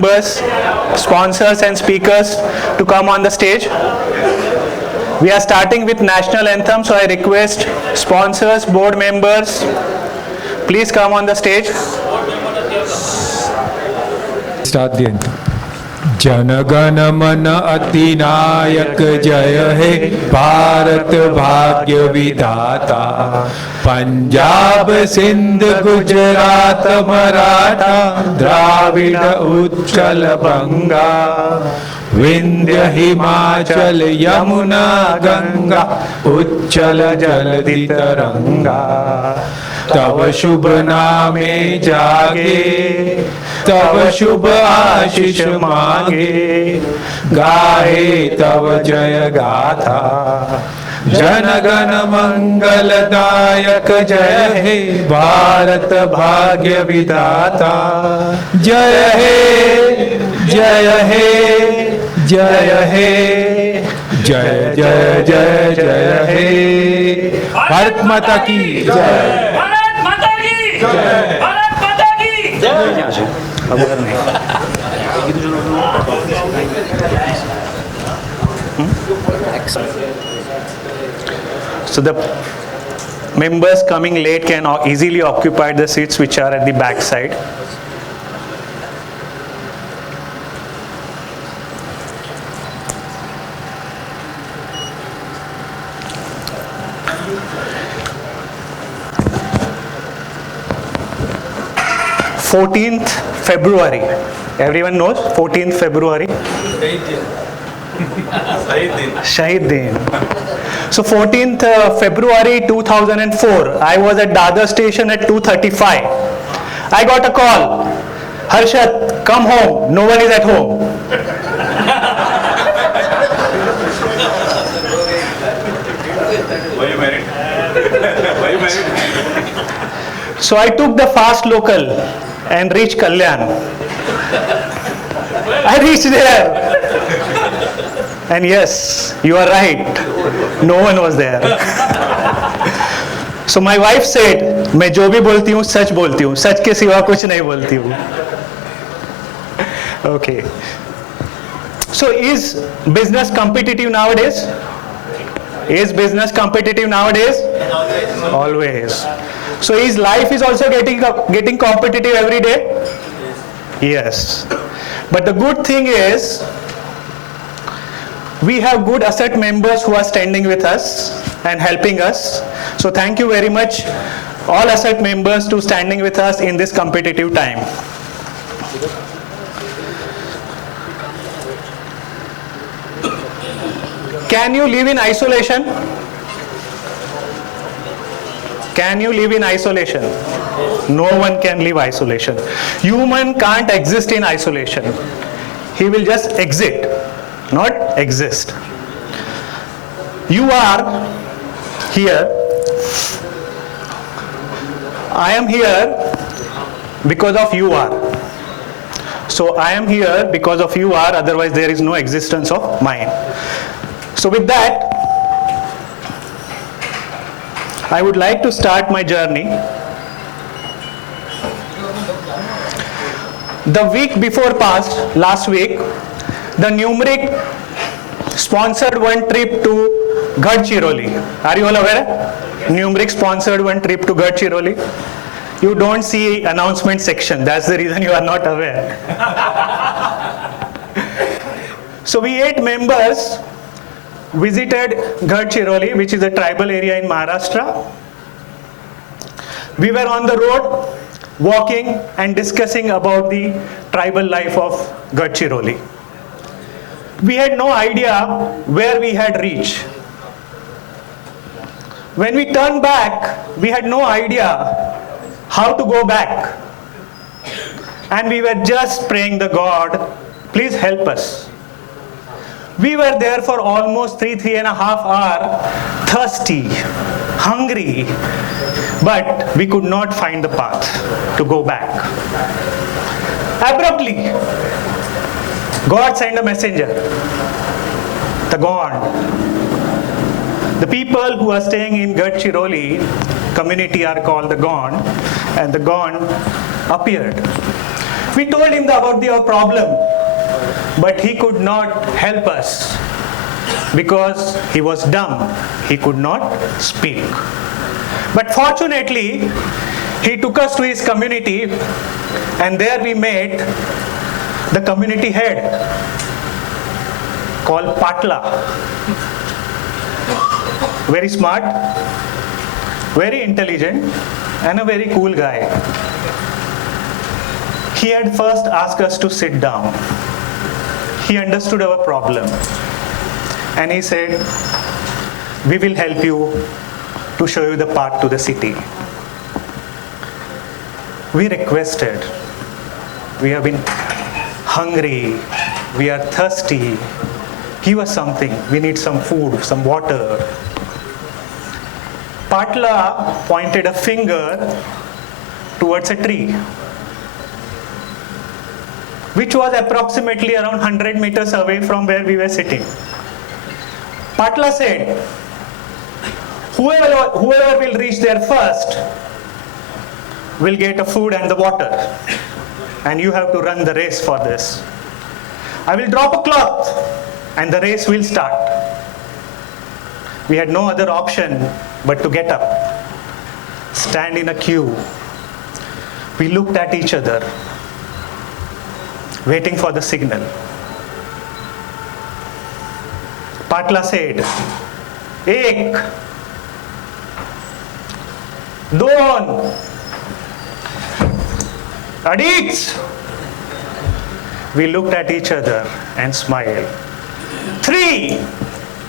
members, sponsors and speakers to come on the stage. We are starting with national anthem, so I request sponsors, board members, please come on the stage. Start the anthem. जनगण मन अतिनायक जय हे भारत भाग्य विधाता पंजाब सिंध गुजरात मराठा द्राविड़ उत्कल बंगा विंध्य हिमाचल यमुना गंगा उच्चल जलधि तरंगा तव शुभ नामे जागे तव शुभ आशीष मांगे गाए तव जय गाथा जनगण मंगलदायक जय हे भारत भाग्य विधाता जय हे जय हे जय हे जय जय जय जय हे भारत माता की जय भारत माता की जय भारत माता की जय। So the members coming late can easily occupy the seats which are at the back side. February 14th. Everyone knows 14th February. Shahid Din. So 14th February 2004, I was at Dadar station at 2:35. I got a call. Harshad, come home. No one is at home. Why you married? Why you married? So I took the fast local and reached Kalyan. I reached there. And yes, you are right. No one was there. So my wife said, मैं जो भी बोलती हूँ सच बोलती हूँ, सच के सिवा कुछ नहीं बोलती हूँ. Okay. So is business competitive nowadays? Is business competitive nowadays? Always. So is life is also getting competitive every day? Yes. But the good thing is, we have good ASIRT members who are standing with us and helping us. So thank you very much, all ASIRT members, to standing with us in this competitive time. Can you live in isolation? Can you live in isolation? No one can live isolation. Human can't exist in isolation. He will just exit, not exist. You are here. I am here because of you are. So I am here because of you are, otherwise there is no existence of mine. So with that, I would like to start my journey. The week before last week, the Numeric sponsored one trip to Gadchiroli. Are you all aware? Numeric sponsored one trip to Gadchiroli. You don't see announcement section. That's the reason you are not aware. So we 8 members visited Gadchiroli, which is a tribal area in Maharashtra. We were on the road, walking and discussing about the tribal life of Gadchiroli. We had no idea where we had reached. When we turned back, we had no idea how to go back. And we were just praying the God, please help us. We were there for almost 3.5 hours, thirsty, hungry, but we could not find the path to go back. Abruptly, God sent a messenger, the God. The people who are staying in Gadchiroli community are called the God, and the God appeared. We told him about our problem, but he could not help us because he was dumb. He could not speak. But fortunately, he took us to his community, and there we met the community head called Parle. Very smart, very intelligent, and a very cool guy. He had first asked us to sit down. He understood our problem, and he said, "We will help you to show you the path to the city." We requested, we have been hungry, we are thirsty, give us something, we need some food, some water. Parle pointed a finger towards a tree, which was approximately around 100 meters away from where we were sitting. Parle said, whoever will reach there first will get a food and the water, and you have to run the race for this. I will drop a cloth and the race will start. We had no other option but to get up, stand in a queue. We looked at each other, waiting for the signal. Parle said, "Ek, don, adix." We looked at each other and smiled. 3,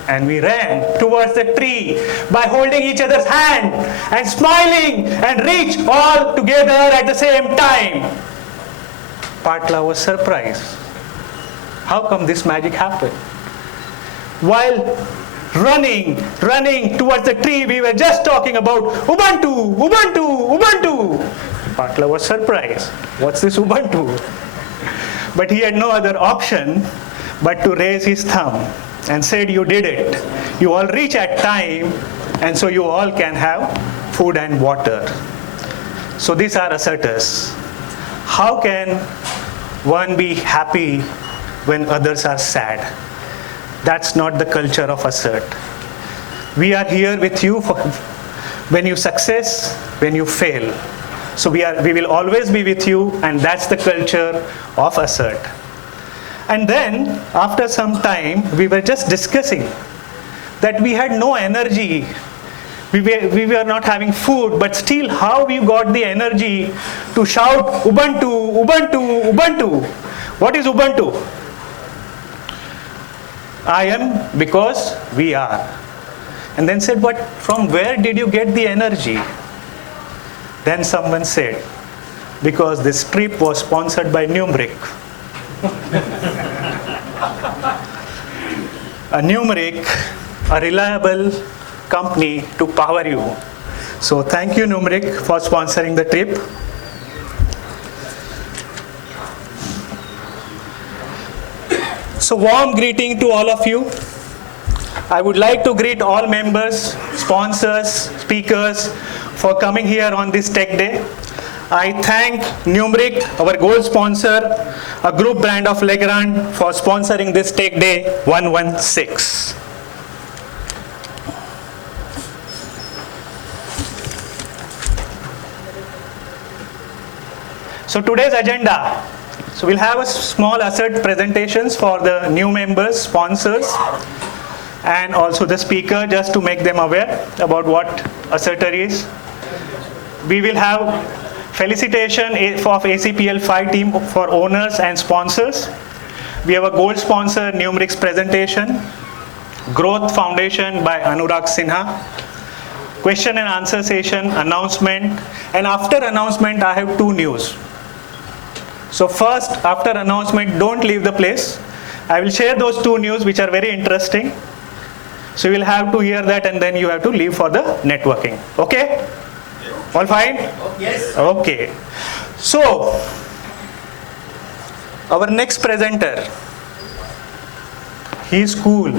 and we ran towards the tree by holding each other's hand and smiling and reached all together at the same time. Parle was surprised. How come this magic happened? While running towards the tree, we were just talking about Ubuntu, Ubuntu, Ubuntu. Parle was surprised. What's this Ubuntu? But he had no other option but to raise his thumb and said, "You did it. You all reach at time, and so you all can have food and water." So these are asserters. How can one be happy when others are sad? That's not the culture of ASIRT. We are here with you for when you success, when you fail. So we will always be with you, and that's the culture of ASIRT. And then, after some time, we were just discussing that we had no energy. We were not having food, but still how we got the energy to shout Ubuntu, Ubuntu, Ubuntu. What is Ubuntu? I am because we are. And then said, "But from where did you get the energy?" Then someone said, "Because this trip was sponsored by Numeric." Numeric, a reliable company to power you. So thank you, Numeric, for sponsoring the trip. So warm greeting to all of you. I would like to greet all members, sponsors, speakers for coming here on this Tech Day. I thank Numeric, our gold sponsor, a group brand of Legrand, for sponsoring this Tech Day 116. So today's agenda. So we'll have a small ASIRT presentations for the new members, sponsors, and also the speaker, just to make them aware about what ASIRT is. We will have felicitation of ACPL 5 team for owners and sponsors. We have a gold sponsor, Numeric's presentation. Growth Foundation by Anurag Sinha. Question and answer session, announcement. And after announcement, I have 2 news. So first, after announcement, don't leave the place. I will share those 2 news which are very interesting. So you will have to hear that, and then you have to leave for the networking. Okay? All fine? Yes. Okay. So, our next presenter, he is cool,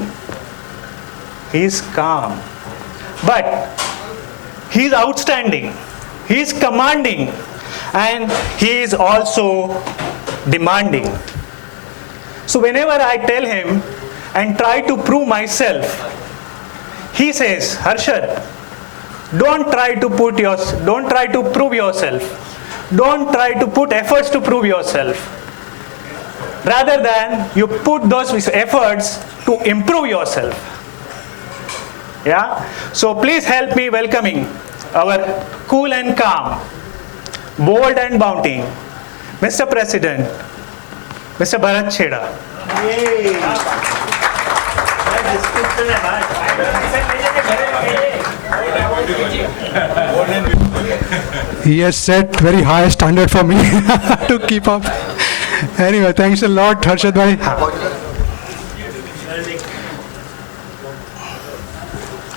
he is calm, but he is outstanding, he is commanding, and he is also demanding. So whenever I tell him and try to prove myself, he says, Harshad, don't try to prove yourself. Don't try to put efforts to prove yourself. Rather than you put those efforts to improve yourself. Yeah? So please help me welcoming our cool and calm, bold and bounty, Mr. President, Mr. Bharat Chheda. He has set very high standard for me to keep up. Anyway, thanks a lot, Harshad bhai.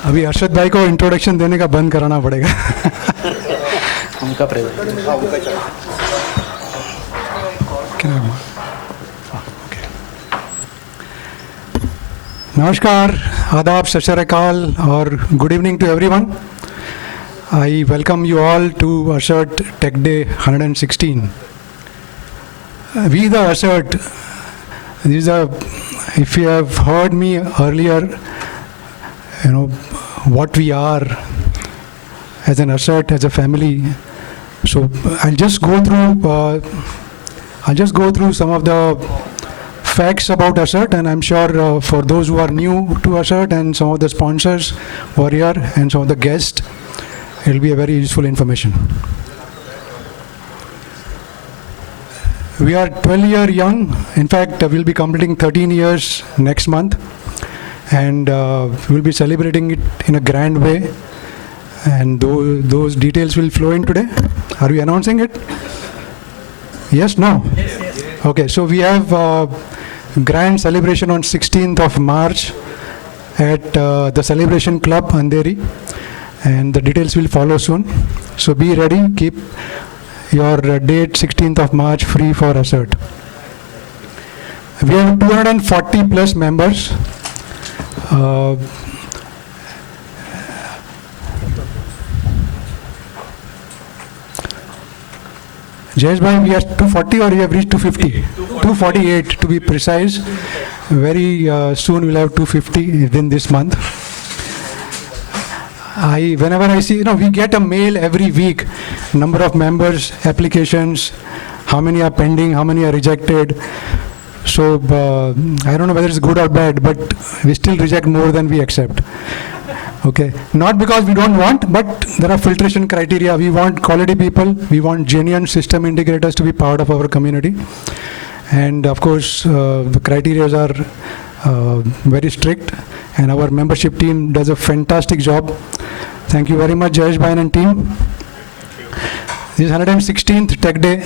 अभी हर्षद भाई को introduction देने का बंद कराना पड़ेगा. उनका नमस्कार, आदाब, सत श्री अकाल और good evening to everyone. I welcome you all to ASIRT TechDay 116. We the ASIRT, if you have heard me earlier, you know what we are as an ASIRT, as a family. So I'll just go through some of the facts about ASIRT, and I'm sure for those who are new to ASIRT and some of the sponsors who are here and some of the guests, it will be a very useful information. We are 12 years young. In fact, we'll be completing 13 years next month, and we'll be celebrating it in a grand way. And those details will flow in today. Are we announcing it? Yes, no? Yes. Okay, so we have grand celebration on 16th of March at the Celebration Club, Andheri. And the details will follow soon. So be ready, keep your date 16th of March free for ASIRT. We have 240 plus members. Jayesh bhai, we are 240 or we have reached 250? 248 to be precise. Very soon we'll have 250 within this month. Whenever I see, we get a mail every week, number of members, applications, how many are pending, how many are rejected. So I don't know whether it's good or bad, but we still reject more than we accept. Okay, not because we don't want, but there are filtration criteria. We want quality people, we want genuine system integrators to be part of our community. And of course, the criteria are very strict, and our membership team does a fantastic job. Thank you very much, Jayesh bhai and team. This is 116th Tech Day,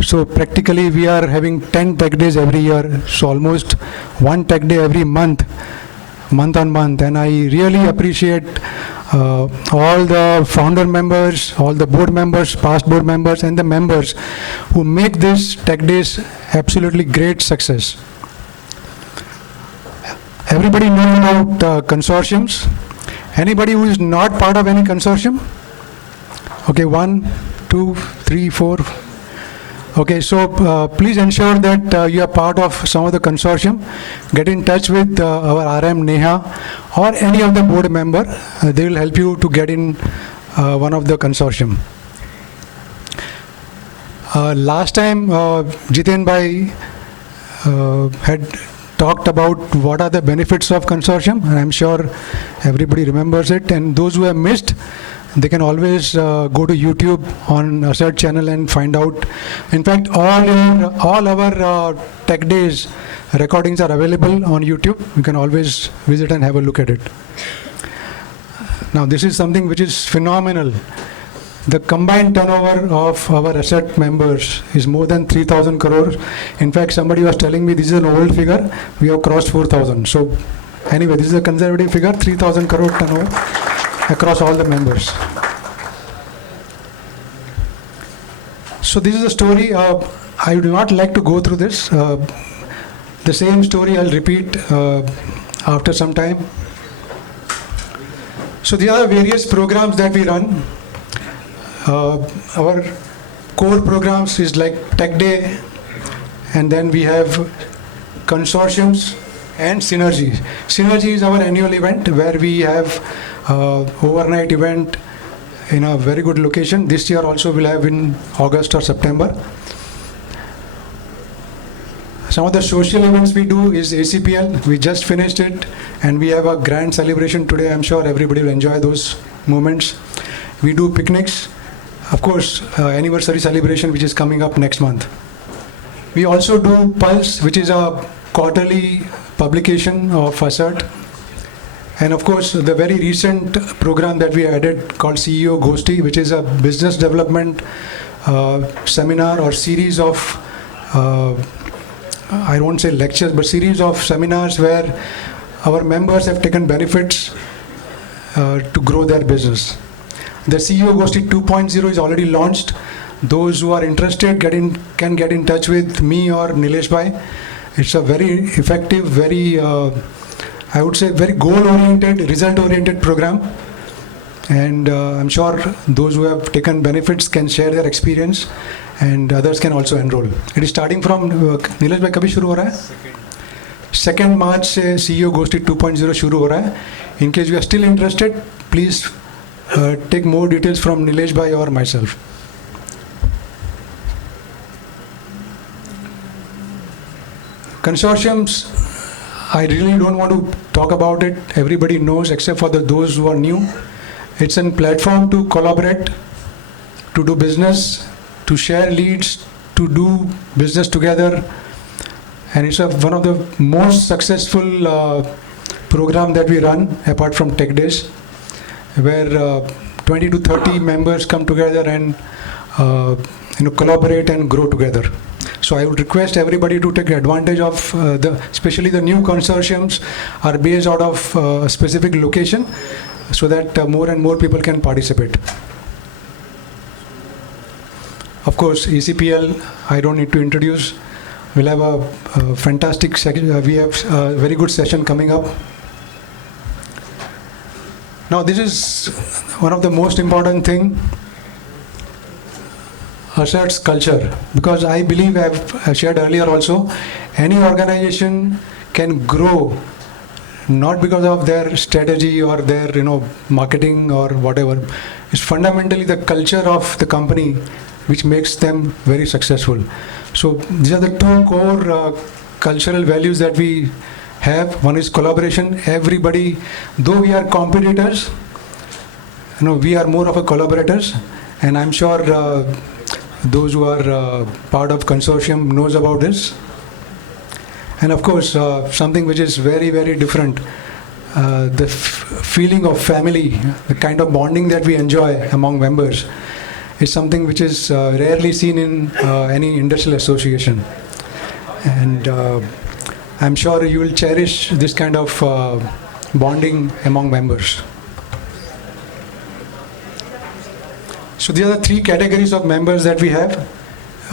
so practically we are having 10 Tech Days every year, so almost one Tech Day every month on month. And I really appreciate all the founder members, all the board members, past board members, and the members who make this Tech Days absolutely great success. Everybody knows about consortiums. Anybody who is not part of any consortium? Okay, 1, 2, 3, 4. Okay, so please ensure that you are part of some of the consortium. Get in touch with our RM Neha or any of the board member. They will help you to get in one of the consortium. Last time Jiten bhai had talked about what are the benefits of consortium, and I'm sure everybody remembers it. And those who have missed, they can always go to YouTube on ASIRT channel and find out. In fact, all our Tech Days recordings are available on YouTube. You can always visit and have a look at it. Now, this is something which is phenomenal. The combined turnover of our ASIRT members is more than 3,000 crores. In fact, somebody was telling me this is an old figure. We have crossed 4,000. So anyway, this is a conservative figure, 3,000 crore turnover across all the members. So this is a story. I do not like to go through this. The same story I'll repeat after some time. So there are various programs that we run. Our core programs is like Tech Day, And then we have consortiums and synergy. Synergy is our annual event where we have overnight event in a very good location. This year also we'll have in August or September. Some of the social events we do is ACPL. We just finished it and we have a grand celebration today. I'm sure everybody will enjoy those moments. We do picnics. Of course, anniversary celebration which is coming up next month. We also do Pulse, which is a quarterly publication of ASIRT. And of course, the very recent program that we added called CEO Goshti, which is a business development seminar or series of, I won't say lectures, but series of seminars where our members have taken benefits to grow their business. The CEO Goshti 2.0 is already launched. Those who are interested can get in touch with me or Nilesh Bhai. It's a very effective, very I would say very goal-oriented, result-oriented program. And I'm sure those who have taken benefits can share their experience and others can also enroll. It is starting from, Nilesh Bhai, kabhi shuru ho raha hai? 2nd March से CEO Goshti 2.0 शुरू हो रहा है. In case you are still interested, please take more details from Nilesh Bhai or myself. Consortiums, I really don't want to talk about it. Everybody knows except for those who are new. It's a platform to collaborate, to do business, to share leads, to do business together. And it's one of the most successful program that we run apart from Tech Days, where 20 to 30 members come together and collaborate and grow together. So I would request everybody to take advantage of especially the new consortiums are based out of a specific location so that more and more people can participate. Of course, ECPL, I don't need to introduce. We'll have a fantastic session. We have a very good session coming up. Now this is one of the most important thing. ASIRT's culture, because I believe I've shared earlier also, any organization can grow not because of their strategy or their marketing or whatever. It's fundamentally the culture of the company which makes them very successful. So these are the two core cultural values that we have. One is collaboration. Everybody, though we are competitors, we are more of a collaborators, and I'm sure those who are part of consortium knows about this. And of course, something which is very, very different, the feeling of family, the kind of bonding that we enjoy among members is something which is rarely seen in any industrial association. And I'm sure you will cherish this kind of bonding among members. So these are the three categories of members that we have.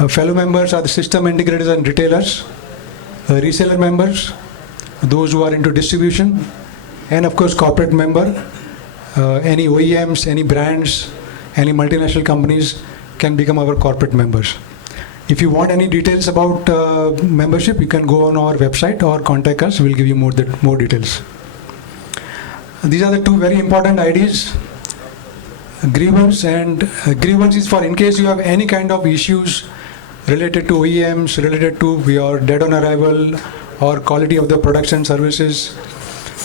Fellow members are the system integrators and retailers, reseller members, those who are into distribution, and of course corporate member. Any OEMs, any brands, any multinational companies can become our corporate members. If you want any details about membership, you can go on our website or contact us. We'll give you more details. These are the two very important IDs. Grievance, and grievance is for in case you have any kind of issues related to OEMs, related to your dead on arrival or quality of the products and services,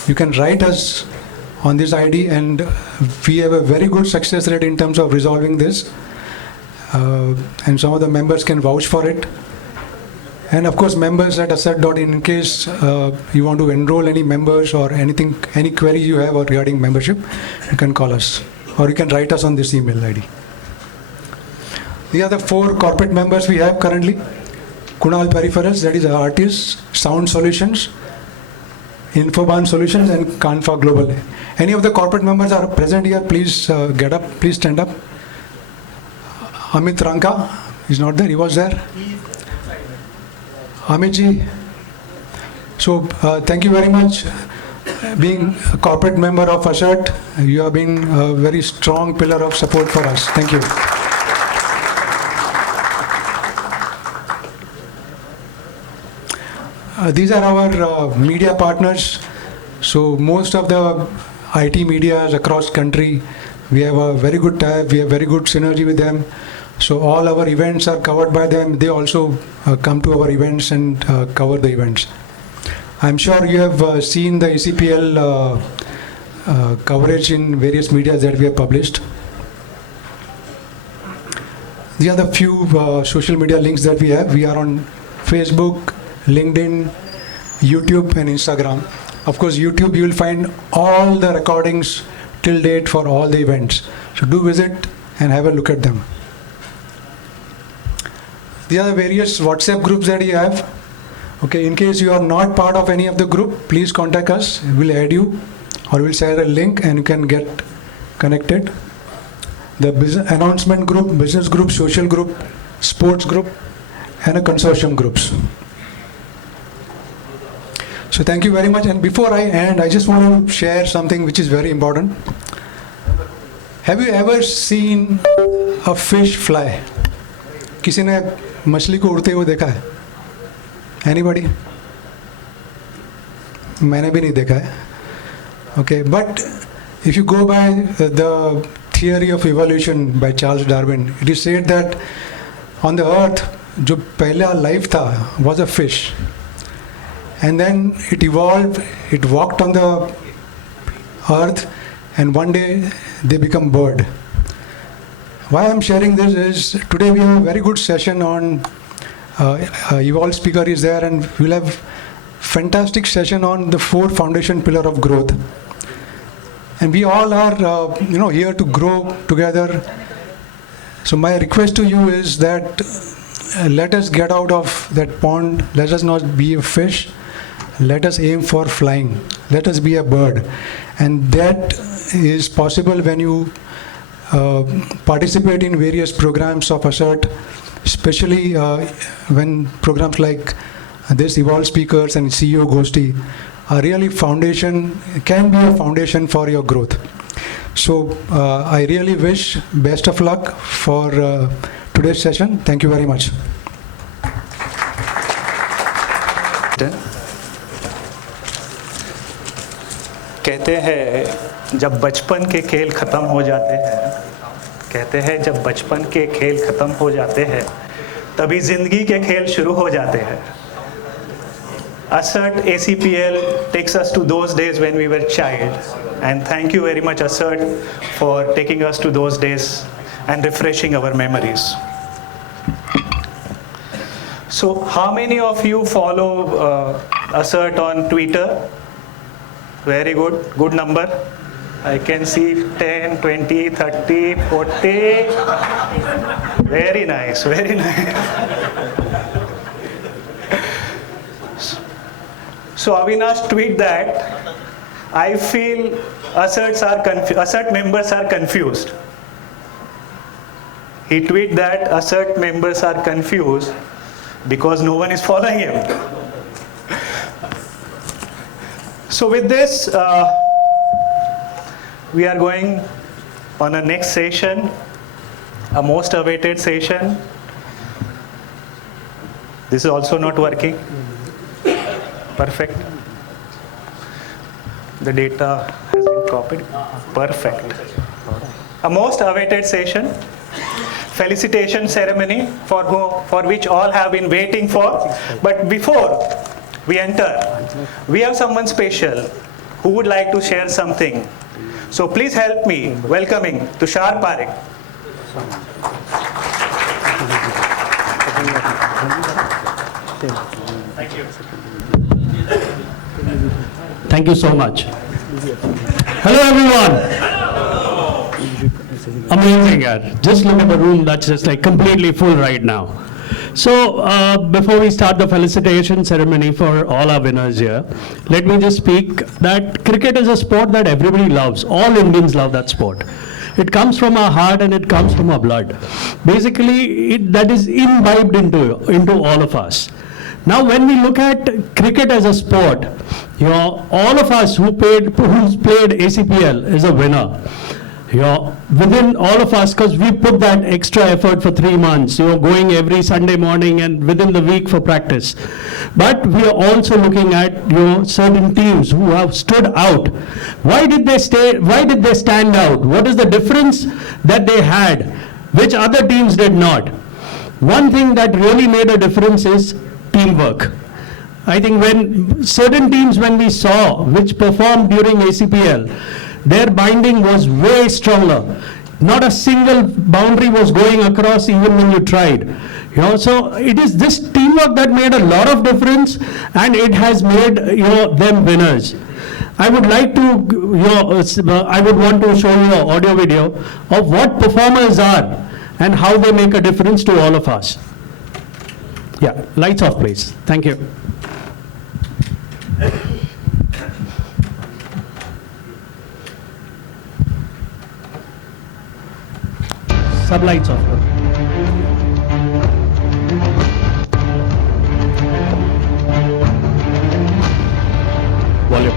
you can write us on this ID, and we have a very good success rate in terms of resolving this, and some of the members can vouch for it. And of course, members at ASIRT.in, in case you want to enroll any members or anything, any query you have regarding membership, you can call us or you can write us on this email ID. These are the 4 corporate members we have currently. Kunal Peripherals, that is Artists, Sound Solutions, Infoban Solutions, and Kanfa Global. Any of the corporate members are present here, please get up, please stand up. Amit Ranka is not there, he was there. Amit ji. So thank you very much. Being a corporate member of ASIRT, you have been a very strong pillar of support for us. Thank you. These are our media partners. So most of the IT medias across country, we have a very good tie, we have very good synergy with them. So all our events are covered by them. They also come to our events and cover the events. I'm sure you have seen the ACPL coverage in various media that we have published. These are the few social media links that we have. We are on Facebook, LinkedIn, YouTube and Instagram. Of course, YouTube, you will find all the recordings till date for all the events. So do visit and have a look at them. These are the various WhatsApp groups that you have. Okay, in case you are not part of any of the group, please contact us. We'll add you or we'll share a link and you can get connected. The business announcement group, business group, social group, sports group and a consortium groups. So thank you very much. And before I end, I just want to share something which is very important. Have you ever seen a fish fly? किसी ने मछली को उड़ते हुए देखा है? Anybody? मैंने भी नहीं देखा है. Okay, but if you go by the theory of evolution by Charles Darwin, it is said that on the earth, जो पहला life था was a fish. And then it evolved, it walked on the earth, and one day they become bird. Why I'm sharing this is today we have a very good session on Evolve speaker is there, and we'll have fantastic session on the 4 foundation pillar of growth. And we all are here to grow together. So my request to you is that let us get out of that pond. Let us not be a fish. Let us aim for flying. Let us be a bird. And that is possible when you participate in various programs of ASIRT, especially when programs like this Evolve Speakers and CEO Goshti are really can be a foundation for your growth. So I really wish best of luck for today's session. Thank you very much. कहते हैं जब बचपन के खेल ख़त्म हो जाते हैं, कहते हैं जब बचपन के खेल ख़त्म हो जाते हैं तभी ज़िंदगी के खेल शुरू हो जाते हैं. ASIRT ACPL takes us to those days when we were child, and thank you very much ASIRT for taking us to those days and refreshing our memories. So how many of you follow ASIRT on Twitter? Very good, good number. I can see 10, 20, 30, 40. Very nice, very nice. So Avinash tweet that I feel ASIRT members are confused. He tweet that ASIRT members are confused because no one is following him. So with this, we are going on a next session, a most awaited session. This is also not working. Perfect. The data has been copied. Perfect. A most awaited session, felicitation ceremony for which all have been waiting for. But before we enter, we have someone special who would like to share something. So please help me welcoming Tushar Parekh. Thank you. Thank you so much. Hello everyone. Amazing, yaar. Just look at the room, that's just like completely full right now. So before we start the felicitation ceremony for all our winners here, let me just speak that cricket is a sport that everybody loves. All Indians love that sport. It comes from our heart and it comes from our blood. Basically, that is imbibed into all of us. Now, when we look at cricket as a sport, all of us who's played ACPL is a winner. Within all of us, because we put that extra effort for 3 months, going every Sunday morning and within the week for practice. But we are also looking at, certain teams who have stood out. Why did they stand out? What is the difference that they had, which other teams did not? One thing that really made a difference is teamwork. I think when certain teams, when we saw, which performed during ACPL, their binding was way stronger. Not a single boundary was going across even when you tried. So it is this teamwork that made a lot of difference, and it has made them winners. I would like to, I would want to show you an audio video of what performers are and how they make a difference to all of us. Yeah, lights off, please. Thank you. Sub lights off. Volume.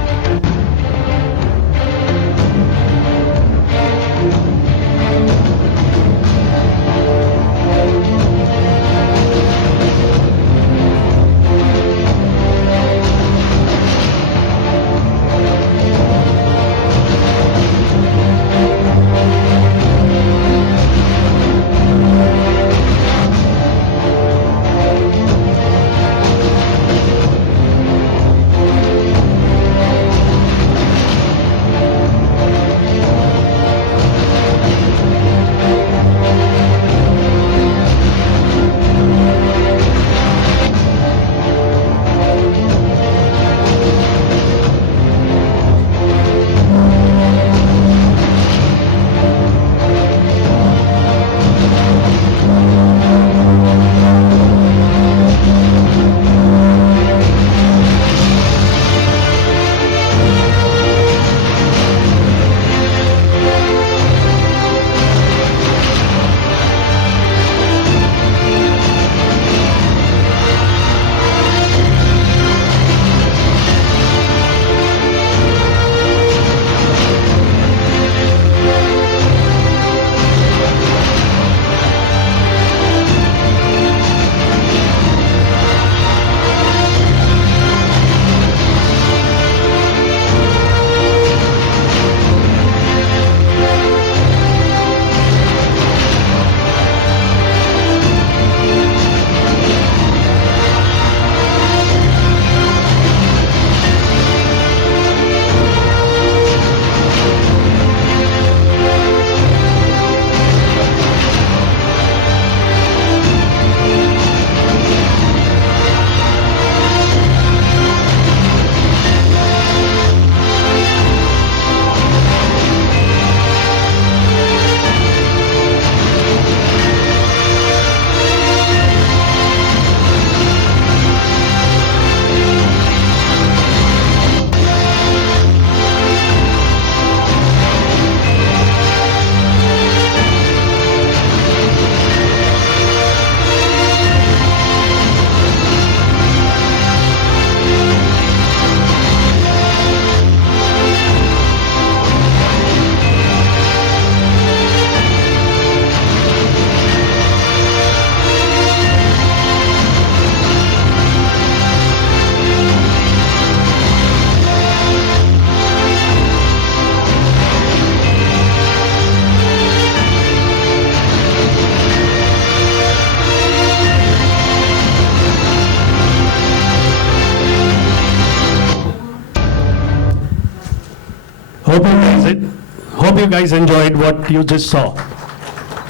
Hope you guys enjoyed what you just saw.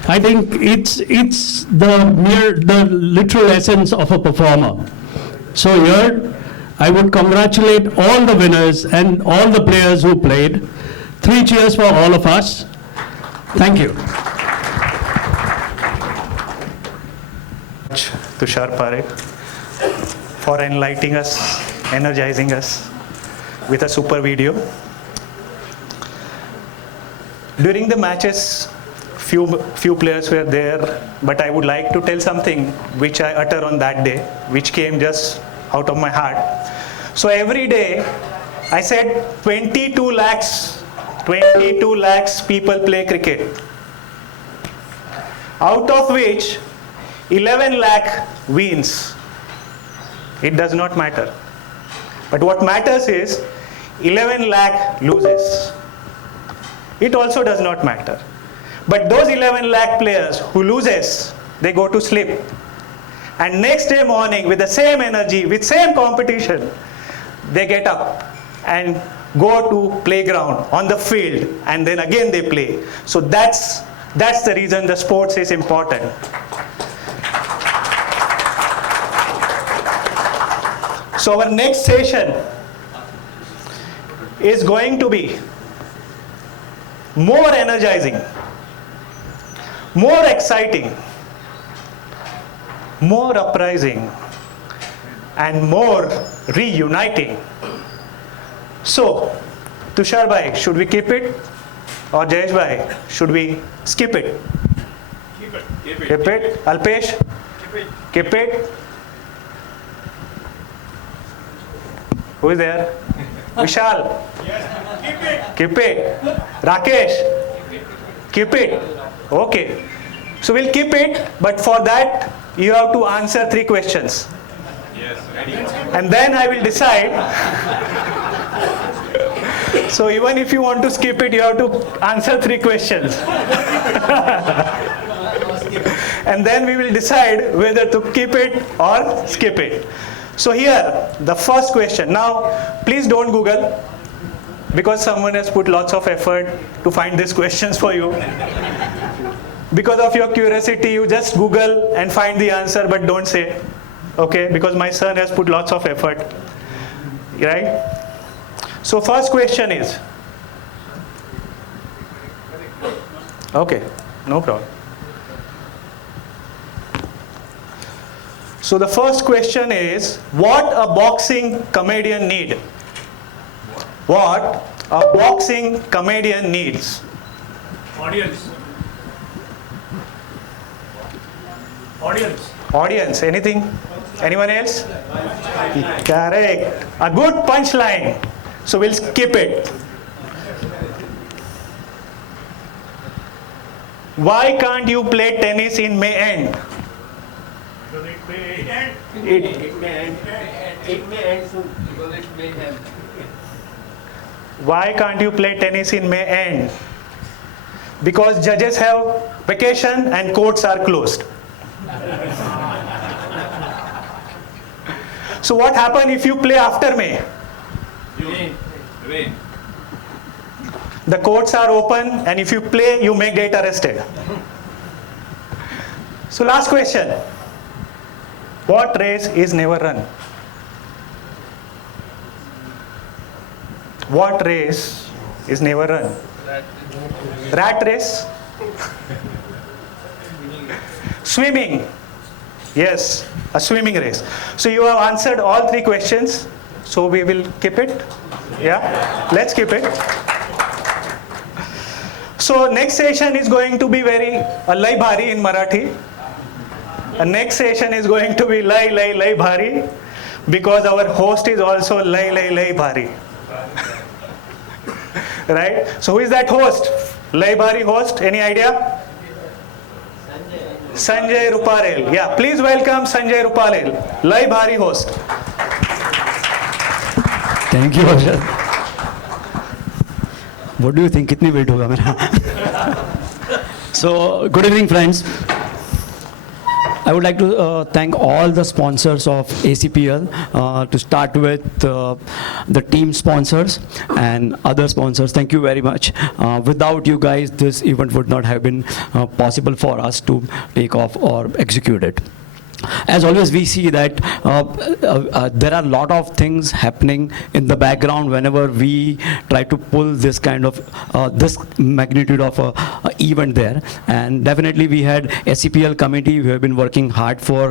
I think it's the literal essence of a performer. So here, I would congratulate all the winners and all the players who played. 3 cheers for all of us. Thank you. Tushar Parekh for enlightening us, energizing us with a super video. During the matches, few players were there, but I would like to tell something which I utter on that day, which came just out of my heart. So every day, I said 22 lakhs 22 lakhs people play cricket, out of which 11 lakh wins. It does not matter. But what matters is 11 lakh loses. It also does not matter. But those 11 lakh players who loses, they go to sleep. And next day morning, with the same energy, with same competition, they get up and go to playground, on the field, and then again they play. So that's the reason the sports is important. So our next session is going to be more energizing, more exciting, more uprising, and more reuniting. So, Tushar bhai, should we keep it? Or Jayesh bhai, should we skip it? Keep it. Keep it. Keep it. Alpesh? Keep it. Keep it. Who is there? Vishal? Yes. Keep it. Keep it. Rakesh? Keep it. Okay. So we'll keep it, but for that you have to answer 3 questions. Yes. Ready. And then I will decide. So even if you want to skip it, you have to answer 3 questions. And then we will decide whether to keep it or skip it. So here, the first question. Now, please don't Google, because someone has put lots of effort to find these questions for you. Because of your curiosity, you just Google and find the answer, but don't say, okay, because my son has put lots of effort, right? So first question is, okay, no problem. So the first question is, what a boxing comedian need? What a boxing comedian needs? Audience. Audience. Audience, anything? Anyone else? Correct. A good punchline. So we'll skip it. Why can't you play tennis in May end? Because it may end. It may end soon because it may have. Why can't you play tennis in May end? Because judges have vacation and courts are closed. So what happens if you play after May? Rain. The courts are open, and if you play, you may get arrested. So last question. What race is never run? What race is never run? Rat race? Swimming. Yes, a swimming race. So you have answered all 3 questions. So we will keep it. Yeah, let's keep it. So next session is going to be very Lai Bhari in Marathi. Next session is going to be Lai Bhari, because our host is also Lai Bhari. Right? So who is that host? Lai Bhari host? Any idea? Sanjay Ruparel. Yeah, please welcome Sanjay Ruparel, Lai Bhari host. Thank you Harshad. What do you think कितनी wait होगा मेरा? So good evening friends. I would like to thank all the sponsors of ACPL, to start with the team sponsors and other sponsors. Thank you very much. Without you guys, this event would not have been possible for us to take off or execute it. As always, we see that there are a lot of things happening in the background whenever we try to pull this kind of this magnitude of a event there. And definitely we had ACPL committee who have been working hard for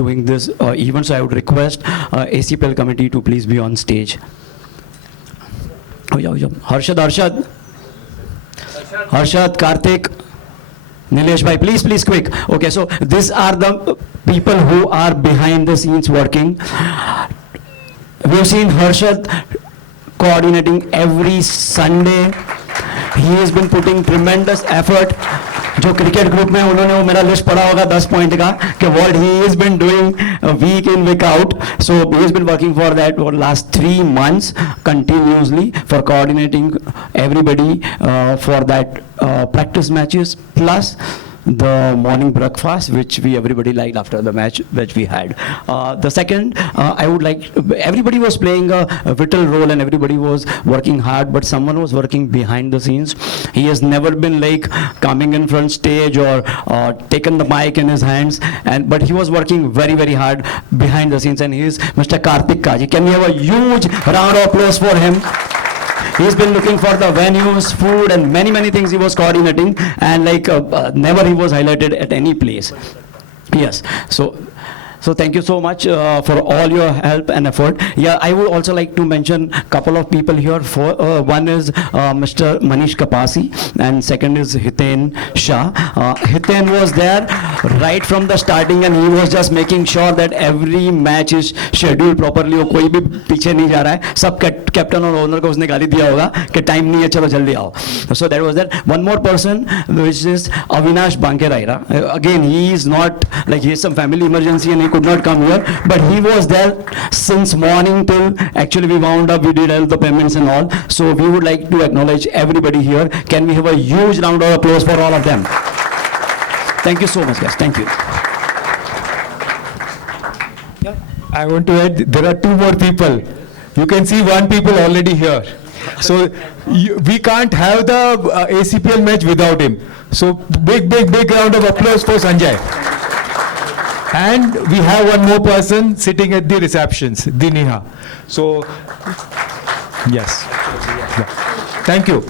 doing this event. So I would request ACPL committee to please be on stage. Harshad, Karthik, Nilesh bhai, please quick. Okay, so these are the people who are behind the scenes working. We've seen Harshad coordinating every Sunday. he has been putting tremendous effort. जो cricket group में उन्होंने वो मेरा list पढ़ा होगा 10 point का कि what he has been doing week in week out. So he has been working for that for last 3 months continuously for coordinating everybody for that practice matches plus the morning breakfast which we everybody liked after the match which we had. The second, I would like, everybody was playing a vital role and everybody was working hard, but someone was working behind the scenes. He has never been like coming in front stage or taken the mic in his hands, and but he was working very very hard behind the scenes, and he is Mr. Karthik Kaji. Can we have a huge round of applause for him? He's been looking for the venues, food, and many things he was coordinating, and like never he was highlighted at any place. Yes, so thank you so much for all your help and effort. Yeah, I would also like to mention a couple of people here. One is Mr. Manish Kapasi, and second is Thane Shah. Thane was there right from the starting, and he was just making sure that every match is scheduled properly. वो कोई भी पीछे नहीं जा रहा है. सब captain और ओनर को उसने गाली दिया होगा कि टाइम नहीं है, चलो जल्दी आओ. So that was that. One more person, which is Avinash Bankeraira. Again, he is not like, he has some family emergency and he could not come here, but he was there since morning till actually we wound up, we did all the payments and all. So we would like to acknowledge everybody here. Can we have a huge round of applause for all of them? Thank you so much, guys. Thank you. I want to add, there are 2 more people. You can see 1 people already here. So we can't have the ACPL match without him. So big round of applause for Sanjay. And we have 1 more person sitting at the receptions, Diniha. So, yes. Yeah. Thank you.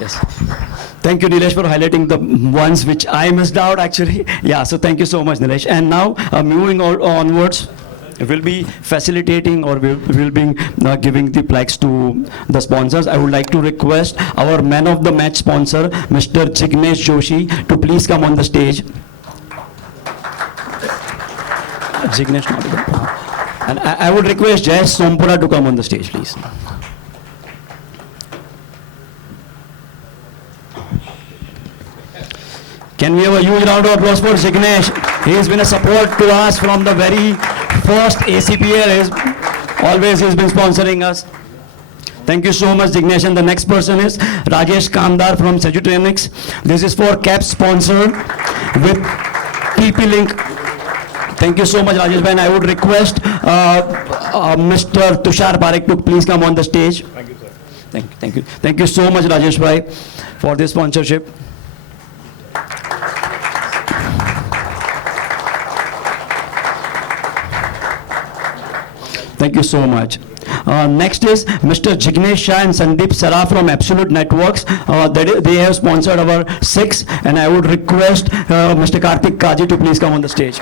Yes. Thank you, Nilesh, for highlighting the ones which I missed out actually. Yeah, so thank you so much, Nilesh. And now, moving onwards, we'll be facilitating or we'll be giving the plaques to the sponsors. I would like to request our man of the match sponsor, Mr. Jignesh Joshi, to please come on the stage. Jignesh, not even. And I would request Jayesh Sompura to come on the stage, please. Can we have a huge round of applause for Jignesh? He has been a support to us from the very first ACPL. Always he's been sponsoring us. Thank you so much, Jignesh. And the next person is Rajesh Kamdar from Sejutronics. This is for cap sponsor with TP Link. Thank you so much, Rajesh bhai. And I would request Mr. Tushar Parekh to please come on the stage. Thank you, sir. Thank you. Thank you so much, Rajesh bhai, for this sponsorship. Thank you so much. Next is Mr. Jignesh Shah and Sandeep Saraf from Absolute Networks. They have sponsored our 6, and I would request Mr. Karthik Kaji to please come on the stage.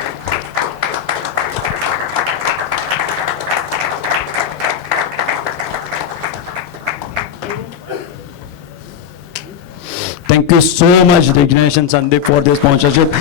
Thank you so much, Jignesh and Sandeep, for this sponsorship.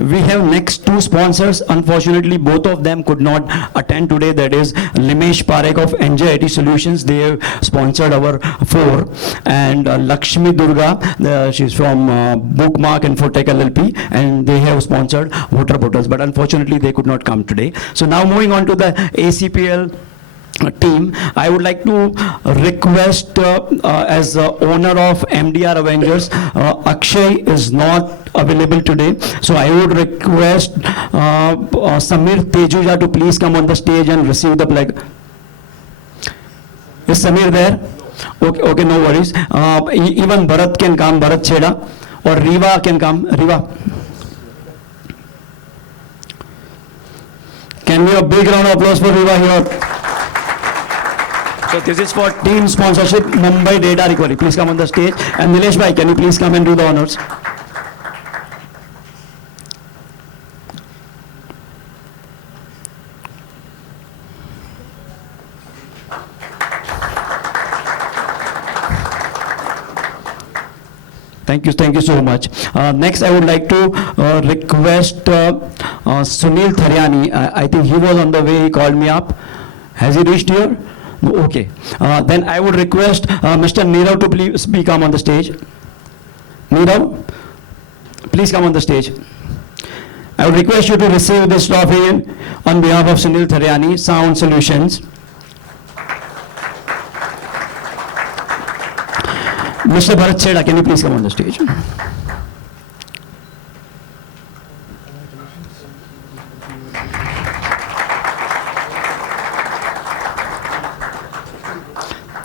We have next 2 sponsors. Unfortunately, both of them could not attend today. That is Limesh Parekh of NJ IT Solutions. They have sponsored our 4. And Lakshmi Durga, she's from Bookmark and Infotech LLP, and they have sponsored water bottles. But unfortunately, they could not come today. So now moving on to the ACPL team, I would like to request as owner of MDR Avengers, Akshay is not available today, so I would request Samir Tejuja to please come on the stage and receive the plaque. Is Samir there? Okay, no worries. Even Bharat can come, Bharat Cheda, or Riva can come. Riva, can we have a big round of applause for Riva here? So this is for team sponsorship, Mumbai Data Recovery. Please come on the stage. And Nilesh bhai, can you please come and do the honors? Thank you so much. Next, I would like to request Sunil Tharyani. I think he was on the way, he called me up. Has he reached here? No, okay. Then I would request Mr. Nirav to please come on the stage. Nirav, please come on the stage. I would request you to receive this trophy on behalf of Sunil Tharyani, Sound Solutions. Mr. Bharat Chheda, can you please come on the stage?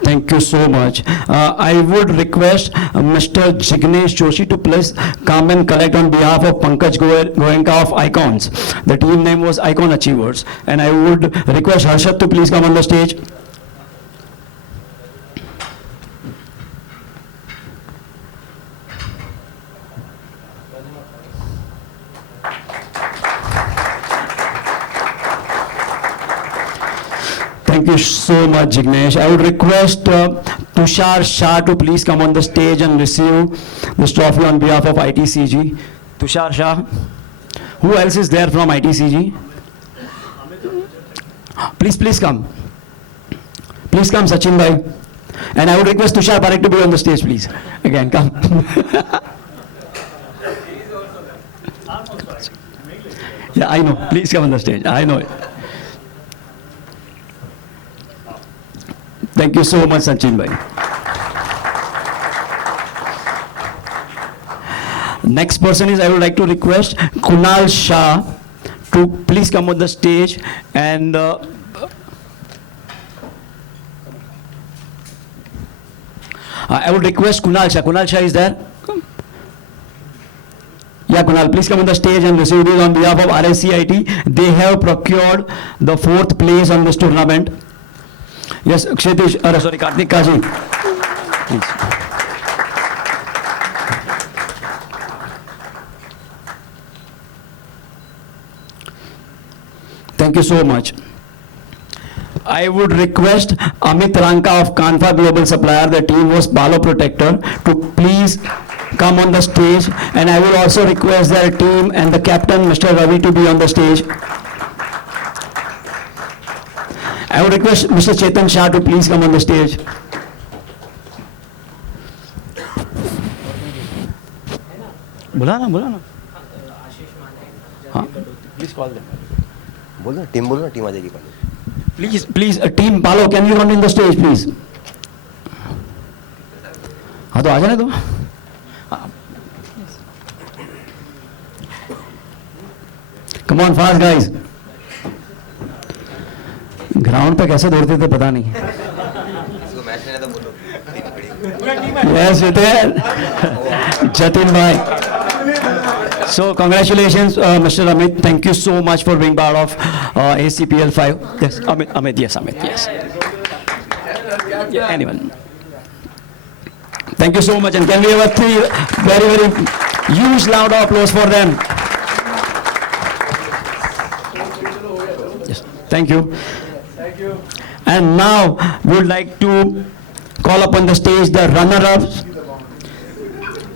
Thank you so much. I would request Mr. Jignesh Joshi to please come and collect on behalf of Pankaj Goenka of Icons. The team name was Icon Achievers. And I would request Harshad to please come on the stage. Thank you so much, Jignesh. I would request Tushar Shah to please come on the stage and receive this trophy on behalf of ITCG. Tushar Shah. Who else is there from ITCG? Please come. Please come, Sachin bhai. And I would request Tushar Parekh to be on the stage, please. Again, come. Yeah, I know. Please come on the stage. I know it. Thank you so much, Sachin bhai. Next person is, I would like to request Kunal Shah to please come on the stage and I would request Kunal Shah. Kunal Shah is there? Yeah, Kunal, please come on the stage and receive this on behalf of RSCIT. They have procured the 4th place on this tournament. Yes, Kshitish, sorry, Karthik Kaji. Please. Thank you so much. I would request Amit Ranka of Kanfa Global Supplier, the team was Parle Protector, to please come on the stage. And I will also request their team and the captain, Mr. Ravi, to be on the stage. I would request Mr. Chetan Shah to please come on the stage. बोला ना हाँ please call them. बोल ना team आ जाएगी Please, team Parle, can you come in the stage, please? हाँ तो आ जाने दो. Come on, fast guys. Ground पे कैसे दौड़ते थे पता नहीं. Yes, Jatin bhai. So congratulations, Mr. Amit. Thank you so much for being part of ACPL 5. Yes, Amit. Yes, Amit. Yes. Yeah, anyone. Thank you so much, and can we have a very huge loud applause for them? Yes. Thank you. And now we would like to call upon the stage the runner-ups,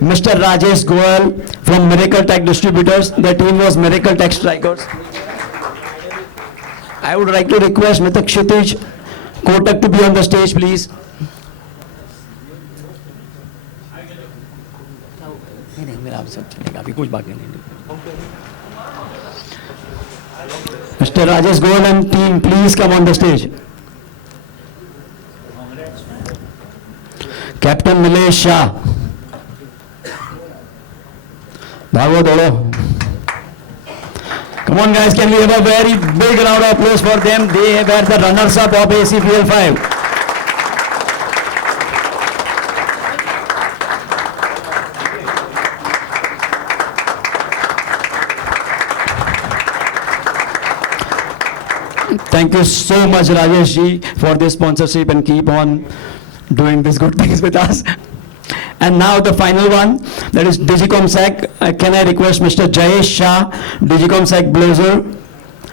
Mr. Rajesh Goel from Miracle Tech Distributors. The team was Miracle Tech Strikers. I would like to request Mr. Kshitish Kotak to be on the stage, please. Mr. Rajesh Goel and team, please come on the stage. Captain Nilesh Shah. Bhagavad Olo. Come on guys, can we have a very big round of applause for them? They were the runners-up of ACPL 5. Thank you so much, Rajesh ji, for this sponsorship and keep on doing these good things with us. And now the final one, that is Digicom Sec. Can I request Mr. Jayesh Shah, Digicom Sec Blazer,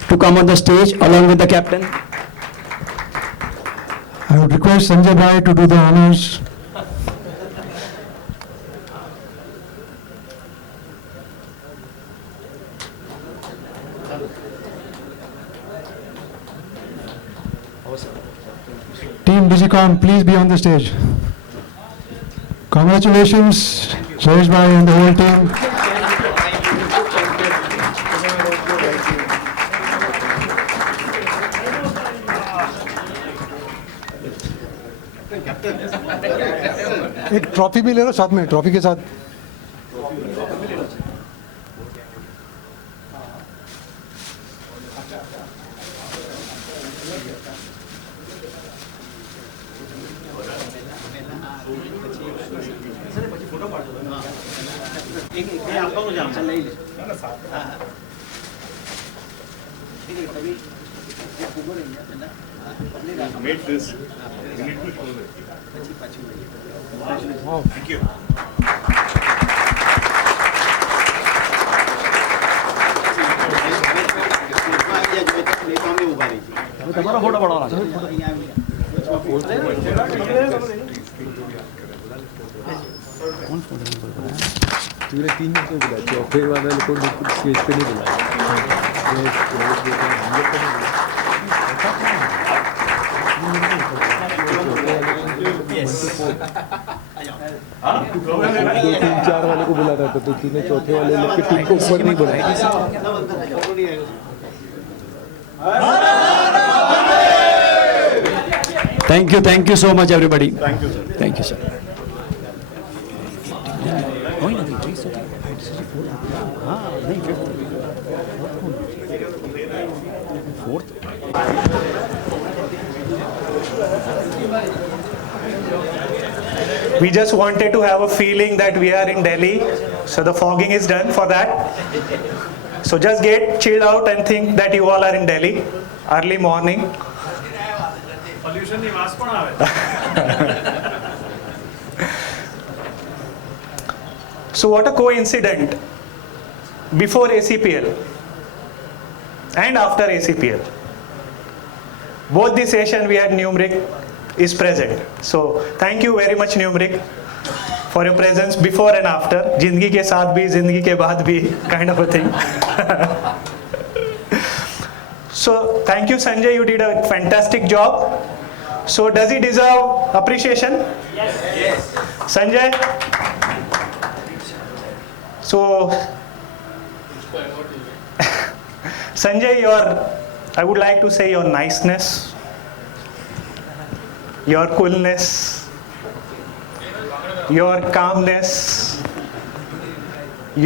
to come on the stage along with the captain? I would request Sanjay Bhai to do the honors. Team Digicom, please be on the stage. Congratulations, Suresh Bhai and the whole team. एक trophy भी ले लो साथ में, trophy के साथ. Made this. You need to show it. Wow. Thank you. તમારો photo પડવાનો तूने 3 दिन को बुलाया, चौथे वाले को स्टेज पे नहीं बुलाया. दो 3-4 वाले को बुला रहा था, तो तूने चौथे वाले लोग के टीम को ऊपर नहीं बुलाया. Thank you so much everybody. Thank you, sir. Thank you sir. We just wanted to have a feeling that we are in Delhi, so the fogging is done for that. So just get chilled out and think that you all are in Delhi, early morning. Pollution ની વાસ પણ આવે. So what a coincidence. Before ACPL and after ACPL, both the session we had Numeric is present. So thank you very much Numeric for your presence before and after. जिंदगी के साथ भी, जिंदगी के बाद भी, kind of a thing. So thank you Sanjay, you did a fantastic job. So does he deserve appreciation? Yes. Sanjay? So Sanjay, I would like to say your niceness, your coolness, your calmness,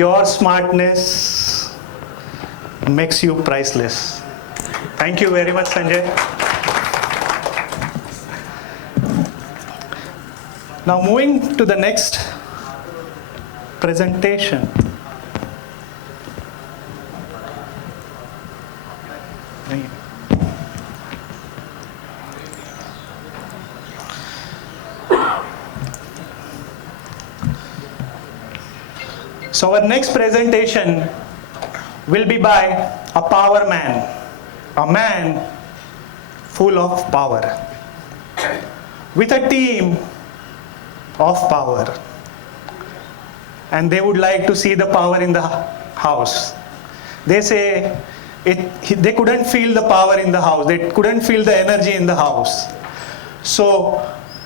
your smartness makes you priceless. Thank you very much, Sanjay. Now moving to the next presentation. So our next presentation will be by a power man, a man full of power, with a team of power. And they would like to see the power in the house. They say they couldn't feel the power in the house. They couldn't feel the energy in the house. So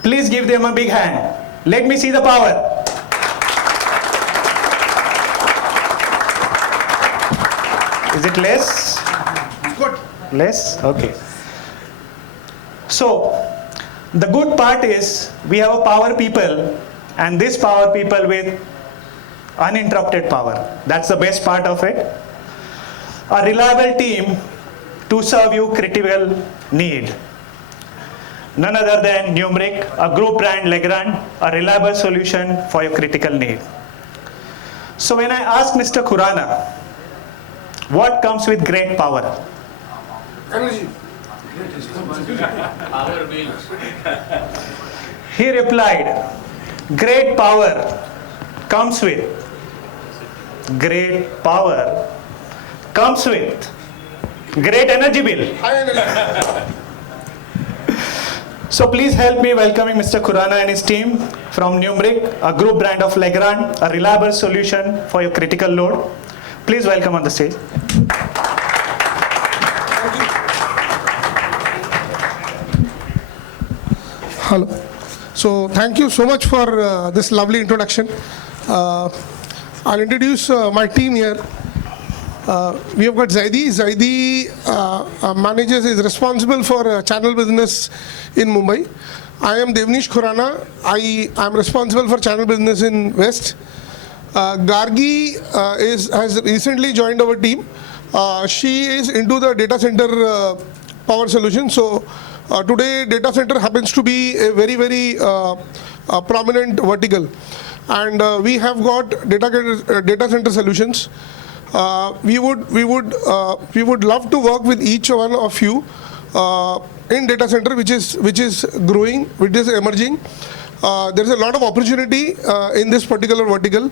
please give them a big hand. Let me see the power. Is it less? Good. Less? Okay. So the good part is we have a power people, and this power people with uninterrupted power. That's the best part of it. A reliable team to serve you critical need. None other than Numeric, a group brand Legrand, a reliable solution for your critical need. So when I asked Mr. Khurana, what comes with great power? He replied, great power comes with great power comes with great energy bill. So please help me welcoming Mr. Khurana and his team from Numeric, a group brand of Legrand, a reliable solution for your critical load. Please welcome on the stage. Hello. So thank you so much for this lovely introduction. I'll introduce my team here. We have got Zaidi. Zaidi is responsible for channel business in Mumbai. I am Devnish Khurana. I am responsible for channel business in West. Gargi has recently joined our team. She is into the data center power solution. So today data center happens to be a very, very prominent vertical. And we have got data center solutions. We would love to work with each one of you in data center, which is growing, which is emerging. There is a lot of opportunity in this particular vertical.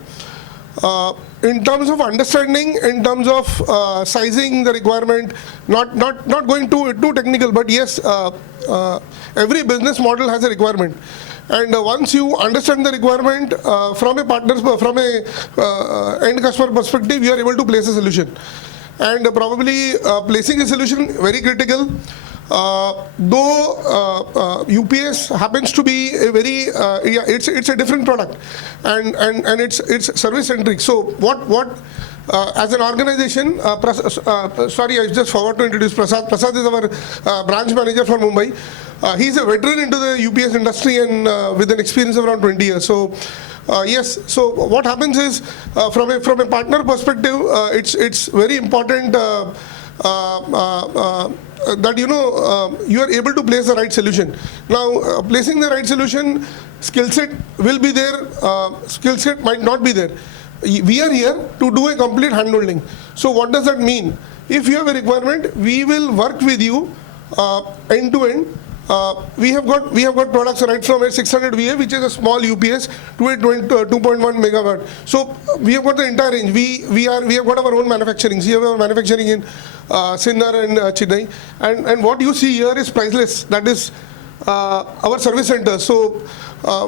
In terms of understanding, in terms of sizing the requirement, not going too technical, but yes, every business model has a requirement. And once you understand the requirement from a end customer perspective, you are able to place a solution. And probably placing a solution very critical. Though UPS happens to be a very it's a different product, and it's service centric. So what as an organization, sorry, I just forgot to introduce Prasad. Prasad is our branch manager for Mumbai. He's a veteran into the UPS industry and with an experience of around 20 years. So yes, so what happens is from a partner perspective, it's very important that you are able to place the right solution. Now placing the right solution, skill set will be there, skill set might not be there. We are here to do a complete handholding. So what does that mean? If you have a requirement, we will work with you end to end. We have got products right from a 600 VA, which is a small UPS, to a 2.1 megawatt. So we have got the entire range. We have got our own manufacturing. We have our manufacturing in Sinha and Chennai. And what you see here is priceless. That is our service center. So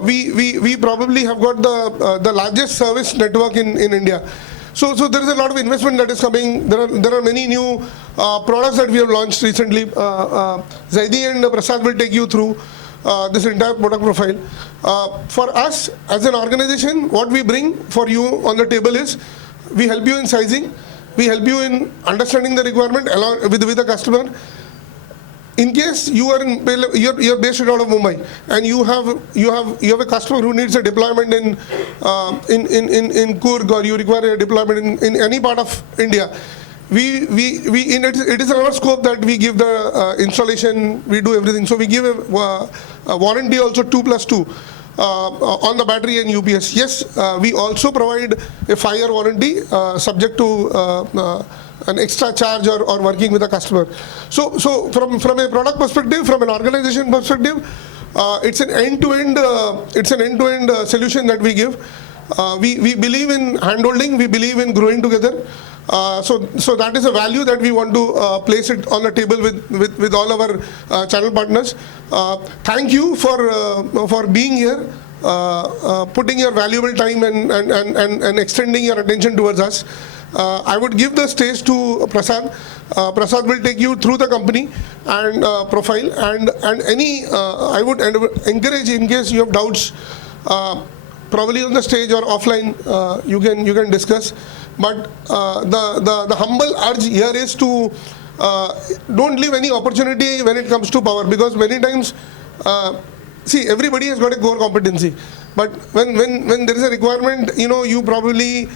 we probably have got the largest service network in India. So there is a lot of investment that is coming. There are many new products that we have launched recently. Zaidi and Prasad will take you through this entire product profile. For us as an organization, what we bring for you on the table is we help you in sizing, we help you in understanding the requirement along with the customer. In case you are you're based out of Mumbai and you have a customer who needs a deployment in Coorg, or you require a deployment in any part of India, it is our scope that we give the installation, we do everything. So we give a warranty also 2+2 on the battery and UPS. Yes, we also provide a 5-year warranty subject to an extra charge or working with a customer. So from a product perspective, from an organization perspective, it's an end-to-end solution that we give. We believe in handholding, we believe in growing together. So that is a value that we want to place it on the table with all our channel partners. Thank you for being here, putting your valuable time and extending your attention towards us. I would give the stage to Prasad. Prasad will take you through the company and profile, and any I would encourage, in case you have doubts, probably on the stage or offline, you can discuss. But the humble urge here is to don't leave any opportunity when it comes to power, because many times see, everybody has got a core competency, but when there is a requirement, you probably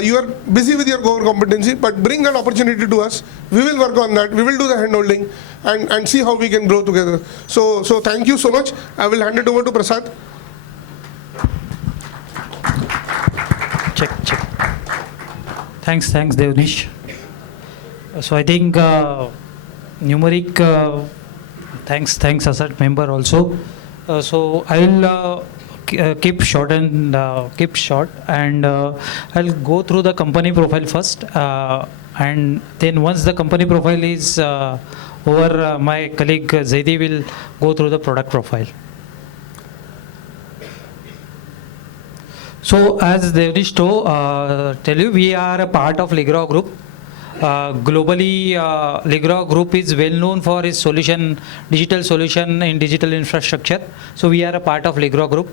you are busy with your core competency, but bring that opportunity to us. We will work on that. We will do the handholding and see how we can grow together. So thank you so much. I will hand it over to Prasad. Check. Thanks, Devnish. So I think Numeric, thanks ASIRT member also. So I will keep short and I'll go through the company profile first, and then once the company profile is over, my colleague Zaidi will go through the product profile. So as Devnish tell you, we are a part of Ligro Group. Globally, Ligro Group is well known for its solution, digital solution in digital infrastructure. So we are a part of Ligro Group.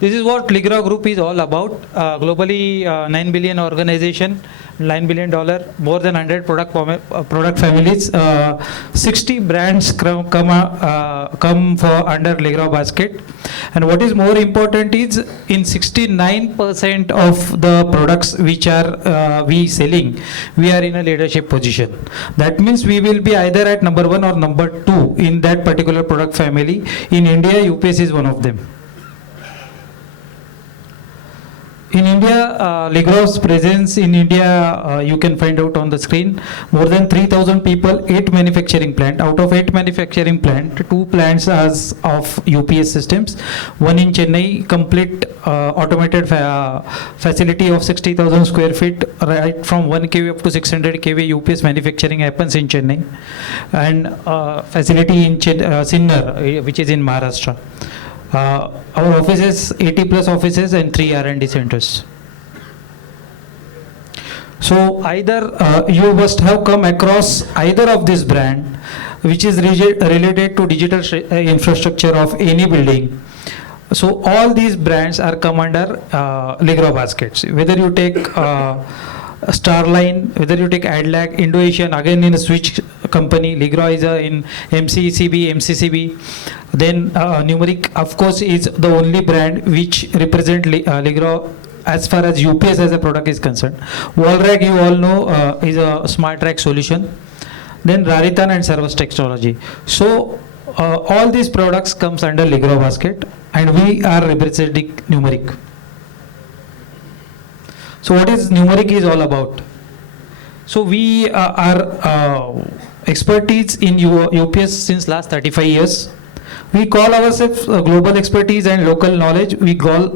This is what Ligro Group is all about. Globally, 9 billion organization, $9 billion, more than 100 product families, 60 brands come for under Ligro basket. And what is more important is in 69% of the products which are we selling, we are in a leadership position. That means we will be either at number 1 or number 2 in that particular product family. In India, UPS is one of them. In India, Ligro's presence in India, you can find out on the screen, more than 3,000 people, 8 manufacturing plant. Out of 8 manufacturing plant, 2 plants are of UPS systems. One in Chennai, complete automated facility of 60,000 square feet, right from 1 kV up to 600 kV UPS manufacturing happens in Chennai. And facility in Sinha, which is in Maharashtra. Our offices, 80 plus offices and 3 R&D centers. So either you must have come across either of this brand which is related to digital infrastructure of any building. So all these brands are come under Ligro baskets. Whether you take Starline, whether you take Adlac, Indo-Asian, again in a switch company, Ligro is in MCCB. Then Numeric, of course, is the only brand which represent Ligro as far as UPS as a product is concerned. Wallrack, you all know, is a smart rack solution. Then Raritan and Service Technology. So all these products comes under Ligro basket, and we are representing Numeric. So what is Numeric is all about? So we are expertise in UPS since last 35 years. We call ourselves global expertise and local knowledge. We call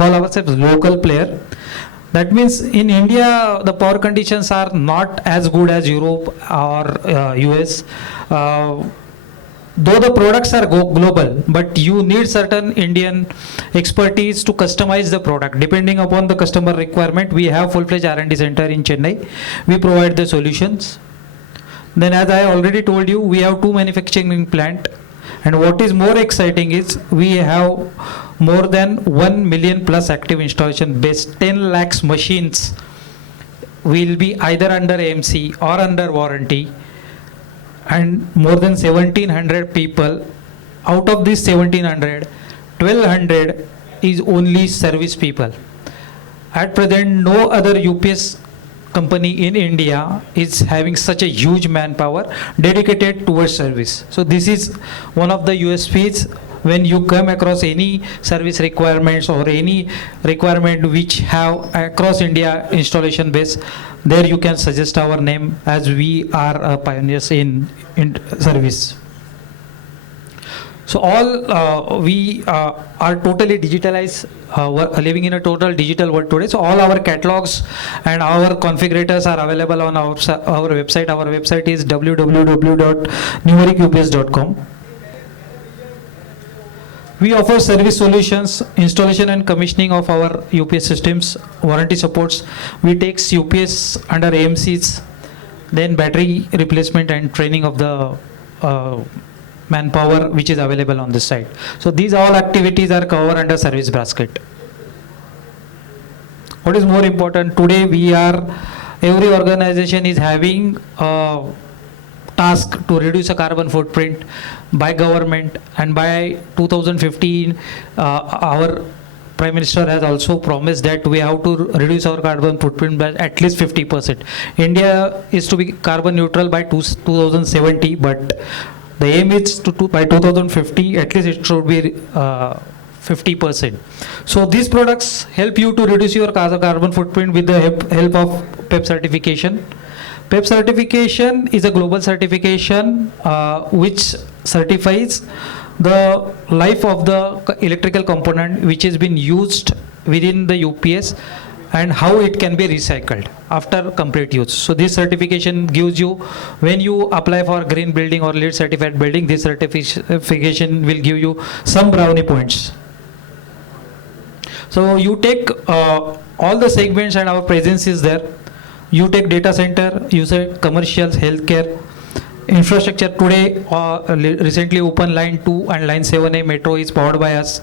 ourselves local player. That means in India, the power conditions are not as good as Europe or US. Though the products are global, but you need certain Indian expertise to customize the product. Depending upon the customer requirement, we have full-fledged R&D center in Chennai. We provide the solutions. Then as I already told you, we have 2 manufacturing plant. And what is more exciting is we have more than 1 million plus active installation base. 10 lakhs machines will be either under AMC or under warranty. And more than 1,700 people. Out of this 1,700, 1,200 is only service people. At present, no other UPS company in India is having such a huge manpower dedicated towards service. So this is one of the USPs. When you come across any service requirements or any requirement which have across India installation base, there you can suggest our name, as we are pioneers in service. So all we are totally digitalized, living in a total digital world today. So all our catalogs and our configurators are available on our website. Our website is www.numerikups.com. We offer service solutions, installation and commissioning of our UPS systems, warranty supports. We take UPS under AMCs, then battery replacement and training of the manpower which is available on this site. So these all activities are covered under service basket. What is more important, today every organization is having a task to reduce a carbon footprint by government, and by 2015 our Prime Minister has also promised that we have to reduce our carbon footprint by at least 50%. India is to be carbon neutral by 2070, but the aim is by 2050 at least it should be 50%. So these products help you to reduce your carbon footprint with the help of PEP certification. PEP certification is a global certification which certifies the life of the electrical component which has been used within the UPS and how it can be recycled after complete use. So this certification gives you, when you apply for green building or LEED certified building, this certification will give you some brownie points. So you take all the segments and our presence is there. You take data center, you say commercials, healthcare, infrastructure. Today, recently open line 2 and line 7A metro is powered by us.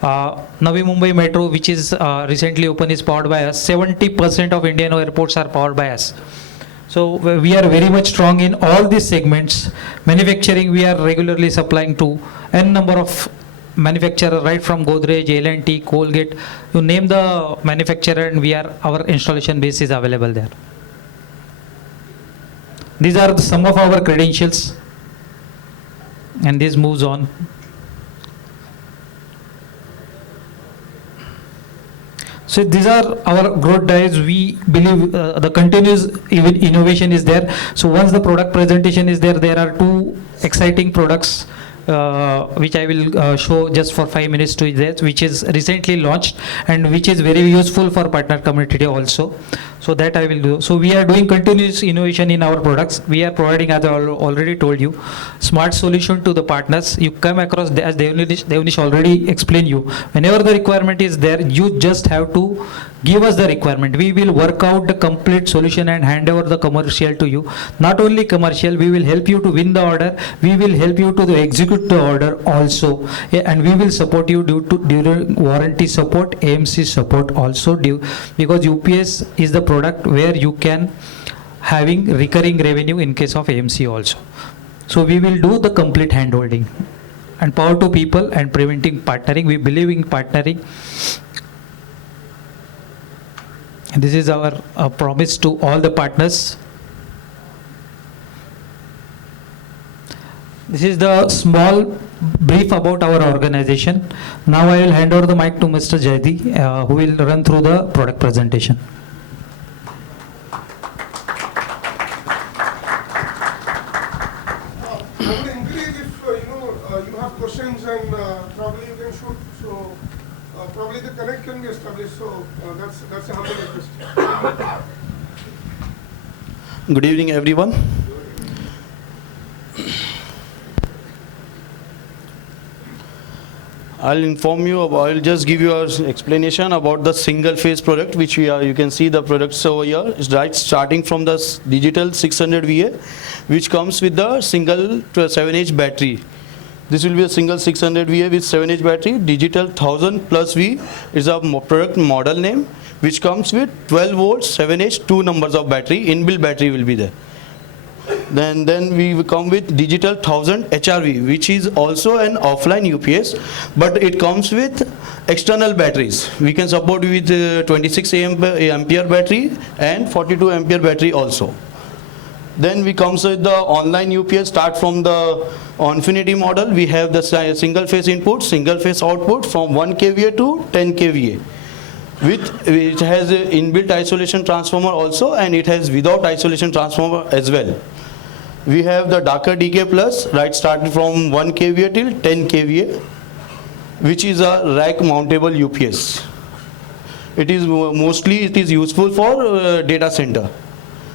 Navi Mumbai metro, which is recently open, is powered by us. 70% of Indian airports are powered by us. So we are very much strong in all these segments. Manufacturing, we are regularly supplying to n number of manufacturer, right from Godrej, L&T, Colgate, you name the manufacturer, and our installation base is available there. These are some of our credentials, and this moves on. So these are our growth drives. We believe the continuous innovation is there. So once the product presentation is there, there are 2 exciting products which I will show just for 5 minutes to that, which is recently launched and which is very useful for partner community also. So that I will do. So we are doing continuous innovation in our products. We are providing, as I already told you, smart solution to the partners. You come across, as Devnish already explained you, whenever the requirement is there, you just have to give us the requirement. We will work out the complete solution and hand over the commercial to you. Not only commercial, we will help you to win the order. We will help you to execute the order also. Yeah, and we will support you during warranty support, AMC support also, because UPS is the product where you can having recurring revenue in case of AMC also. So we will do the complete handholding and power to people and preventing partnering. We believe in partnering. And this is our promise to all the partners. This is the small brief about our organization. Now I will hand over the mic to Mr. Jayadi, who will run through the product presentation. I would encourage if you have questions and probably you can shoot. So probably the connect can be established. So that's a humble request. Good evening, everyone. I'll just give you an explanation about the single phase product, which you can see the products over here. It's right starting from the digital 600 VA, which comes with the single 7H battery. This will be a single 600 VA with 7H battery. Digital 1000 plus V is a product model name, which comes with 12 volts, 7H, 2 numbers of battery. Inbuilt battery will be there. Then we come with digital 1000 HRV, which is also an offline UPS, but it comes with external batteries. We can support with 26 ampere battery and 42 ampere battery also. Then we comes with the online UPS. Start from the Infinity model. We have the single phase input, single phase output from 1 kVA to 10 kVA. It has an inbuilt isolation transformer also, and it has without isolation transformer as well. We have the Darker DK Plus, right, starting from 1 kVA till 10 kVA, which is a rack mountable UPS. It is useful for data center.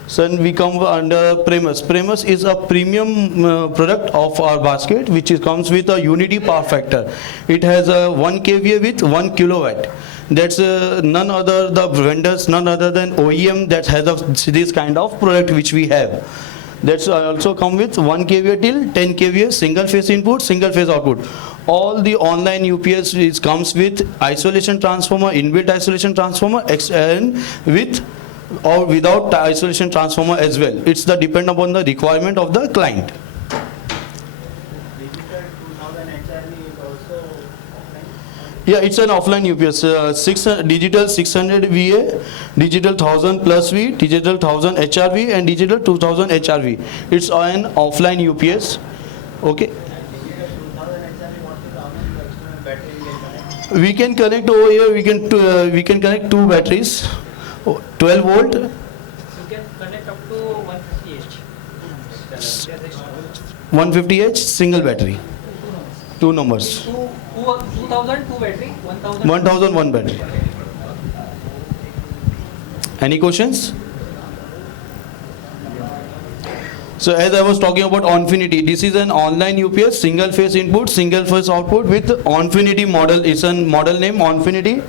So then we come under Primus. Primus is a premium product of our basket, which comes with a unity power factor. It has a 1 kVA with 1 kilowatt. That's none other the vendors, none other than OEM that has this kind of product which we have. That's also come with 1 kVA till 10 kVA, single phase input, single phase output. All the online UPS comes with isolation transformer, inbuilt isolation transformer, and with or without isolation transformer as well. It's depend upon the requirement of the client. Yeah, it's an offline UPS. Digital 600 VA, digital 1000 plus V, digital 1000 HRV, and digital 2000 HRV. It's an offline UPS. Okay. We can connect over here. We can connect 2 batteries, 12 volt. You can connect up to 150H. 150H single battery. 2 numbers. 2000 2 battery, 1000 1001 battery. Any questions? So as I was talking about Onfinity, this is an online UPS, single phase input, single phase output with Onfinity model. It's a model name Onfinity,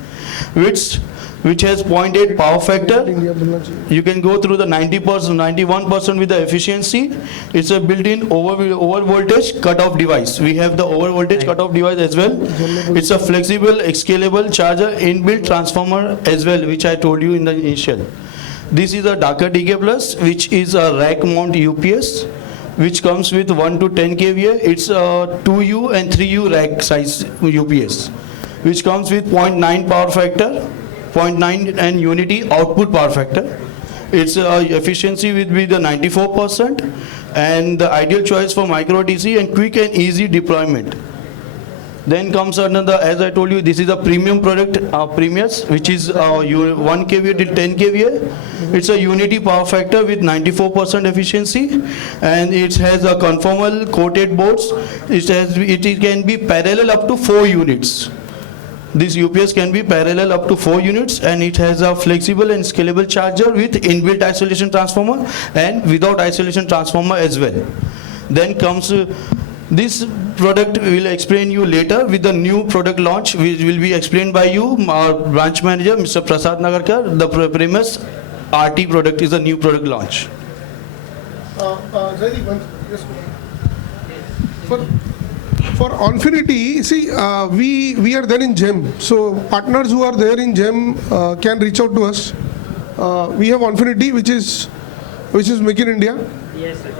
which which has 0.8 power factor. You can go through the 90%, 91% with the efficiency. It's a built-in over voltage cutoff device. We have the over voltage cutoff device as well. It's a flexible, scalable charger, inbuilt transformer as well, which I told you in the initial. This is a Dhaka DK Plus, which is a rack mount UPS, which comes with 1 to 10 kVA. It's a 2U and 3U rack size UPS, which comes with 0.9 power factor, 0.9 and unity output power factor. Its efficiency will be the 94%, and the ideal choice for micro DC and quick and easy deployment. Then comes another, as I told you, this is a premium product, Premius, which is 1 kVA till 10 kVA. It's a unity power factor with 94% efficiency, and it has a conformal coated boards. It can be parallel up to 4 units. This UPS can be parallel up to 4 units, and it has a flexible and scalable charger with inbuilt isolation transformer and without isolation transformer as well. Then comes this product will explain you later with the new product launch, which will be explained by you, our branch manager, Mr. Prasad Nagarkar. The Premise RT product is a new product launch. For Onfinity, see, we are there in GEM. So partners who are there in GEM can reach out to us. We have Onfinity, which is Make in India. Yes, sir.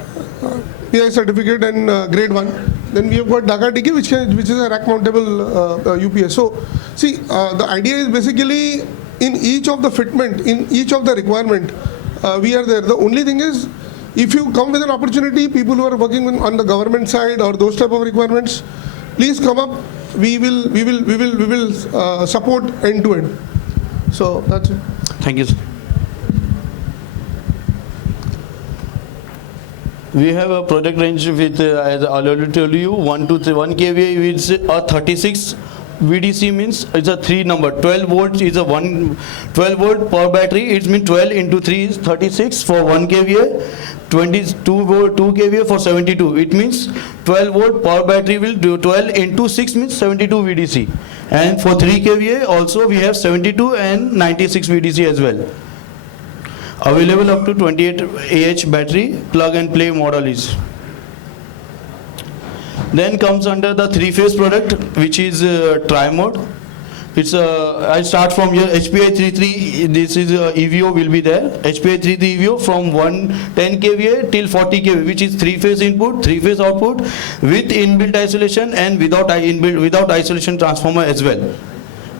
PI certificate and grade 1. Then we have got Dhaka DK, which is a rack mountable UPS. So see, the idea is basically in each of the fitment, in each of the requirement, we are there. The only thing is, if you come with an opportunity, people who are working on the government side or those type of requirements, please come up. We will support end to end. So that's it. Thank you, sir. We have a product range with, as I already told you, 1 to 1 kVA with a 36 VDC means it's a 3 number. 12 volts is a 12 volt per battery. It means 12 into 3 is 36 for 1 kVA. 22 volt 2 kVA for 72. It means 12 volt per battery will do 12 into 6 means 72 VDC. And for 3 kVA also we have 72 and 96 VDC as well. Available up to 28 AH battery, plug and play model is. Then comes under the 3-phase product, which is tri-mode. It's I start from here, HPI 33, this is EVO will be there. HPI 33 EVO from 10 kVA till 40 kVA, which is 3-phase input, 3-phase output with inbuilt isolation and without isolation transformer as well.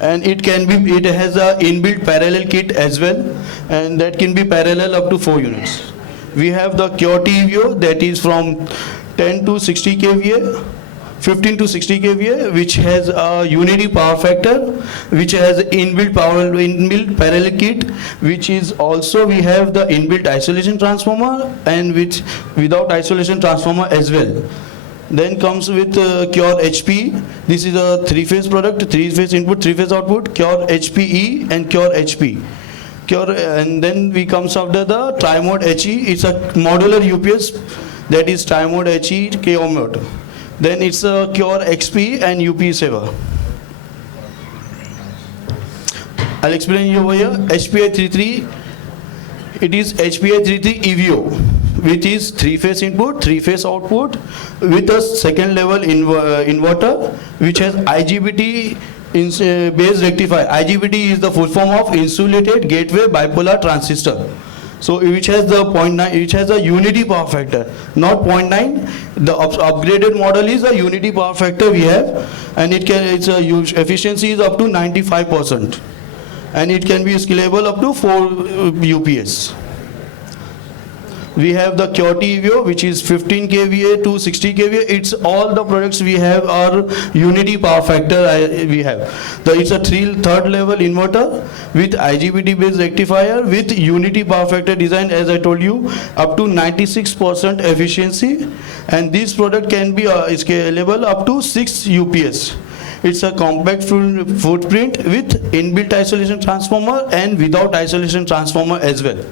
And it has a inbuilt parallel kit as well, and that can be parallel up to 4 units. We have the QT EVO, that is from 10 to 60 kVA, 15 to 60 kVA, which has a unity power factor, which has inbuilt parallel kit, which is also we have the inbuilt isolation transformer and without isolation transformer as well. Then comes with Cure HP. This is a 3-phase product, 3-phase input, 3-phase output, Cure HPE and Cure HP. And then we comes after the Tri-Mode HE. It's a modular UPS, that is Tri-Mode HE KO mode. Then it's a Cure XP and UP Saver. I'll explain you over here. HPI 33, it is HPI 33 EVO, which is 3-phase input, 3-phase output with a second level inverter, which has IGBT base rectifier. IGBT is the full form of insulated gateway bipolar transistor. So which has the 0.9, which has a unity power factor, not 0.9. The upgraded model is a unity power factor we have, and its efficiency is up to 95%, and it can be scalable up to 4 UPS. We have the QT EVO, which is 15 kVA to 60 kVA. It's all the products we have are unity power factor we have. It's a third level inverter with IGBT based rectifier with unity power factor design, as I told you, up to 96% efficiency. And this product can be scalable up to 6 UPS. It's a compact footprint with inbuilt isolation transformer and without isolation transformer as well.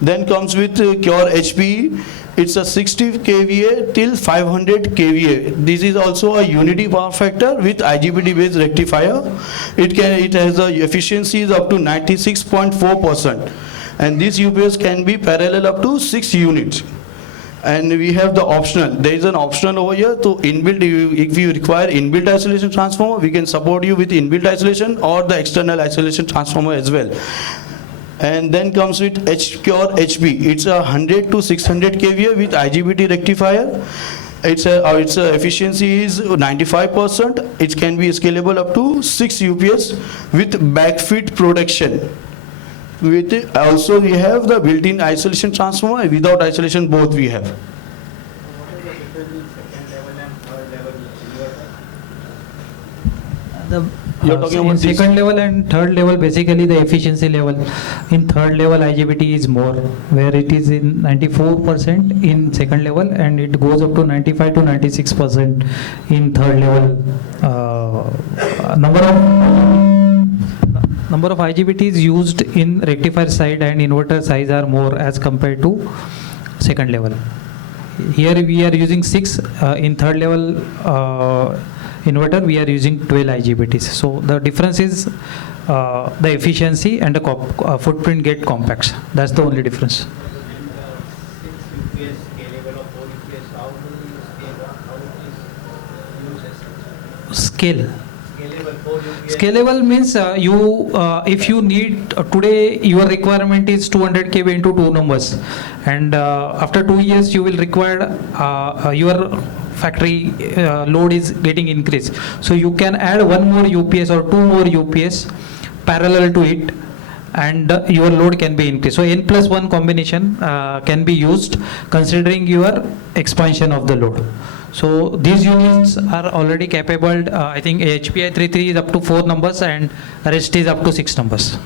Then comes with Cure HP, It's a 60 kVA till 500 kVA. This is also a unity power factor with IGBT based rectifier. It has a efficiency is up to 96.4%, and this UPS can be parallel up to 6 units. And we have the optional. There is an optional over here to inbuilt. If you require inbuilt isolation transformer, we can support you with inbuilt isolation or the external isolation transformer as well. And then comes with H-Cure HP. It's a 100 to 600 kVA with IGBT rectifier. Its efficiency is 95%. It can be scalable up to 6 UPS with backfit protection. With it, also we have the built-in isolation transformer. Without isolation, both we have. You're talking in about this? second level and third level, basically the efficiency level. In third level, IGBT is more, where it is in 94% in second level, and it goes up to 95 to 96% in third level. Number of IGBTs used in rectifier side and inverter size are more as compared to second level. Here we are using 6, in third level inverter we are using 12 IGBTs. So the difference is the efficiency and the footprint get compacts. That's the only difference. Scale. Scalable means if you need today your requirement is 200 kV into 2 numbers, and after 2 years you will require your factory load is getting increased. So you can add 1 more UPS or 2 more UPS parallel to it, and your load can be increased. So N plus 1 combination can be used considering your expansion of the load. So these units are already capable. I think HPI 33 is up to 4 numbers and rest is up to 6 numbers.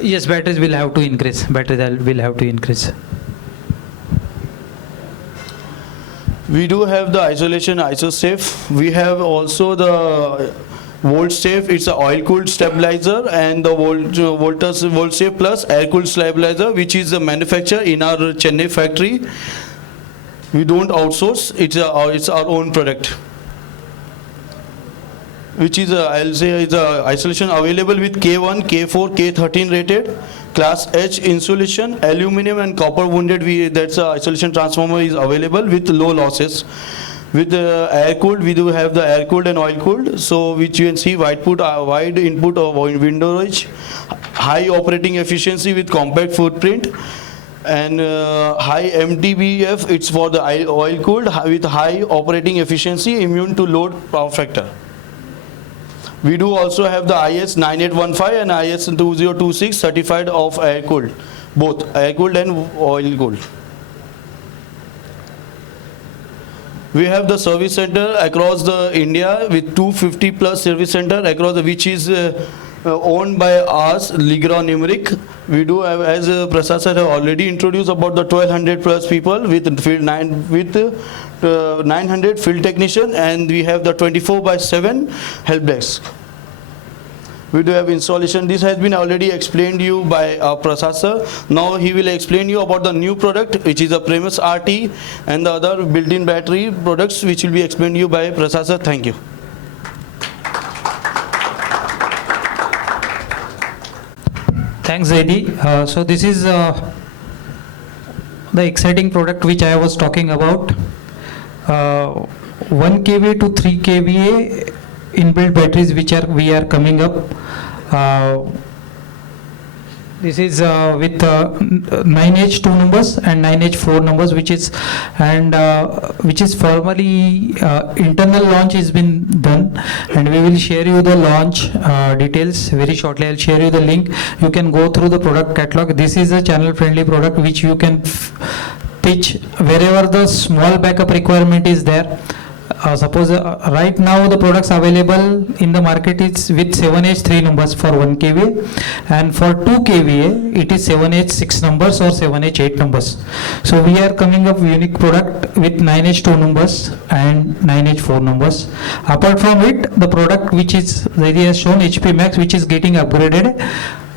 Yes, batteries will have to increase. Batteries will have to increase. We do have the isolation IsoSafe. We have also the VoltSafe. It's an oil-cooled stabilizer, and the VoltSafe Plus air-cooled stabilizer, which is manufactured in our Chennai factory. We don't outsource. It's our own product, which is I'll say is a isolation available with K1, K4, K13 rated, class H insulation, aluminum and copper wounded. That's a isolation transformer is available with low losses. With air cooled, we do have the air cooled and oil cooled. So which you can see wide input or window range, high operating efficiency with compact footprint, and high MTBF. It's for the oil cooled with high operating efficiency, immune to load power factor. We do also have the IS 9815 and IS 2026 certified of air cooled, both air cooled and oil cooled. We have the service center across the India with 250 plus service center across which is owned by us, Ligra Numeric. We do have, as Prasad sir have already introduced, about the 1200 plus people with 900 field technician, and we have the 24/7 help desk. We do have installation. This has been already explained you by Prasad sir. Now he will explain you about the new product, which is a premise RT, and the other built-in battery products, which will be explained you by Prasad sir. Thank you. Thanks, Zaidi. So this is the exciting product which I was talking about. 1 kVA to 3 kVA inbuilt batteries which we are coming up. This is with 9H 2 numbers and 9H 4 numbers, which is formally internal launch has been done, and we will share you the launch details very shortly. I'll share you the link. You can go through the product catalog. This is a channel friendly product which you can pitch wherever the small backup requirement is there. Suppose right now the products available in the market is with 7H 3 numbers for 1 kVA, and for 2 kVA it is 7H 6 numbers or 7H 8 numbers. So we are coming up unique product with 9H 2 numbers and 9H 4 numbers. Apart from it, the product which is has shown HP Max, which is getting upgraded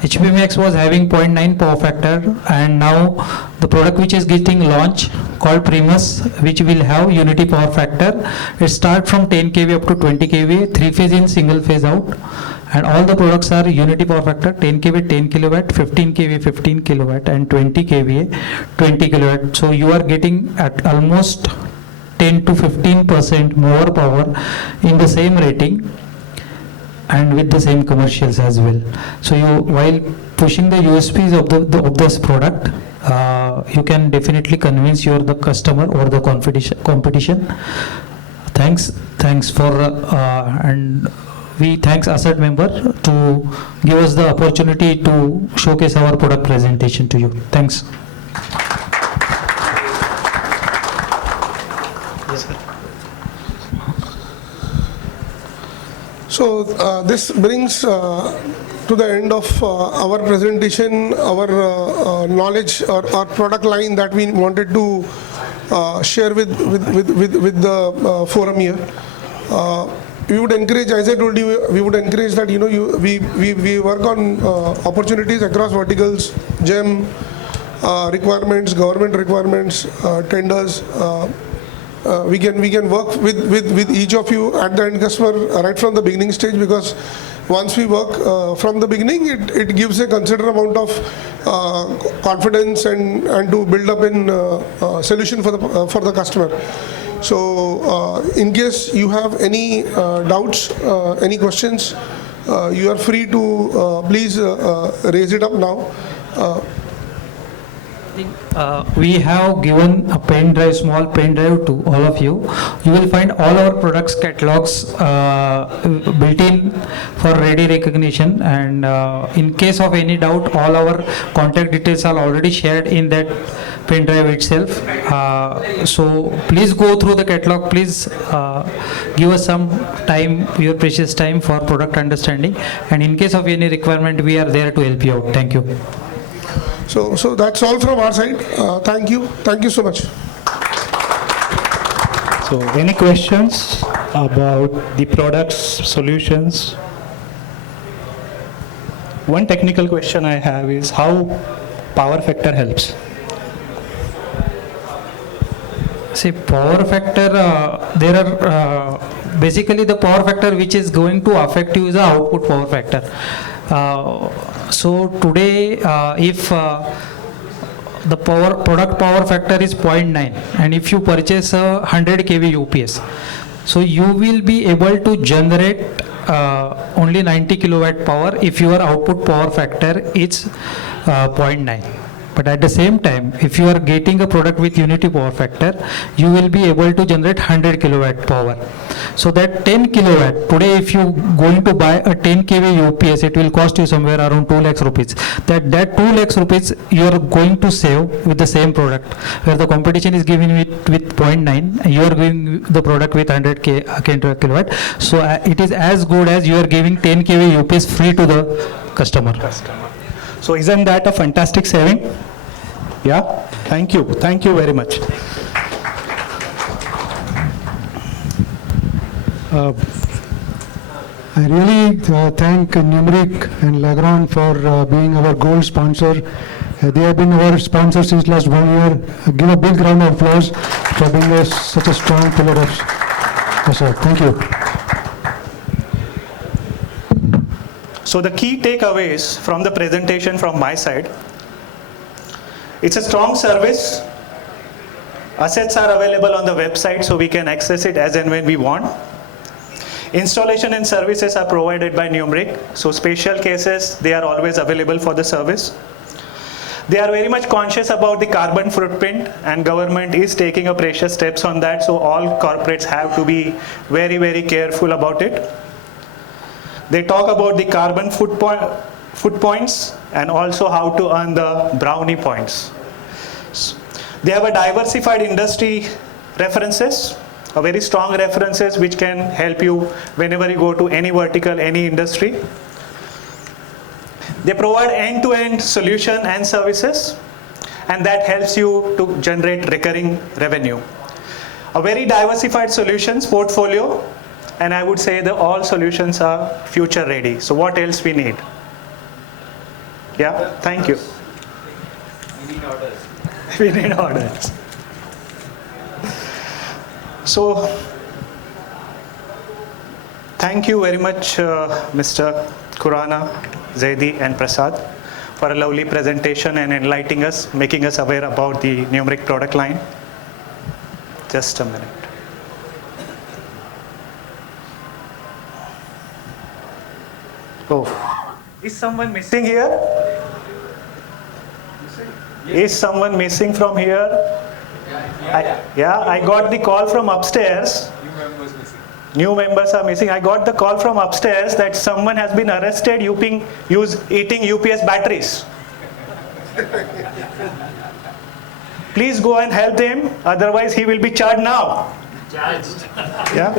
HP Max was having 0.9 power factor, and now the product which is getting launched called Primus, which will have unity power factor. It starts from 10 kV up to 20 kV, 3-phase in, single phase out, and all the products are unity power factor, 10 kV 10 kilowatt, 15 kV 15 kilowatt, and 20 kVA 20 kilowatt. So you are getting at almost 10 to 15% more power in the same rating and with the same commercials as well. So you, while pushing the USPs of this product, you can definitely convince the customer or the competition. Thanks for and we thanks ASIRT member to give us the opportunity to showcase our product presentation to you. Thanks. So this brings to the end of our presentation, our knowledge or product line that we wanted to share with the forum here. We would encourage, as I told you, we would encourage that we work on opportunities across verticals, GEM requirements, government requirements, tenders. We can work with each of you at the end customer right from the beginning stage, because once we work from the beginning, it gives a considerable amount of confidence and to build up in solution for the customer. So in case you have any doubts, any questions, you are free to please raise it up now. We have given a pen drive, small pen drive to all of you. You will find all our products catalogs built in for ready recognition, and in case of any doubt, all our contact details are already shared in that pen drive itself. So please go through the catalog. Please give us some time, your precious time, for product understanding, and in case of any requirement, we are there to help you out. Thank you. So that's all from our side. Thank you so much. So any questions about the products, solutions? One technical question I have is how power factor helps? See, power factor, there are basically the power factor which is going to affect you is the output power factor. So today, if the product power factor is 0.9, and if you purchase a 100 kV UPS, so you will be able to generate only 90 kilowatt power if your output power factor is 0.9. But at the same time, if you are getting a product with unity power factor, you will be able to generate 100 kilowatt power. So that 10 kilowatt, today if you going to buy a 10 kV UPS, it will cost you somewhere around 2 lakhs rupees. That 2 lakhs rupees you are going to save with the same product, where the competition is giving it with 0.9, you are giving the product with 100 kilowatt. So it is as good as you are giving 10 kV UPS free to the customer. So isn't that a fantastic saving? Yeah, thank you very much. I really thank Numeric and Lagron for being our gold sponsor. They have been our sponsor since last 1 year. Give a big round of applause for being such a strong pillar of ASIRT. Thank you. So the key takeaways from the presentation from my side: it's a strong service. Assets are available on the website, so we can access it as and when we want. Installation and services are provided by Numeric, so special cases, they are always available for the service. They are very much conscious about the carbon footprint, and government is taking a precious steps on that, so all corporates have to be very, very careful about it. They talk about the carbon foot points and also how to earn the brownie points. They have a diversified industry references, a very strong references which can help you whenever you go to any vertical, any industry. They provide end-to-end solution and services, and that helps you to generate recurring revenue. A very diversified solutions portfolio, and I would say that all solutions are future ready. So what else we need? Yeah, thank you. We need orders. We need orders. So, thank you very much, Mr. Khurana, Zaidi, and Prasad, for a lovely presentation and enlightening us, making us aware about the Numeric product line. Just a minute. Oh, is someone missing here? Is someone missing from here? I got the call from upstairs. New members are missing. I got the call from upstairs that someone has been arrested eating UPS batteries. Please go and help him, otherwise he will be charged now. Yeah.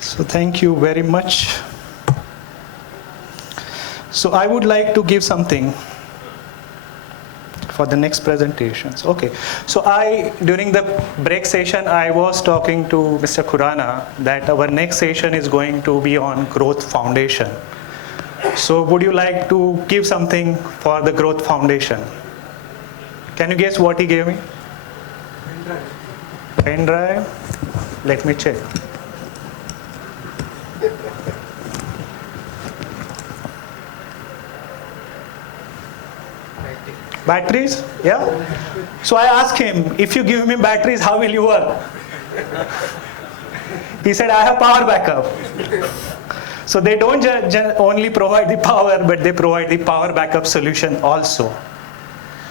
So thank you very much. So I would like to give something for the next presentations. Okay. So during the break session, I was talking to Mr. Khurana that our next session is going to be on growth foundation. So would you like to give something for the growth foundation? Can you guess what he gave me? Pen drive. Let me check. Batteries? Yeah. So I asked him, if you give me batteries, how will you work? He said, I have power backup. So they don't only provide the power, but they provide the power backup solution also.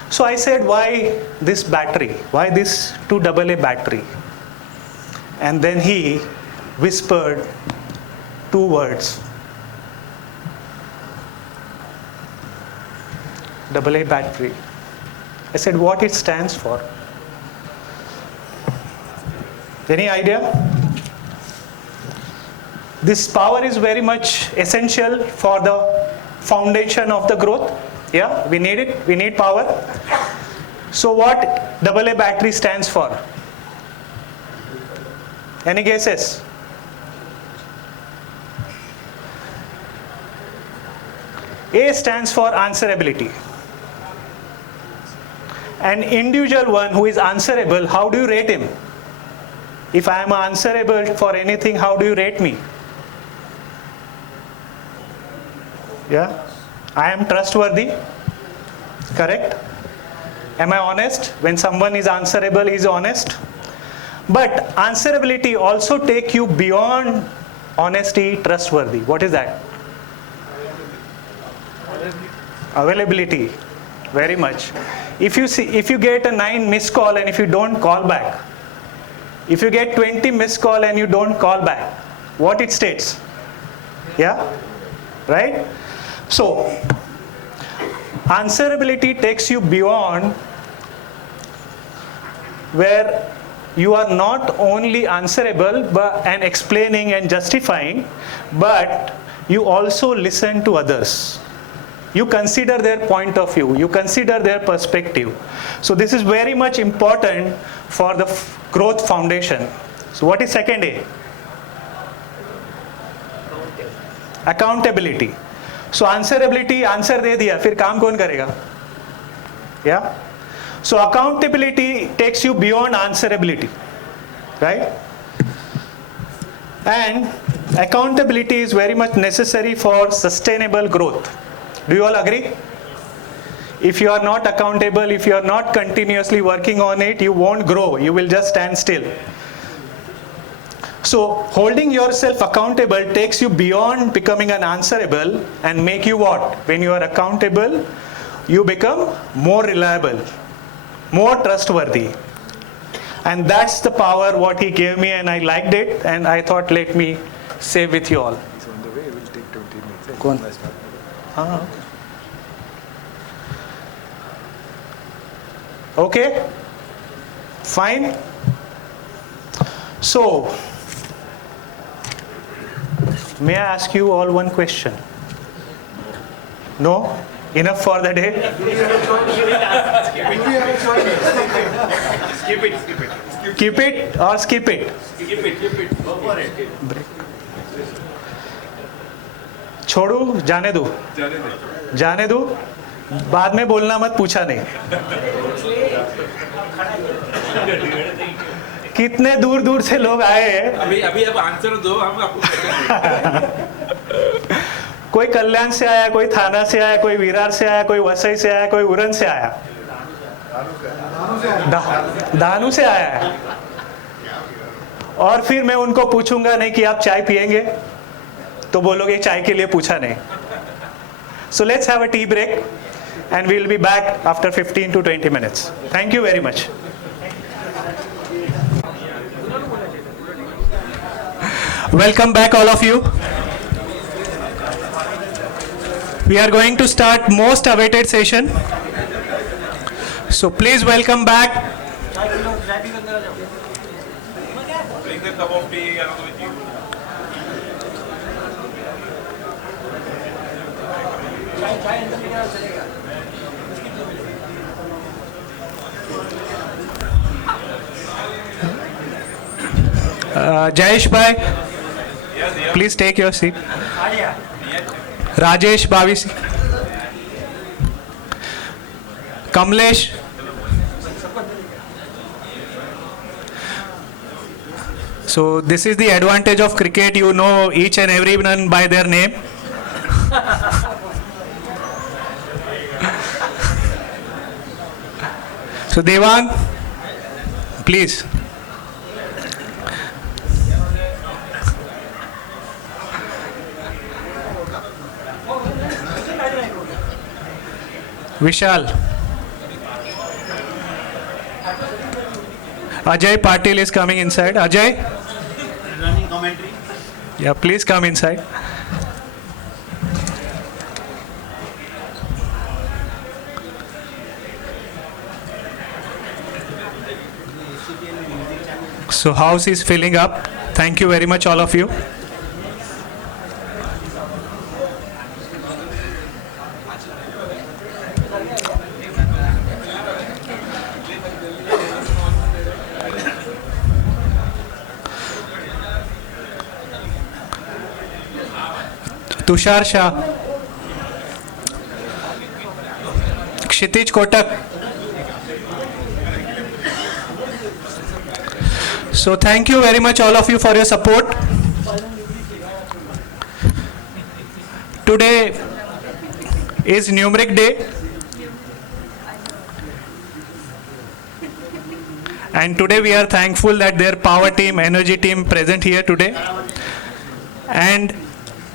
So I said, why this battery? Why this 2AA battery? And then he whispered two words. AA battery. I said, what it stands for? Any idea? This power is very much essential for the foundation of the growth. Yeah, we need it. We need power. So what AA battery stands for? Any guesses? A stands for answerability. An individual one who is answerable, how do you rate him? If I am answerable for anything, how do you rate me? Yeah? I am trustworthy. Correct? Am I honest? When someone is answerable, he is honest. But answerability also take you beyond honesty, trustworthy. What is that? Availability. Very much. If you get a 9 missed call and if you don't call back, if you get 20 missed call and you don't call back, what it states? Yeah? Right? So, answerability takes you beyond where you are not only answerable and explaining and justifying, but you also listen to others. You consider their point of view, you consider their perspective. So this is very much important for the growth foundation. So what is second A? Accountability. So answerability, answer दे दिया, फिर काम कौन करेगा? Yeah? So accountability takes you beyond answerability, right? And accountability is very much necessary for sustainable growth. Do you all agree? If you are not accountable, if you are not continuously working on it, you won't grow. You will just stand still. So holding yourself accountable takes you beyond becoming an answerable and make you what? When you are accountable, you become more reliable, more trustworthy. And that's the power what he gave me, and I liked it, and I thought let me share with you all. He's on the way, it will take 20 minutes. Kaun? Okay, fine. So, may I ask you all one question? No? Enough for the day? Keep it or skip it? Keep it. Go for it. छोड़ू जाने दूँ? जाने दूँ? बाद में बोलना मत, पूछा नहीं। कितने दूर दूर से लोग आए हैं। अभी अब आंसर दो, हम आपको कोई कल्याण से आया, कोई थाना से आया, कोई विरार से आया, कोई वसई से आया, कोई उरन से आया, दानू से आया है। और फिर मैं उनको पूछूंगा नहीं कि आप चाय पिएंगे, तो बोलोगे चाय के लिए पूछा नहीं। So let's have a tea break and we'll be back after 15 to 20 minutes. Thank you very much. Welcome back all of you. We are going to start most awaited session. So please welcome back. bring the cup of tea along with you. Jayesh bhai, please take your seat. Rajesh Bhavisi, Kamlesh, so this is the advantage of cricket, you know each and everyone by their name. So Devang, please. Vishal. Ajay Patil is coming inside. Ajay? Running commentary. Yeah, please come inside. So house is filling up. Thank you very much all of you. Tushar Shah, Kshitij Kotak. So thank you very much all of you for your support. Today is Numeric Day. And today we are thankful that their power team, energy team present here today. And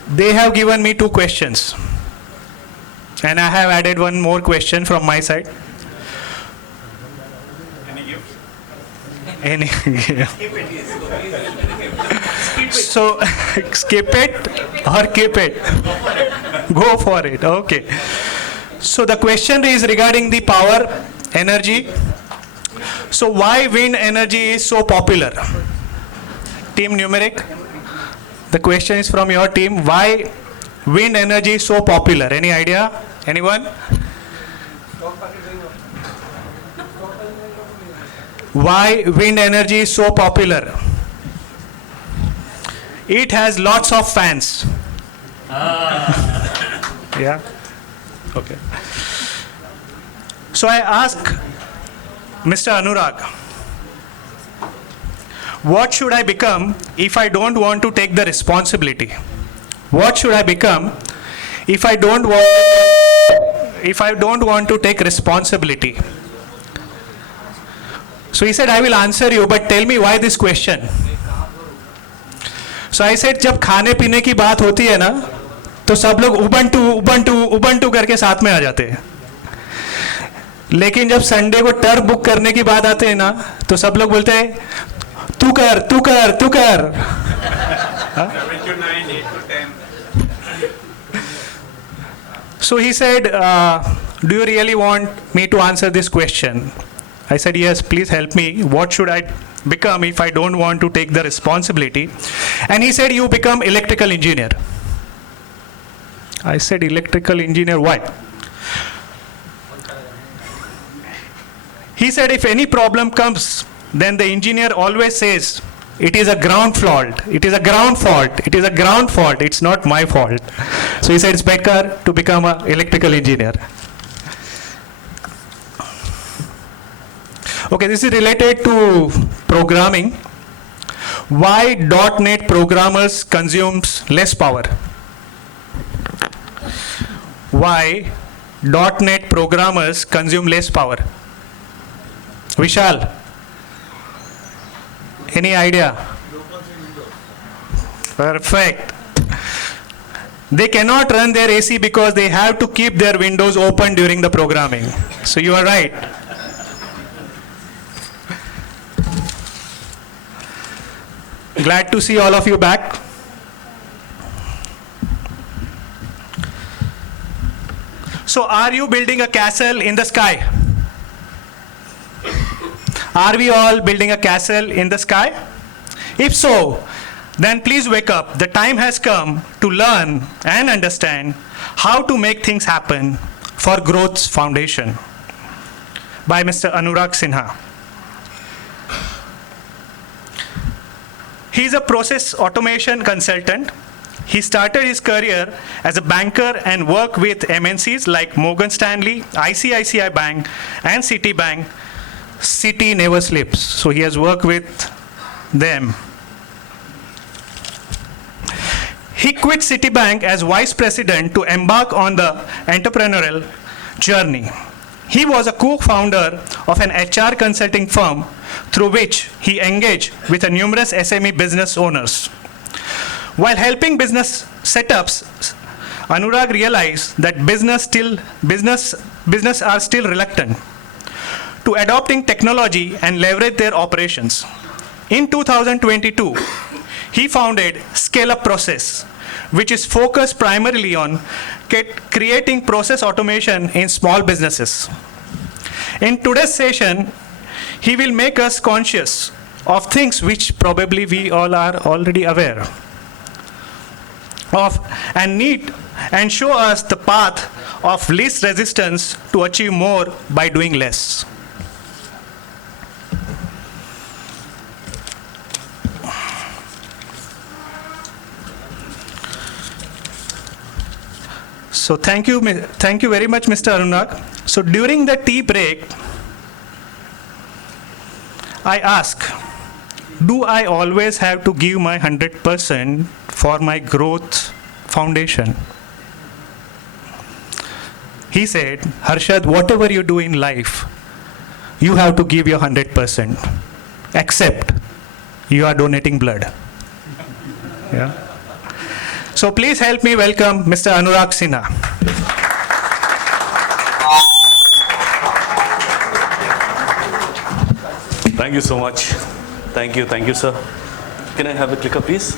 they have given me 2 questions. And I have added one more question from my side. Any so skip it or keep it? Go for it. Okay. So the question is regarding the power energy. So why wind energy is so popular? Team Numeric, the question is from your team. Why wind energy is so popular? Any idea? Anyone? Why wind energy is so popular? It has lots of fans. Yeah. Okay. So I ask Mr. Anurag, what should I become if I don't want to take the responsibility? What should I become if I don't want to take responsibility? So he said, I will answer you, but tell me why this question. So I said, जब खाने पीने की बात होती है ना, तो सब लोग उबंटू करके साथ में आ जाते हैं. लेकिन जब संडे को टर्फ बुक करने की बात आते हैं ना, तो सब लोग बोलते हैं, तू कर. Huh? 7 to 9, 8 to 10. So he said, do you really want me to answer this question? I said, yes, please help me. What should I become if I don't want to take the responsibility? And he said, you become electrical engineer. I said, electrical engineer, why? He said, if any problem comes, then the engineer always says, It is a ground fault. It is a ground fault. It is a ground fault. It's not my fault. So he said it's better to become an electrical engineer. Okay, this is related to programming. Why .NET programmers consumes less power? Why .NET programmers consume less power? Vishal, any idea? Perfect. They cannot run their AC because they have to keep their windows open during the programming. So you are right. Glad to see all of you back. So are you building a castle in the sky? Are we all building a castle in the sky? If so, then please wake up. The time has come to learn and understand how to make things happen for Growth's Foundation by Mr. Anurag Sinha. He is a process automation consultant. He started his career as a banker and worked with MNCs like Morgan Stanley, ICICI Bank, and Citibank. City never sleeps. So he has worked with them. He quit Citibank as vice president to embark on the entrepreneurial journey. He was a co-founder of an HR consulting firm through which he engaged with a numerous SME business owners. While helping business setups, Anurag realized that business are still reluctant to adopting technology and leverage their operations. In 2022, he founded Scale Up Process, which is focused primarily on creating process automation in small businesses. In today's session, he will make us conscious of things which probably we all are already aware of and show us the path of least resistance to achieve more by doing less. So thank you very much, Mr. Anurag. So during the tea break, I ask, do I always have to give my 100% for my growth foundation? He said, Harshad, whatever you do in life, you have to give your 100%, except you are donating blood. Yeah. So please help me welcome Mr. Anurag Sinha. Thank you so much. Thank you, sir. Can I have a clicker, please?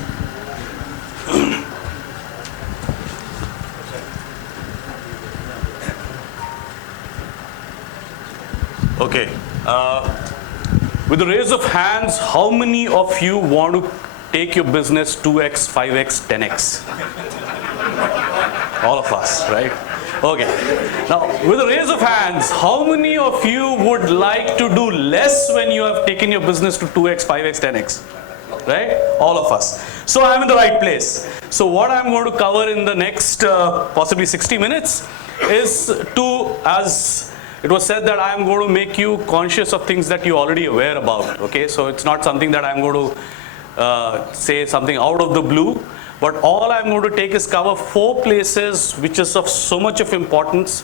Okay. With the raise of hands, how many of you want to take your business 2x, 5x, 10x? All of us, right? Okay. Now, with a raise of hands, how many of you would like to do less when you have taken your business to 2x, 5x, 10x? Right? All of us. So I'm in the right place. So what I'm going to cover in the next possibly 60 minutes is to, as it was said, that I'm going to make you conscious of things that you're already aware about. Okay? So it's not something that I'm going to say something out of the blue. But all I'm going to take is cover 4 places which is of so much of importance.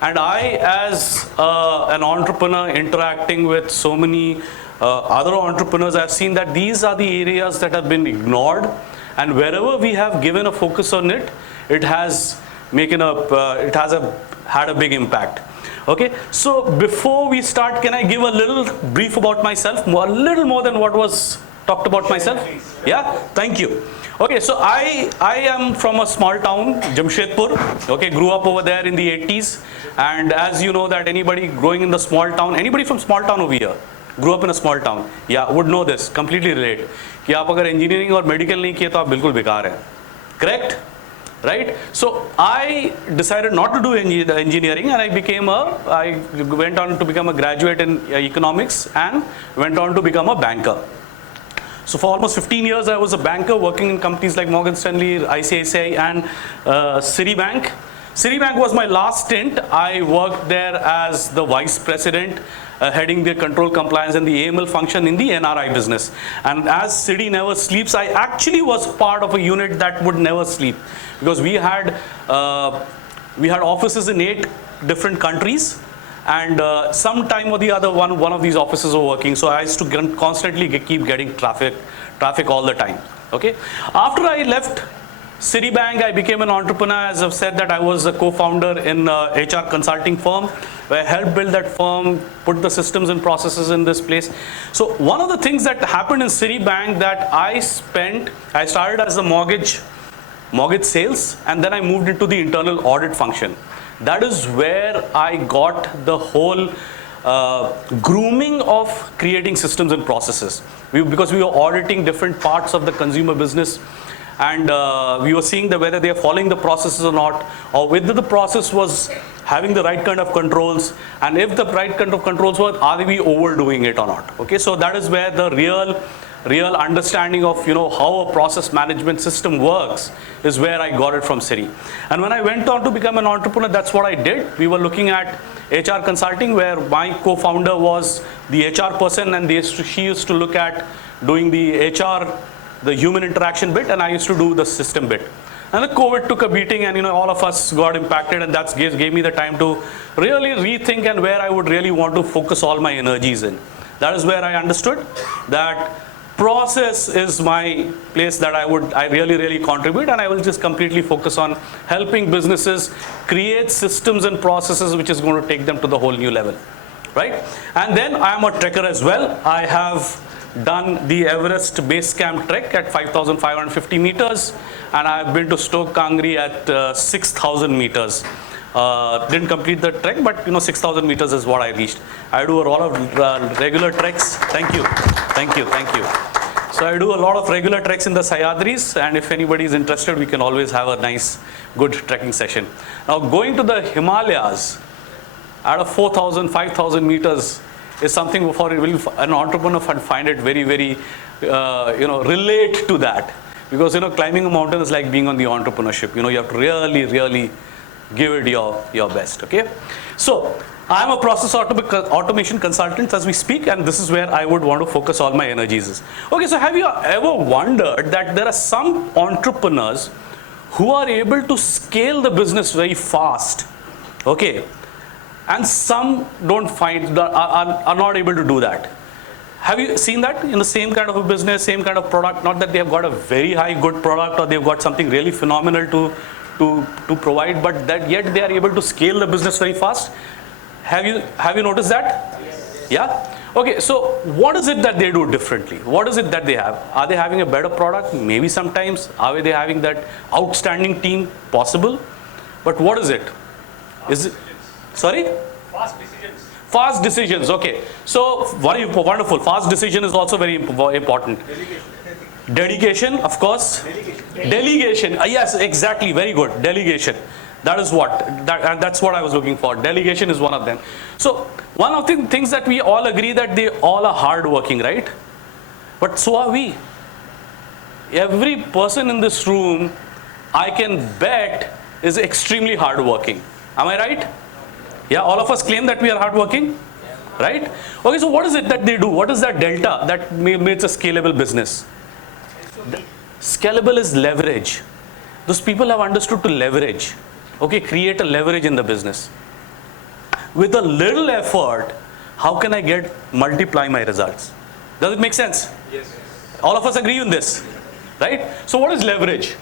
And I, as an entrepreneur interacting with so many other entrepreneurs, I've seen that these are the areas that have been ignored. And wherever we have given a focus on it, it has had a big impact. Okay, so before we start, can I give a little brief about myself, a little more than what was talked about myself? Yeah, thank you. Okay, so I am from a small town, Jamshedpur. Okay, grew up over there in the 80s. And as you know that anybody growing in the small town, anybody from small town over here, grew up in a small town, yeah, would know this, completely relate. कि आप अगर engineering or medical नहीं किए तो आप बिल्कुल बेकार हैं. Correct? Right? So I decided not to do engineering, and I went on to become a graduate in economics and went on to become a banker. So for almost 15 years, I was a banker working in companies like Morgan Stanley, ICICI, and Citibank. Citibank was my last stint. I worked there as the vice president, heading the control compliance and the AML function in the NRI business. And as Citi never sleeps, I actually was part of a unit that would never sleep, because we had offices in 8 different countries, and sometime or the other one of these offices were working. So I used to constantly keep getting traffic all the time. Okay. After I left Citibank, I became an entrepreneur. As I've said, that I was a co-founder in HR consulting firm, where I helped build that firm, put the systems and processes in this place. So one of the things that happened in Citibank, that I started as a mortgage sales, and then I moved into the internal audit function. That is where I got the whole grooming of creating systems and processes. Because we were auditing different parts of the consumer business, and we were seeing whether they are following the processes or not, or whether the process was having the right kind of controls, and if the right kind of controls were, are we overdoing it or not? Okay, so that is where the real understanding of how a process management system works is where I got it from Citi. And when I went on to become an entrepreneur, that's what I did. We were looking at HR consulting, where my co-founder was the HR person, and she used to look at doing the HR, the human interaction bit, and I used to do the system bit. And the COVID took a beating, and all of us got impacted, and that gave me the time to really rethink and where I would really want to focus all my energies in. That is where I understood that process is my place that I really contribute, and I will just completely focus on helping businesses create systems and processes which is going to take them to the whole new level, right? And then I am a trekker as well. I have done the Everest Base Camp trek at 5,550 meters, and I have been to Stoke Kangri at 6,000 meters. Didn't complete the trek, but 6,000 meters is what I reached. I do a lot of regular treks. Thank you. So I do a lot of regular treks in the Sahyadris, and if anybody is interested, we can always have a nice, good trekking session. Now, going to the Himalayas at a 4,000, 5,000 meters is something for an entrepreneur find it very, very, relate to that. Because, climbing a mountain is like being on the entrepreneurship. You have to really give it your best, okay? So, I'm a process automation consultant as we speak, and this is where I would want to focus all my energies. Okay, so have you ever wondered that there are some entrepreneurs who are able to scale the business very fast, okay? And some are not able to do that. Have you seen that in the same kind of a business, same kind of product? Not that they have got a very high good product, or they've got something really phenomenal to provide, but that yet they are able to scale the business very fast. Have you noticed that? Yes. Yeah? Okay, so what is it that they do differently? What is it that they have? Are they having a better product? Maybe sometimes. Are they having that outstanding team? Possible. But what is it? Is it? Sorry? Fast decisions, okay. So, very wonderful. Fast decision is also very important. Dedication, of course. Delegation. Yes, exactly. Very good. Delegation. That is that's what I was looking for. Delegation is one of them. So, one of the things that we all agree that they all are hardworking, right? But so are we. Every person in this room, I can bet, is extremely hardworking. Am I right? Yeah, all of us claim that we are hardworking, right? Okay, so what is it that they do? What is that delta that makes a scalable business? Scalable is leverage. Those people have understood to leverage. Okay, create a leverage in the business. With a little effort, how can I multiply my results? Does it make sense? Yes. All of us agree on this, right? So what is leverage?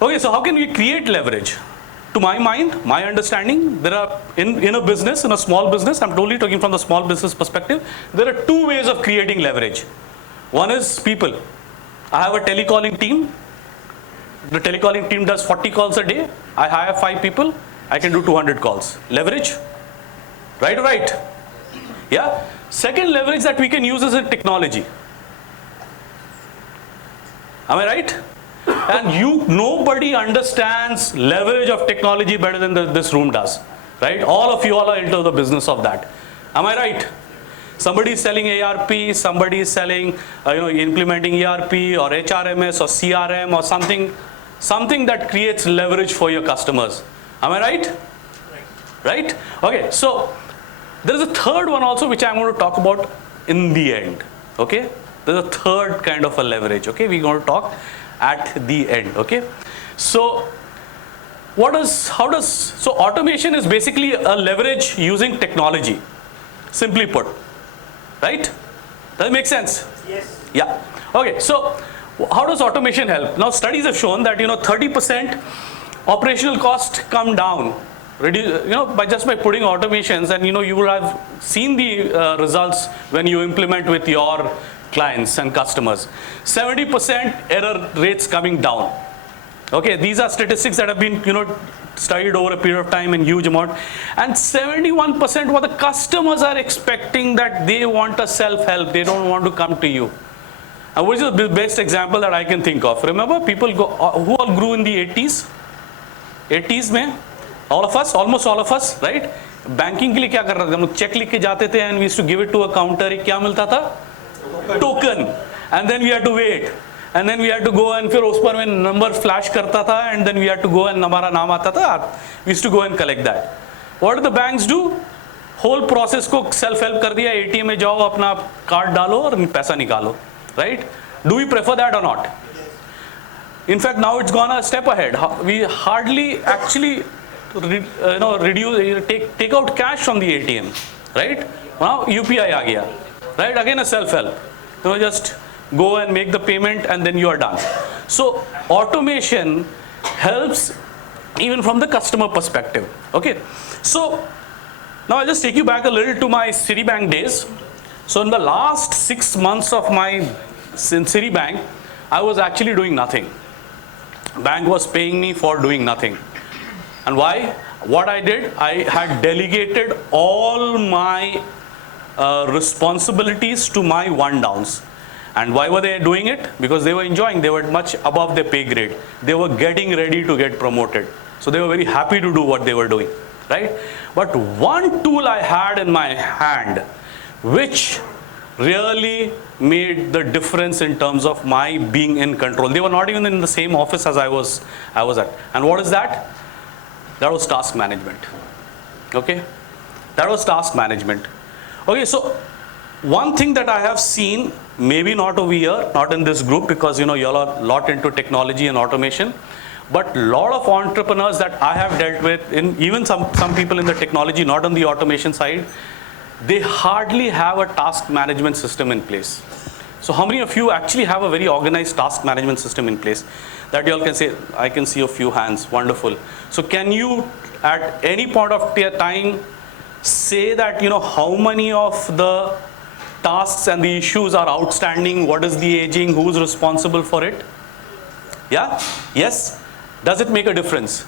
Okay, so how can we create leverage? To my mind, my understanding, there are, in a business, in a small business, I'm totally talking from the small business perspective, there are 2 ways of creating leverage. One is people. I have a telecalling team. The telecalling team does 40 calls a day. I hire 5 people. I can do 200 calls. Leverage? Right? Yeah? Second leverage that we can use is in technology. Am I right? And nobody understands leverage of technology better than this room does. Right? All of you are into the business of that. Am I right? Somebody is selling ARP, somebody is selling, implementing ERP or HRMS or CRM or something that creates leverage for your customers. Am I right? Right? Okay, so there is a third one also which I'm going to talk about in the end. Okay? There's a third kind of a leverage. Okay? We're going to talk at the end. Okay? So so automation is basically a leverage using technology, simply put, right? Does it make sense? Yes. Yeah. Okay, so how does automation help? Now studies have shown that 30% operational cost come down, by putting automations, and you will have seen the results when you implement with your clients and customers. 70% error rates coming down. Okay, these are statistics that have been studied over a period of time in huge amount, and 71% what the customers are expecting, that they want a self-help, they don't want to come to you. And which is the best example that I can think of? Remember, people who all grew in the 80s mein, almost all of us, right? Banking के लिए क्या कर रहे थे? हम लोग check लिख के जाते थे and we used to give it to a counter. क्या मिलता था? Token. And then we had to wait. And then we had to go and फिर उस पर में number flash करता था, and then we had to go and हमारा नाम आता था. We used to go and collect that. What do the banks do? Whole process को self-help कर दिया. ATM में जाओ, अपना card डालो और पैसा निकालो. Right? Do we prefer that or not? In fact, now it's gone a step ahead. We hardly actually take out cash from the ATM. Right? Now UPI आ गया. Right? Again a self-help. Just go and make the payment and then you are done. So automation helps even from the customer perspective. Okay, so now I'll just take you back a little to my Citibank days. So in the last 6 months of my in Citibank, I was actually doing nothing. Bank was paying me for doing nothing. And why? What I did, I had delegated all my responsibilities to my one-downs. And why were they doing it? Because they were enjoying. They were much above their pay grade. They were getting ready to get promoted. So they were very happy to do what they were doing, right? But one tool I had in my hand, which really made the difference in terms of my being in control. They were not even in the same office as I was at. And what is that? That was task management. Okay? That was task management. Okay, so one thing that I have seen, maybe not over here, not in this group, because you all are a lot into technology and automation, but a lot of entrepreneurs that I have dealt with, even some people in the technology, not on the automation side, they hardly have a task management system in place. So how many of you actually have a very organized task management system in place? That you all can say, I can see a few hands, wonderful. So can you at any point of time say that how many of the tasks and the issues are outstanding, what is the aging, who's responsible for it? Yeah? Yes? Does it make a difference?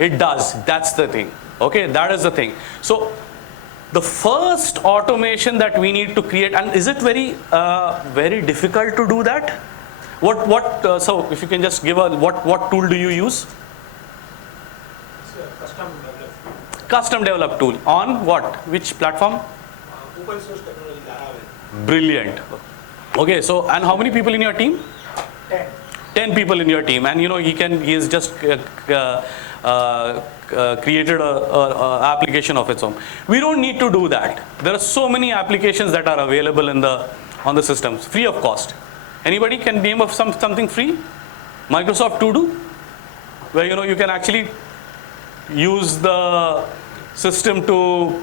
It does. That's the thing. Okay, that is the thing. So the first automation that we need to create, and is it very difficult to do that? So if you can just give what tool do you use? Custom developed tool. On what? Which platform? Open source technology. Brilliant. Okay, so and how many people in your team? 10 people in your team, and he has just created a application of its own. We don't need to do that. There are so many applications that are available on the systems, free of cost. Anybody can name of something free? Microsoft To Do, where you can actually use the system to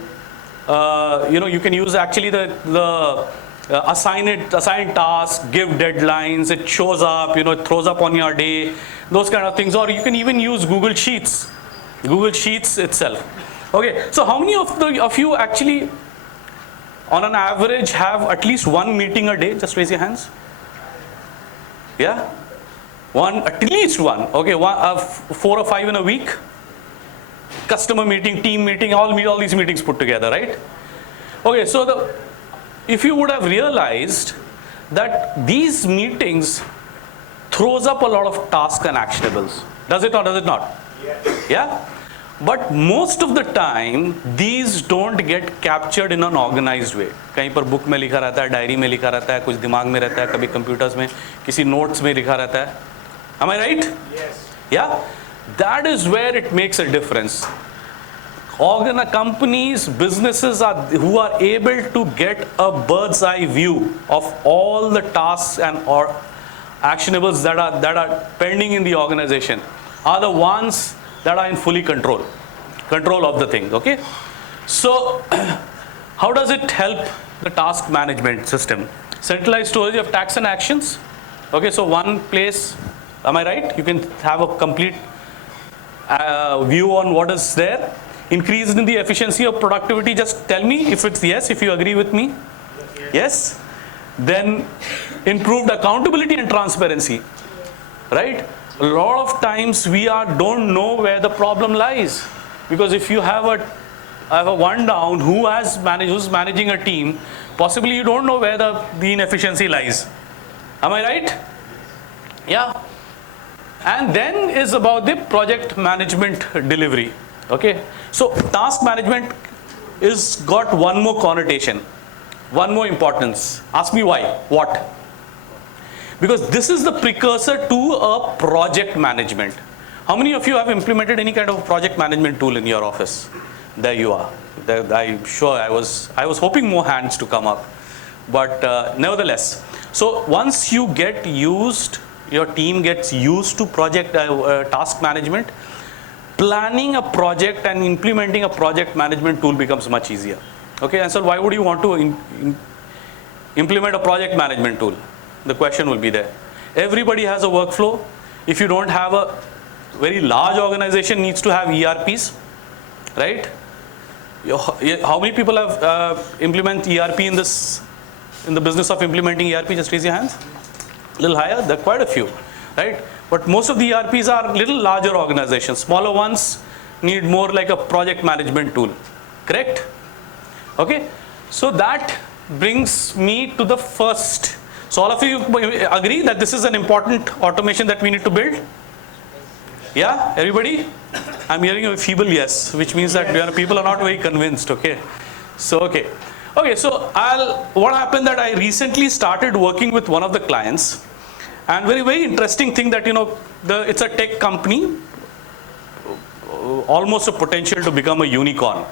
you can use actually the assign tasks, give deadlines, it shows up, it throws up on your day, those kind of things. Or you can even use Google Sheets itself. Okay, so how many of you actually on an average have at least one meeting a day? Just raise your hands. Yeah? At least one. Okay, 4 or 5 in a week. Customer meeting, team meeting, all these meetings put together, right? Okay, so if you would have realized that these meetings throws up a lot of tasks and actionables. Does it or does it not? Yes. Yeah? But most of the time, these don't get captured in an organized way. कहीं पर book में लिखा रहता है, diary में लिखा रहता है, कुछ दिमाग में रहता है, कभी computers में, किसी notes में लिखा रहता है. Am I right? Yes. Yeah? That is where it makes a difference. Companies, businesses who are able to get a bird's eye view of all the tasks and or actionables that are pending in the organization are the ones that are in fully control of the thing. Okay, so how does it help the task management system? Centralized storage of tasks and actions. Okay, so one place, am I right? You can have a complete view on what is there. Increase in the efficiency of productivity. Just tell me if it's yes, if you agree with me. Yes. Then improved accountability and transparency, right? A lot of times we don't know where the problem lies, because if you have a one down who's managing a team, possibly you don't know where the inefficiency lies. Am I right? Yeah. And then is about the project management delivery. Okay, so task management is got one more connotation, one more importance. Ask me why. What? Because this is the precursor to a project management. How many of you have implemented any kind of project management tool in your office? There you are. I'm sure I was hoping more hands to come up, but nevertheless. So once you get used, your team gets used to project task management, planning a project and implementing a project management tool becomes much easier. Okay, and so why would you want to implement a project management tool? The question will be there. Everybody has a workflow. If you don't have a very large organization needs to have ERPs, right? How many people have implement ERP in the business of implementing ERP? Just raise your hands. A little higher. There are quite a few, right? But most of the ERPs are little larger organizations. Smaller ones need more like a project management tool. Correct? Okay. So that brings me to the first. So all of you agree that this is an important automation that we need to build? Yeah? Everybody? I'm hearing a feeble yes, which means that people are not very convinced. Okay. So, okay. Okay. So what happened that I recently started working with one of the clients. And very interesting thing that, it's a tech company, almost a potential to become a unicorn.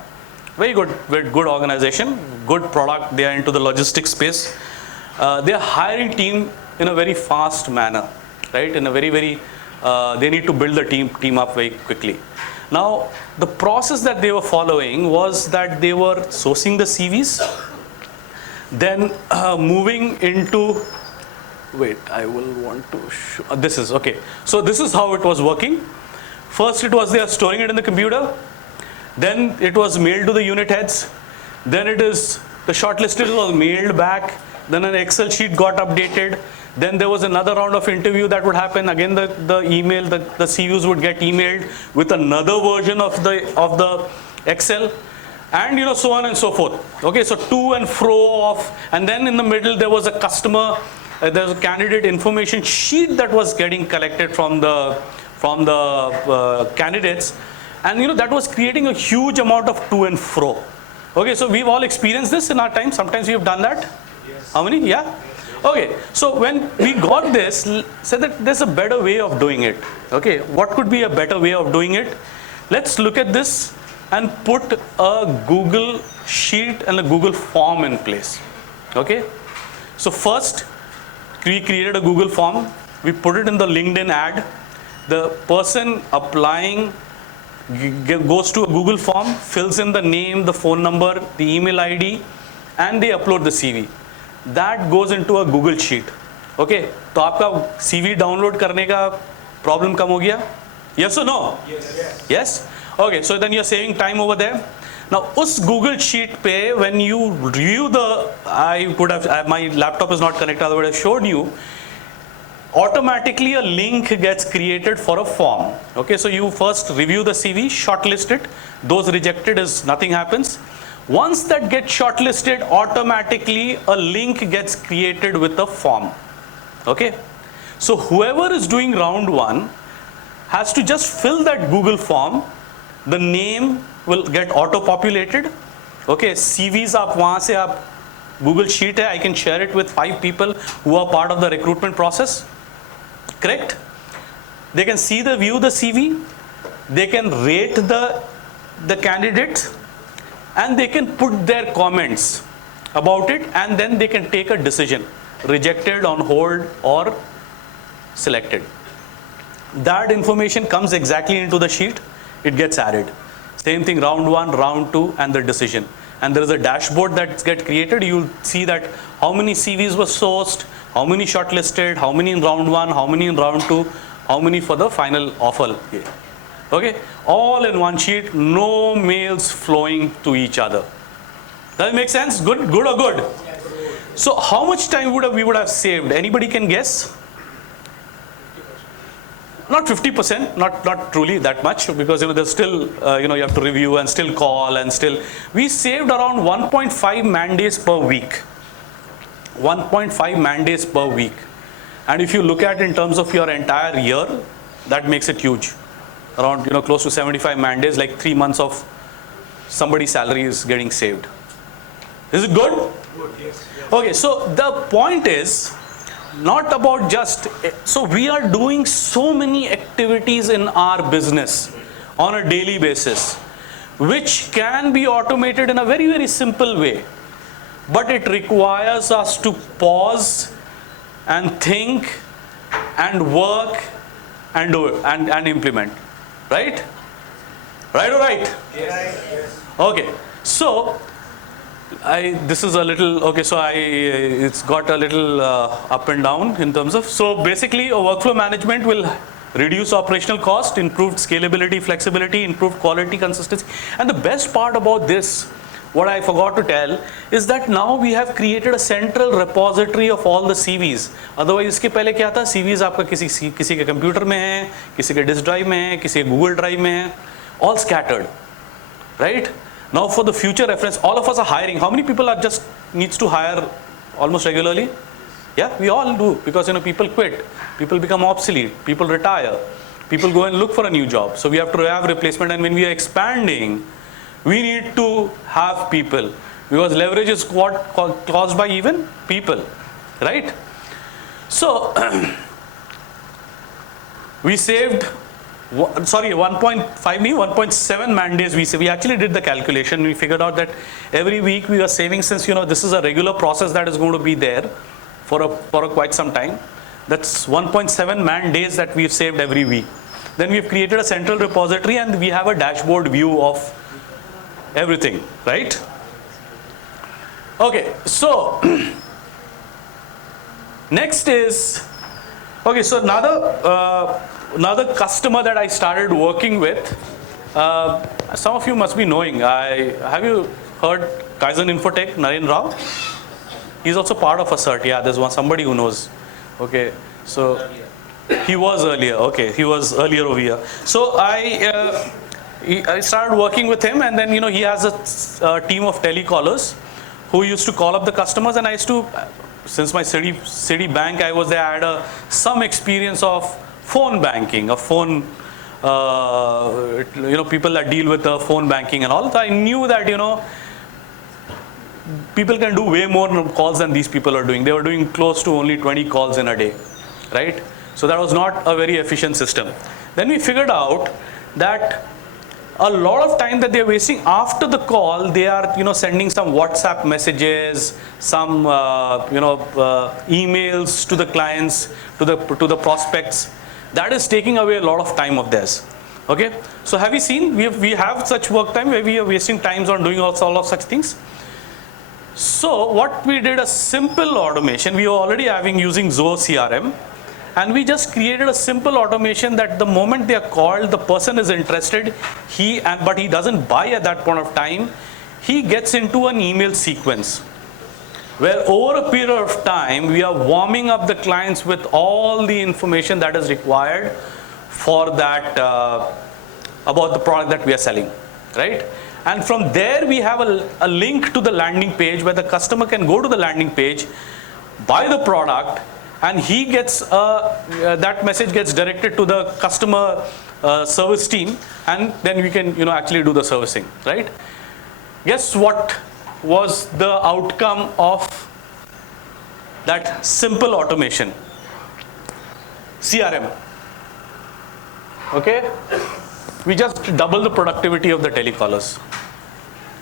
Very good organization, good product. They are into the logistics space. They are hiring team in a very fast manner, right? In a very, they need to build the team up very quickly. Now, the process that they were following was that they were sourcing the CVs, then moving into, wait, I will want to show, this is, okay. So this is how it was working. First it was they are storing it in the computer, then it was mailed to the unit heads, then it is, the shortlisted was mailed back, then an Excel sheet got updated, then there was another round of interview that would happen, again the email, the CVs would get emailed with another version of the Excel, and so on and so forth. Okay, so to and fro of, and then in the middle there was a customer, there's a candidate information sheet that was getting collected from the candidates, and that was creating a huge amount of to and fro. Okay, so we've all experienced this in our time. Sometimes we have done that. Yes. How many? Yeah. Okay, so when we got this, said that there's a better way of doing it. Okay, what could be a better way of doing it? Let's look at this and put a Google sheet and a Google form in place. Okay, so first we created a Google form, we put it in the LinkedIn ad, the person applying goes to a Google form, fills in the name, the phone number, the email ID, and they upload the CV. That goes into a Google sheet. Okay, तो आपका CV download करने का problem कम हो गया? Yes or no? Yes. Yes? Okay, so then you're saving time over there. Now, उस Google sheet पे, when you review my laptop is not connected, I would have showed you, automatically a link gets created for a form. Okay, so you first review the CV, shortlist it, those rejected is nothing happens. Once that gets shortlisted, automatically a link gets created with a form. Okay, so whoever is doing round one has to just fill that Google form, the name will get auto-populated. Okay, CVs आप वहाँ से आप Google Sheet है, I can share it with 5 people who are part of the recruitment process. Correct? They can see view the CV, they can rate the candidates, and they can put their comments about it, and then they can take a decision, rejected, on hold, or selected. That information comes exactly into the sheet, it gets added. Same thing, round 1, round 2, and the decision. And there is a dashboard that gets created. You'll see that how many CVs were sourced, how many shortlisted, how many in round 1, how many in round 2, how many for the final offer. Okay, all in one sheet, no mails flowing to each other. Does it make sense? Good or good? So how much time we would have saved? Anybody can guess? Not 50%, not truly that much, because there's still you have to review and still call and still. We saved around 1.5 man days per week. 1.5 man days per week. And if you look at in terms of your entire year, that makes it huge. Around close to 75 man days, like 3 months of somebody's salary is getting saved. Is it good? Good, yes. Okay, so the point is not about just, so we are doing so many activities in our business on a daily basis, which can be automated in a very, very simple way. But it requires us to pause and think and work and do it and implement. Right? Right or right? Yes. Okay. So this is a little, okay, so it's got a little up and down in terms of, so basically a workflow management will reduce operational cost, improve scalability, flexibility, improve quality, consistency. And the best part about this, what I forgot to tell, is that now we have created a central repository of all the CVs. Otherwise, इसके पहले क्या था? CVs आपका किसी के computer में है, किसी के डिस्क ड्राइव में है, किसी के गूगल ड्राइव में है, all scattered, right? Now for the future reference, all of us are hiring. How many people are just needs to hire almost regularly? Yeah, we all do, because people quit, people become obsolete, people retire, people go and look for a new job. So we have to have replacement, and when we are expanding, we need to have people, because leverage is caused by even people, right? So we saved 1.7 man days. We actually did the calculation. We figured out that every week we are saving, since this is a regular process that is going to be there for quite some time. That's 1.7 man days that we've saved every week. Then we've created a central repository, and we have a dashboard view of everything, right? Okay, so next is, okay, so another customer that I started working with, some of you must be knowing. Have you heard Kaizen Infotech, Naren Rao? He's also part of ASIRT. Yeah, there's somebody who knows. Okay, so he was earlier. Okay, he was earlier over here. So I started working with him, and then he has a team of telecallers who used to call up the customers, and I used to, since my city bank I was there, I had some experience of phone banking, people that deal with phone banking and all. So I knew that people can do way more calls than these people are doing. They were doing close to only 20 calls in a day, right? So that was not a very efficient system. Then we figured out that a lot of time that they're wasting after the call, they are sending some WhatsApp messages, some emails to the clients, to the prospects. That is taking away a lot of time of theirs. Okay, so have you seen, we have such work time where we are wasting times on doing all of such things. So what we did, a simple automation, we were already using Zoho CRM, and we just created a simple automation that the moment they are called, the person is interested, but he doesn't buy at that point of time, he gets into an email sequence, where over a period of time, we are warming up the clients with all the information that is required for that, about the product that we are selling, right? And from there, we have a link to the landing page where the customer can go to the landing page, buy the product, and he gets, that message gets directed to the customer service team, and then we can actually do the servicing, right? Guess what was the outcome of that simple automation? CRM. Okay, we just double the productivity of the telecallers.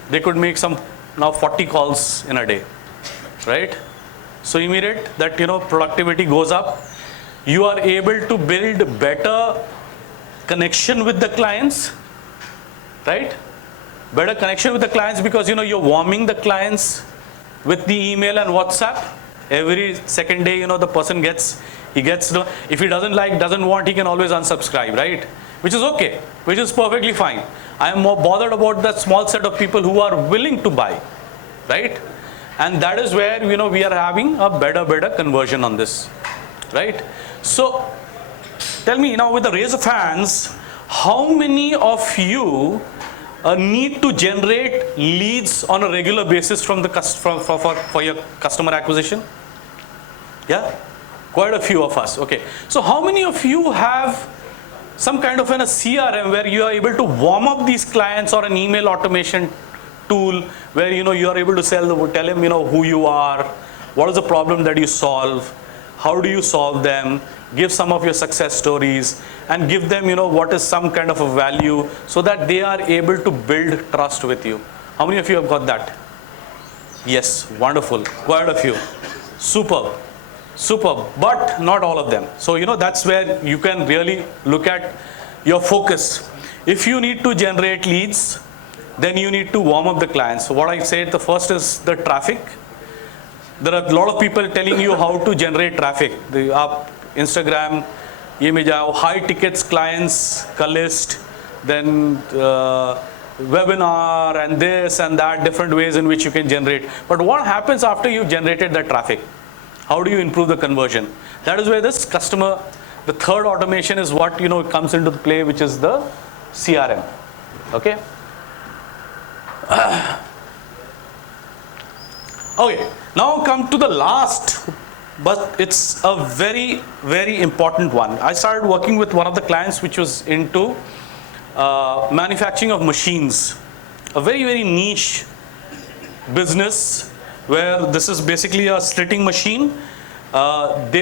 They could make now 40 calls in a day, right? So immediate that productivity goes up. You are able to build better connection with the clients, right? Better connection with the clients because you're warming the clients with the email and WhatsApp. Every second day, the person gets if he doesn't want, he can always unsubscribe, right? Which is okay, which is perfectly fine. I am more bothered about that small set of people who are willing to buy, right? And that is where we are having a better conversion on this, right? So tell me now, with the raise of hands, how many of you need to generate leads on a regular basis from the for your customer acquisition? Yeah, quite a few of us. Okay, so how many of you have some kind of a CRM where you are able to warm up these clients, or an email automation tool where you are able to tell him who you are, what is the problem that you solve, how do you solve them, give some of your success stories, and give them what is some kind of a value, so that they are able to build trust with you. How many of you have got that? Yes, wonderful, quite a few. Superb, but not all of them. So that's where you can really look at your focus. If you need to generate leads, then you need to warm up the clients. So what I said, the first is the traffic. There are a lot of people telling you how to generate traffic. The Instagram, ye mein jao, high tickets clients ka list, then webinar and this and that, different ways in which you can generate. But what happens after you've generated that traffic? How do you improve the conversion? That is where this the third automation is what comes into play, which is the CRM. Okay. Okay, now come to the last, but it's a very, very important one. I started working with one of the clients which was into manufacturing of machines, a very, very niche business, where this is basically a slitting machine. They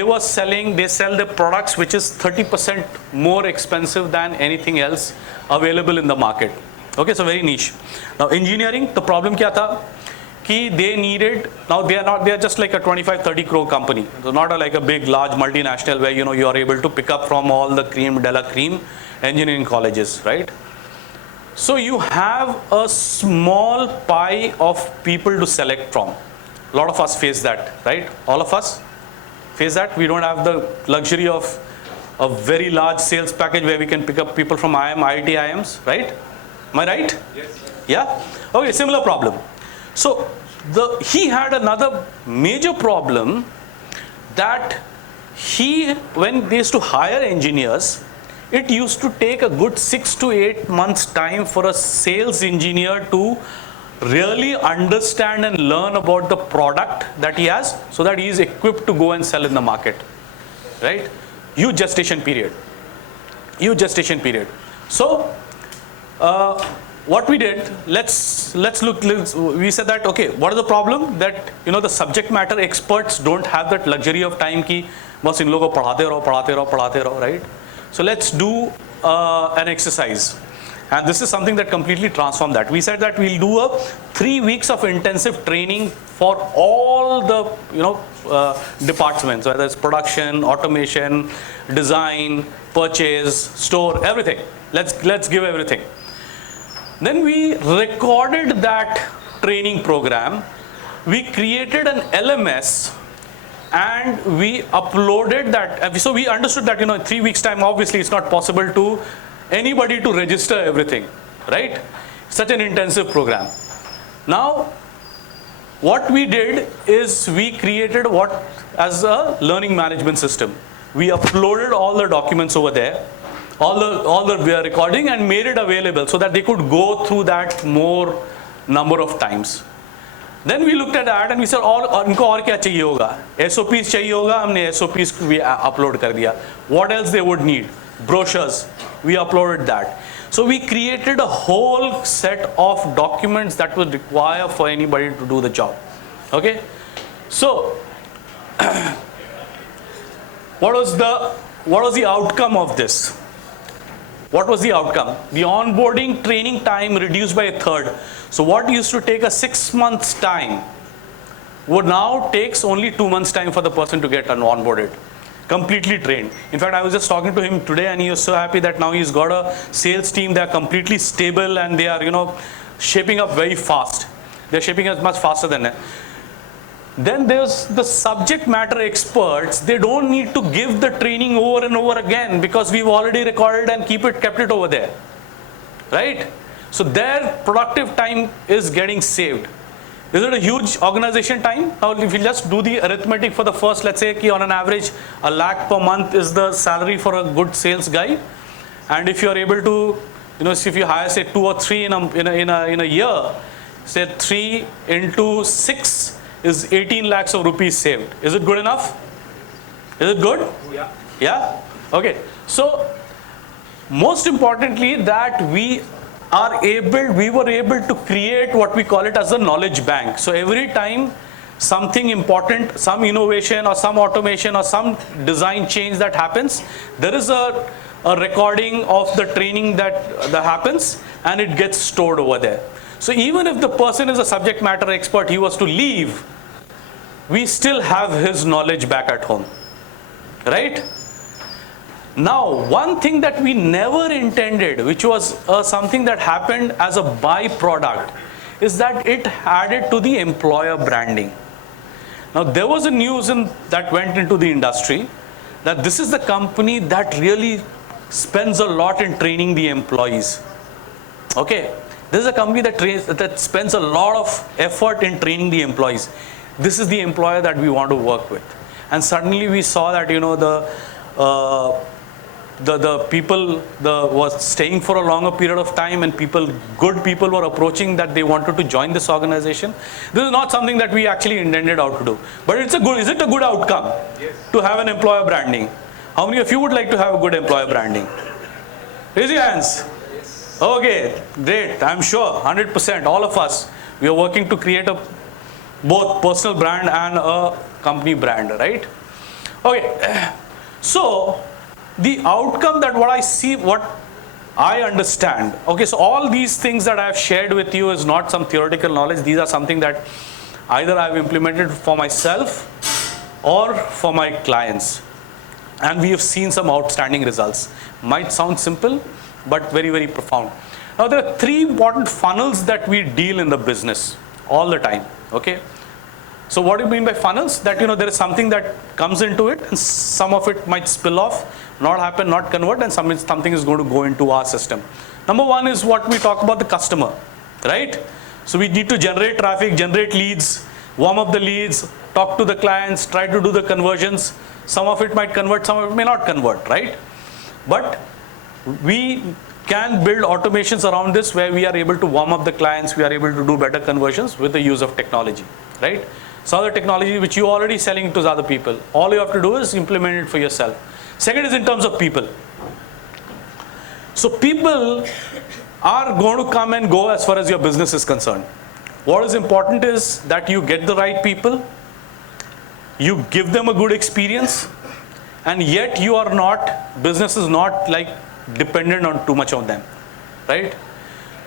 sell the products which is 30% more expensive than anything else available in the market. Okay, so very niche. Now engineering, the problem kya tha? Ki they needed, now they are just like a 25-30 crore company. So not like a big, large multinational where you are able to pick up from all the cream de la cream engineering colleges, right? So you have a small pie of people to select from. A lot of us face that, right? All of us face that. We don't have the luxury of a very large sales package where we can pick up people from IT IMs, right? Am I right? Yes. Yeah? Okay, similar problem. So he had another major problem, that when they used to hire engineers, it used to take a good 6 to 8 months time for a sales engineer to really understand and learn about the product that he has, so that he is equipped to go and sell in the market, right? Huge gestation period. So what we did, let's look, we said that, okay, what is the problem? That the subject matter experts don't have that luxury of time ki bas in logo padhate raho, right? So let's do an exercise. And this is something that completely transformed that. We said that we'll do 3 weeks of intensive training for all the departments, whether it's production, automation, design, purchase, store, everything. Let's give everything. Then we recorded that training program. We created an LMS and we uploaded that. So we understood that in 3 weeks time, obviously it's not possible to anybody to register everything, right? Such an intensive program. Now, what we did is we created as a learning management system. We uploaded all the documents over there, all the recording, and made it available so that they could go through that more number of times. Then we looked at that and we said, इनको और क्या चाहिए होगा? SOPs चाहिए होगा, हमने SOPs भी upload कर दिया. What else they would need? Brochures, we uploaded that. So we created a whole set of documents that would require for anybody to do the job. Okay? So what was the outcome of this? What was the outcome? The onboarding training time reduced by a third. So what used to take a 6 months time would now takes only 2 months time for the person to get onboarded, completely trained. In fact, I was just talking to him today and he was so happy that now he's got a sales team. They're completely stable and they are, shaping up very fast. They're shaping up much faster than that. Then there's the subject matter experts. They don't need to give the training over and over again because we've already recorded and kept it over there, right? So their productive time is getting saved. Is it a huge organization time? Now, if you just do the arithmetic for the first, let's say, on an average, 1 lakh per month is the salary for a good sales guy. And if you are able to, if you hire, say, 2 or 3 in a year, say 3 into 6 is 18 lakhs of rupees saved. Is it good enough? Is it good? Yeah. Yeah? Okay. So, most importantly, that we were able to create what we call it as a knowledge bank. So every time something important, some innovation or some automation or some design change that happens, there is a recording of the training that happens and it gets stored over there. So even if the person is a subject matter expert, he was to leave, we still have his knowledge back at home, right? Now, one thing that we never intended, which was something that happened as a byproduct, is that it added to the employer branding. Now, there was a news that went into the industry that this is the company that really spends a lot in training the employees. Okay, this is a company that spends a lot of effort in training the employees. This is the employer that we want to work with. And suddenly we saw that, the people was staying for a longer period of time and good people were approaching that they wanted to join this organization. This is not something that we actually intended out to do. But is it a good outcome? Yes. To have an employer branding? How many of you would like to have a good employer branding? Raise your hands. Yes. Okay, great. I'm sure 100%, all of us, we are working to create both personal brand and a company brand, right? Okay, so the outcome that what I understand, okay, so all these things that I have shared with you is not some theoretical knowledge. These are something that either I've implemented for myself or for my clients. And we have seen some outstanding results. Might sound simple, but very, very profound. Now, there are 3 important funnels that we deal in the business all the time, okay? So what do you mean by funnels? That, there is something that comes into it and some of it might spill off, not happen, not convert, and something is going to go into our system. Number 1 is what we talk about the customer, right? So we need to generate traffic, generate leads, warm up the leads, talk to the clients, try to do the conversions. Some of it might convert, some of it may not convert, right? But we can build automations around this where we are able to warm up the clients, we are able to do better conversions with the use of technology, right? So other technology which you are already selling to other people, all you have to do is implement it for yourself. Second is in terms of people. So people are going to come and go as far as your business is concerned. What is important is that you get the right people, you give them a good experience, and yet business is not like dependent on too much on them, right?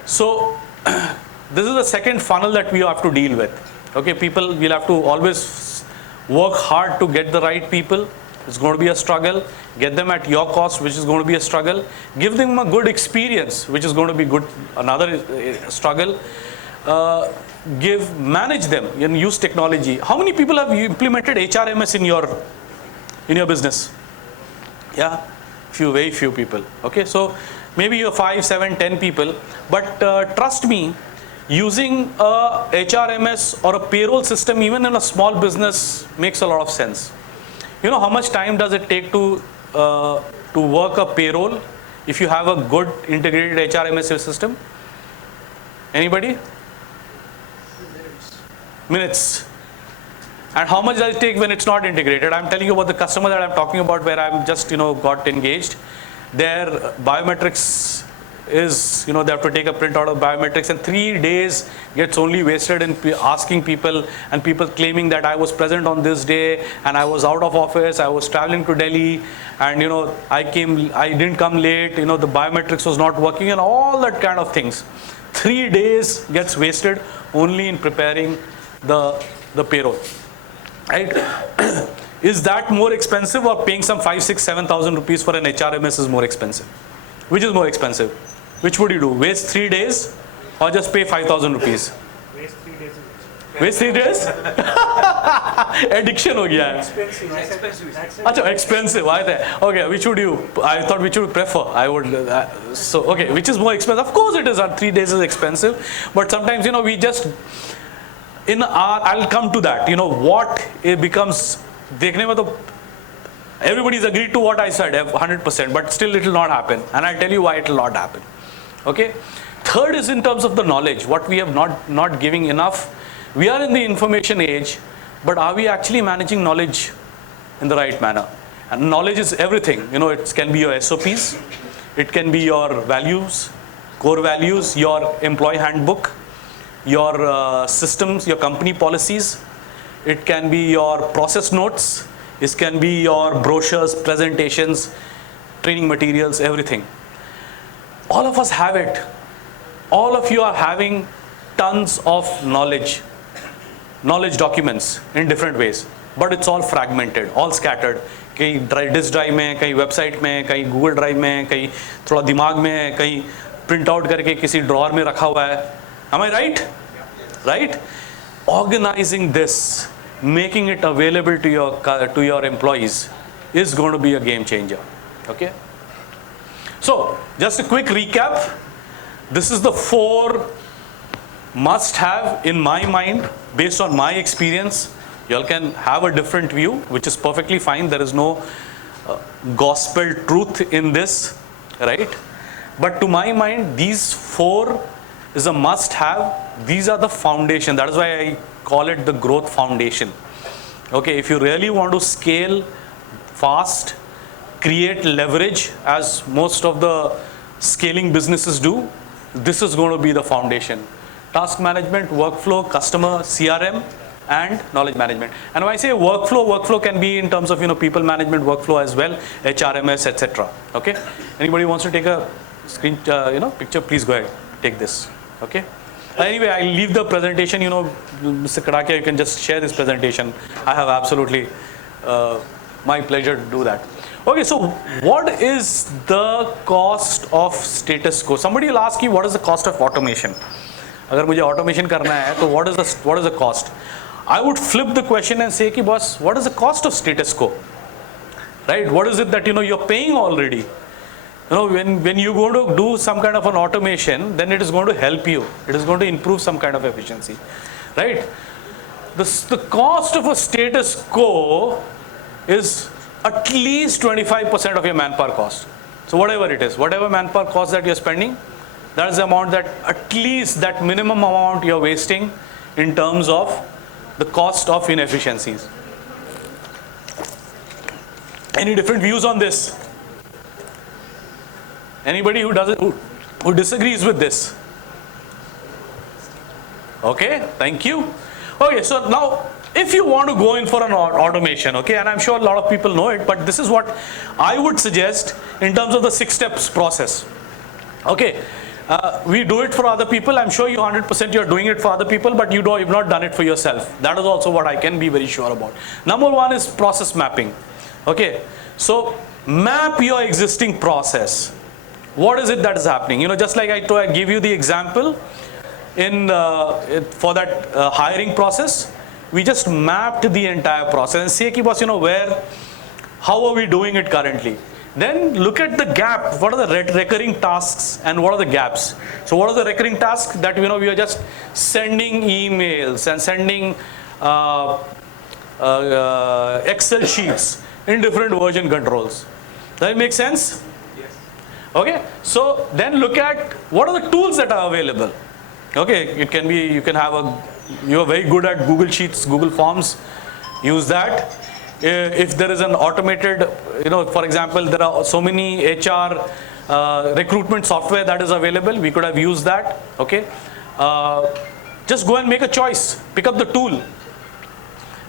So this is the second funnel that we have to deal with. Okay, people will have to always work hard to get the right people. It's going to be a struggle. Get them at your cost, which is going to be a struggle. Give them a good experience, which is going to be another struggle. Manage them and use technology. How many people have you implemented HRMS in your business? Yeah, very few people. Okay, so maybe you're 5, 7, 10 people, but trust me, using a HRMS or a payroll system even in a small business makes a lot of sense. You know how much time does it take to work a payroll if you have a good integrated HRMS system? Anybody? Minutes. And how much does it take when it's not integrated? I'm telling you about the customer that I'm talking about where I'm just got engaged. their biometrics is, they have to take a printout of biometrics, and 3 days gets only wasted in asking people, and people claiming that I was present on this day and I was out of office, I was traveling to Delhi, and I didn't come late, the biometrics was not working, and all that kind of things. 3 days gets wasted only in preparing the payroll, right? Is that more expensive, or paying some 5, 6, 7,000 rupees for an HRMS is more expensive? Which is more expensive? Which would you do? Waste 3 days or just pay 5,000 rupees? Waste 3 days. Waste 3 days? Addiction ho gaya hai. Expensive. Achha, expensive. Okay, which would you? I thought which would you prefer? I would. Okay, which is more expensive? Of course it is. 3 days is expensive, but sometimes we just I'll come to that. What it becomes. देखने में तो everybody's agreed to what I said 100%, but still it will not happen, and I'll tell you why it will not happen. Okay. Third is in terms of the knowledge, what we have not giving enough. We are in the information age, but are we actually managing knowledge in the right manner? And knowledge is everything. It can be your SOPs, it can be your values, core values, your employee handbook, your systems, your company policies. It can be your process notes. It can be your brochures, presentations, training materials, everything. All of us have it. All of you are having tons of knowledge documents in different ways, but it's all fragmented, all scattered. कहीं disk drive में, कहीं website में, कहीं Google drive में, कहीं थोड़ा दिमाग में, कहीं प्रिंट आउट करके किसी ड्रॉअर में रखा हुआ है. Am I right? Right? Organizing this, making it available to your employees is going to be a game changer. Okay. So just a quick recap. This is the 4 must have in my mind based on my experience. You all can have a different view, which is perfectly fine. There is no gospel truth in this, right? But to my mind, these 4 is a must have. These are the foundation. That is why I call it the growth foundation. Okay, if you really want to scale fast, create leverage, as most of the scaling businesses do, this is going to be the foundation. Task management, workflow, customer, CRM, and knowledge management. And when I say workflow can be in terms of people management workflow as well, HRMS, etc. Okay. Anybody wants to take a screen picture? Please go ahead, take this. Okay. Anyway, I'll leave the presentation. Mr. Kadakia, you can just share this presentation. I have absolutely my pleasure to do that. Okay, so what is the cost of status quo? Somebody will ask you, what is the cost of automation? अगर मुझे automation करना है, तो what is the cost? I would flip the question and say, boss, what is the cost of status quo? Right? What is it that you're paying already? When you're going to do some kind of an automation, then it is going to help you. It is going to improve some kind of efficiency, right? The cost of a status quo is at least 25% of your manpower cost. So whatever it is, whatever manpower cost that you're spending, that is the amount that at least that minimum amount you're wasting in terms of the cost of inefficiencies. Any different views on this? Anybody who disagrees with this? Okay, thank you. Okay, so now if you want to go in for an automation, okay, and I'm sure a lot of people know it, but this is what I would suggest in terms of the 6 steps process. Okay, we do it for other people. I'm sure you 100% you're doing it for other people, but you've not done it for yourself. That is also what I can be very sure about. Number 1 is process mapping. Okay, so map your existing process. What is it that is happening? Just like I gave you the example for that hiring process, we just mapped the entire process and say, boss, how are we doing it currently? Then look at the gap. What are the recurring tasks and what are the gaps? So what are the recurring tasks? That we are just sending emails and sending Excel sheets in different version controls. Does it make sense? Yes. Okay. So then look at what are the tools that are available. Okay. It can be, you are very good at Google Sheets, Google Forms. Use that. if there is an automated, for example, there are so many HR recruitment software that is available, we could have used that, okay? Just go and make a choice, pick up the tool,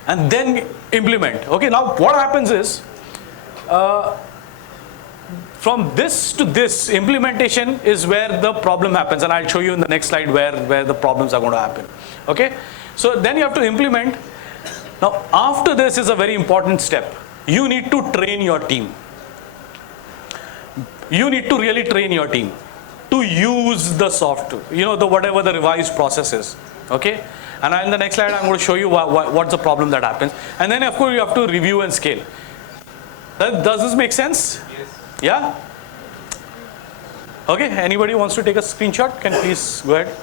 and then implement. Okay, now what happens is, from this to this, implementation is where the problem happens, and I'll show you in the next slide where the problems are going to happen. Okay, so then you have to implement. Now after this is a very important step. You need to train your team. You need to really train your team to use the software, whatever the revised process is. Okay, and in the next slide I'm going to show you what's the problem that happens, and then of course you have to review and scale. Does this make sense? Yes. Yeah? Okay, anybody wants to take a screenshot? Can please go ahead.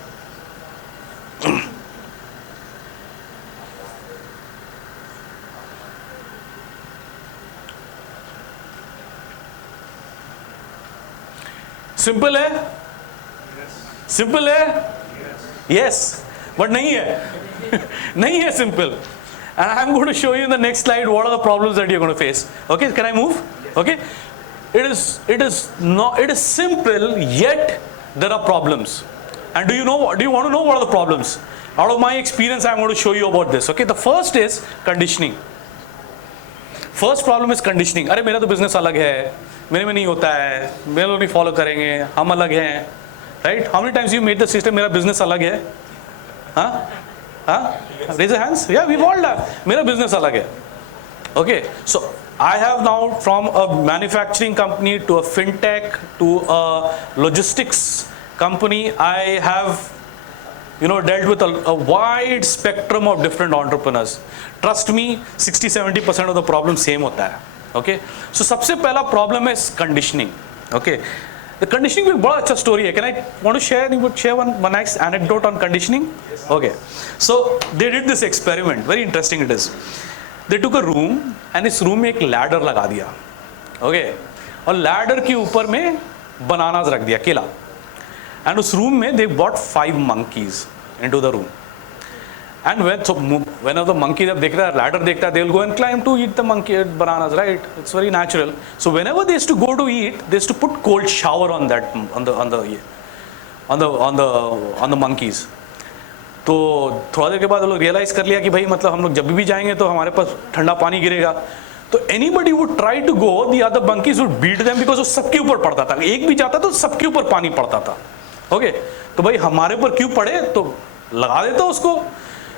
Simple है? Simple है? Yes, but नहीं है. नहीं है simple. And I'm going to show you in the next slide what are the problems that you're going to face. Okay, can I move? Okay. It is simple, yet there are problems. And do you want to know what are the problems? Out of my experience, I'm going to show you about this. Okay, the first is conditioning. First problem is conditioning. अरे मेरा तो business अलग है, मेरे में नहीं होता है, मेरे लोग नहीं follow करेंगे, हम अलग हैं, right? How many times you made the system मेरा business अलग है? हाँ? Raise your hands. Yeah, we've all done. मेरा business अलग है. Okay, so I have now from a manufacturing company to a fintech to a logistics company, I have dealt with a wide spectrum of different entrepreneurs. Trust me, 60-70% of the problem same hota hai. Okay, so सबसे पहला problem is conditioning. Okay, the conditioning में बड़ा अच्छा story है. Can I want to share one nice anecdote on conditioning? Yes. Okay, so they did this experiment. Very interesting it is. They took a room and इस room में एक ladder लगा दिया. Okay, और ladder के ऊपर में bananas रख दिया, केला. And उस room में they brought 5 monkeys into the room. And whenever the monkey जब देख रहा है ladder देखता है, they will go and climb to eat the monkey bananas, right? It's very natural. So whenever they used to go to eat, they used to put cold shower on the monkeys. तो थोड़ा देर के बाद वो लोग realise कर लिया कि भाई मतलब हम लोग जब भी जाएंगे तो हमारे पास ठंडा पानी गिरेगा. तो anybody would try to go, the other monkeys would beat them because वो सबके ऊपर पड़ता था. एक भी जाता तो सबके ऊपर पानी पड़ता था. Okay, तो भाई हमारे ऊपर क्यों पड़े, तो लगा देता उसको.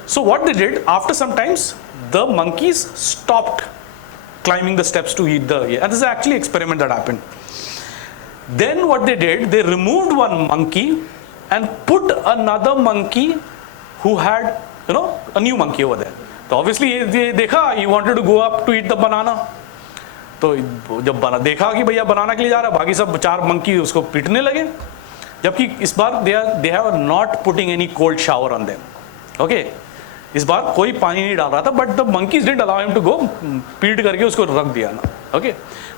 So what they did, after some times, the monkeys stopped climbing the steps to eat and this is actually an experiment that happened. Then what they did, they removed one monkey and put another monkey who had, a new monkey over there. So obviously they देखा, he wanted to go up to eat the banana. तो जब देखा कि भैया बनाना के लिए जा रहा है, बाकी सब 4 monkey उसको पीटने लगे. जबकि इस बार they are not putting any cold shower on them. Okay, इस बार कोई पानी नहीं डाल रहा था, but the monkeys didn't allow him to go. पीट करके उसको रख दिया ना. Okay,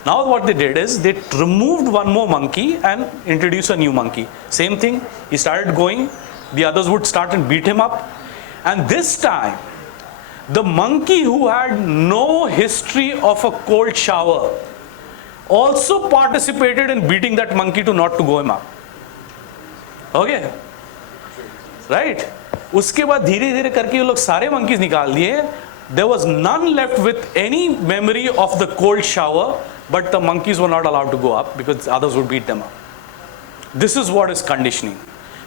now what they did is they removed one more monkey and introduced a new monkey. Same thing, he started going, the others would start and beat him up, and this time the monkey who had no history of a cold shower also participated in beating that monkey to not to go him up. Okay, right? उसके बाद धीरे धीरे करके वो लोग सारे monkeys निकाल दिए. There was none left with any memory of the cold shower, but the monkeys were not allowed to go up because others would beat them up. This is what is conditioning.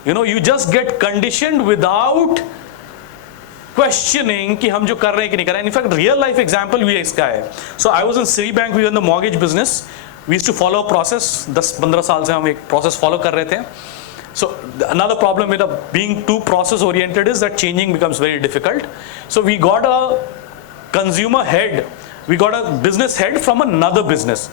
You just get conditioned without questioning कि हम जो कर रहे हैं कि नहीं कर रहे हैं. In fact, real life example भी इसका है. So I was in Citibank, we were in the mortgage business. We used to follow a process. 10-15 साल से हम एक process follow कर रहे थे. So another problem with being too process oriented is that changing becomes very difficult. So we got a consumer head, we got a business head from another business.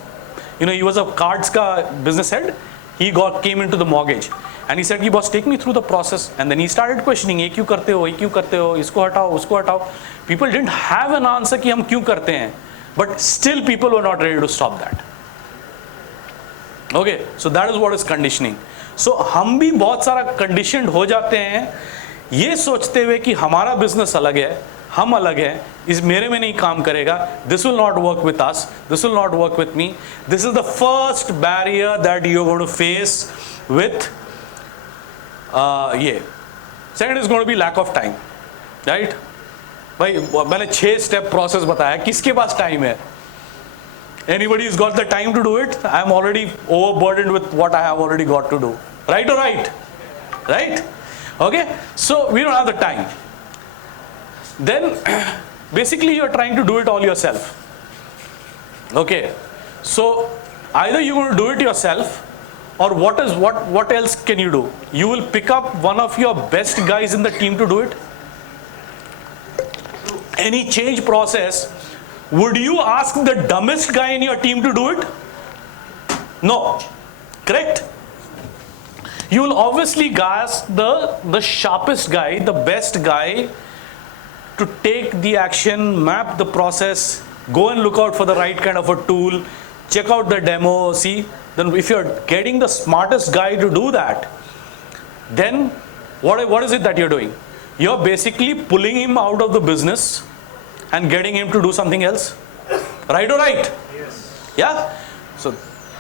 He was a cards ka business head. He came into the mortgage and he said, "Ki boss, take me through the process." And then he started questioning, "Ye kyun karte ho? Ye kyun karte ho? Isko hatao, usko hatao." People didn't have an answer ki hum kyun karte hain, but still people were not ready to stop that. Okay, so that is what is conditioning. So हम भी बहुत सारा conditioned हो जाते हैं ये सोचते हुए कि हमारा business अलग है हम अलग हैं, इस मेरे में नहीं काम करेगा, this will not work with us, this will not work with me. This is the first barrier that you're going to face with ये. Second is going to be lack of time, right? भाई मैंने 6 step process बताया, किसके पास time है? Anybody has got the time to do it? I am already overburdened with what I have already got to do. Right or right? Right? Okay? So we don't have the time. Then basically you are trying to do it all yourself. Okay? So either you're going to do it yourself, or what else can you do? You will pick up one of your best guys in the team to do it. Any change process, would you ask the dumbest guy in your team to do it? No. Correct? You will obviously ask the sharpest guy, the best guy, to take the action, map the process, go and look out for the right kind of a tool, check out the demo, see. Then if you're getting the smartest guy to do that, then what is it that you're doing? You're basically pulling him out of the business and getting him to do something else. Right or right? Yes. Yeah? So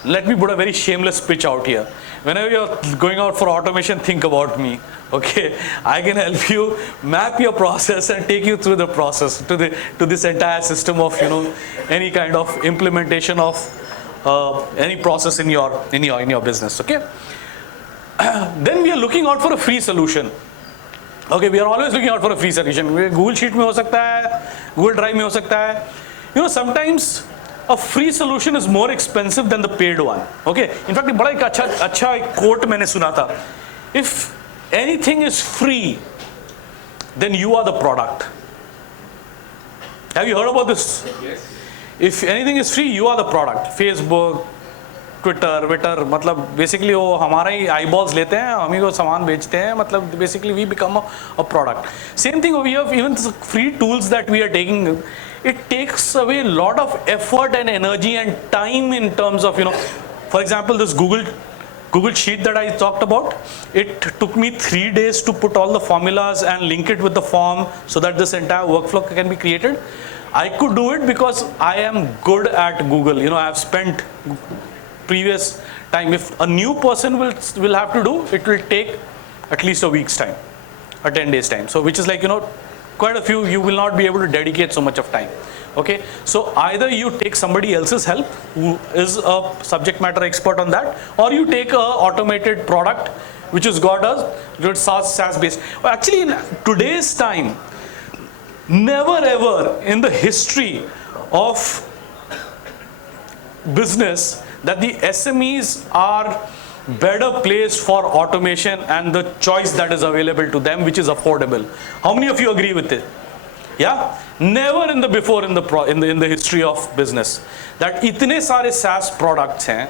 let me put a very shameless pitch out here. Whenever you're going out for automation, think about me. Okay, I can help you map your process and take you through the process to this entire system of any kind of implementation of any process in your business. Okay. Then we are looking out for a free solution. Okay, we are always looking out for a free solution. Google Sheet में हो सकता है, Google Drive में हो सकता है. Sometimes a free solution is more expensive than the paid one. Okay. In fact, बड़ा एक अच्छा quote मैंने सुना था. If anything is free, then you are the product. Have you heard about this? Yes. If anything is free, you are the product. Facebook, Twitter, मतलब basically वो हमारा ही eyeballs लेते हैं, हम ही को सामान बेचते हैं, मतलब basically we become a product. Same thing over here, even the free tools that we are taking, it takes away a lot of effort and energy and time in terms of, for example, this Google Sheet that I talked about, it took me 3 days to put all the formulas and link it with the form so that this entire workflow can be created. I could do it because I am good at Google. I have spent previous time. If a new person will have to do, it will take at least a week's time, or 10 days time. So which is like, quite a few, you will not be able to dedicate so much of time. Okay, so either you take somebody else's help who is a subject matter expert on that, or you take a automated product which has got a SaaS based. Actually, in today's time, never ever in the history of business that the SMEs are better placed for automation and the choice that is available to them, which is affordable. How many of you agree with it? Yeah, never in the history of business that itne sare SaaS products hain,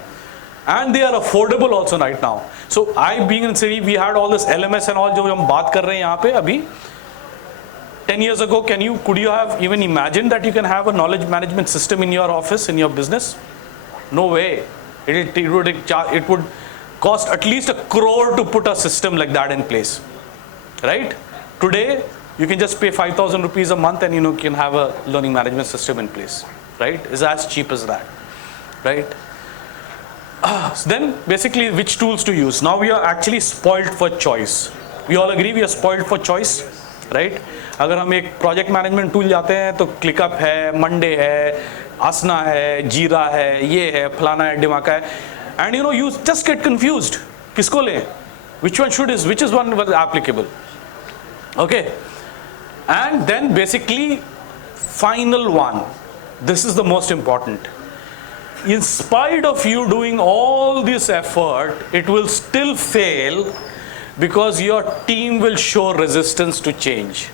and they are affordable also right now. So I being in city, we had all this LMS and all jo hum baat kar rahe hain yahan pe abhi. 10 years ago, could you have even imagined that you can have a knowledge management system in your office, in your business? No way. It would cost at least 1 crore to put a system like that in place, right? Today, you can just pay 5,000 rupees a month and you can have a learning management system in place, right? It's as cheap as that, right? So then basically which tools to use? Now we are actually spoiled for choice. We all agree we are spoiled for choice, right? अगर हम एक project management tool जाते हैं तो ClickUp है, Monday है, Asana है, Jira है, ये है, फलाना है, डिमाका है, and you just get confused. किसको लें? Which is one was applicable? Okay. And then basically, final one, this is the most important. In spite of you doing all this effort, it will still fail because your team will show resistance to change.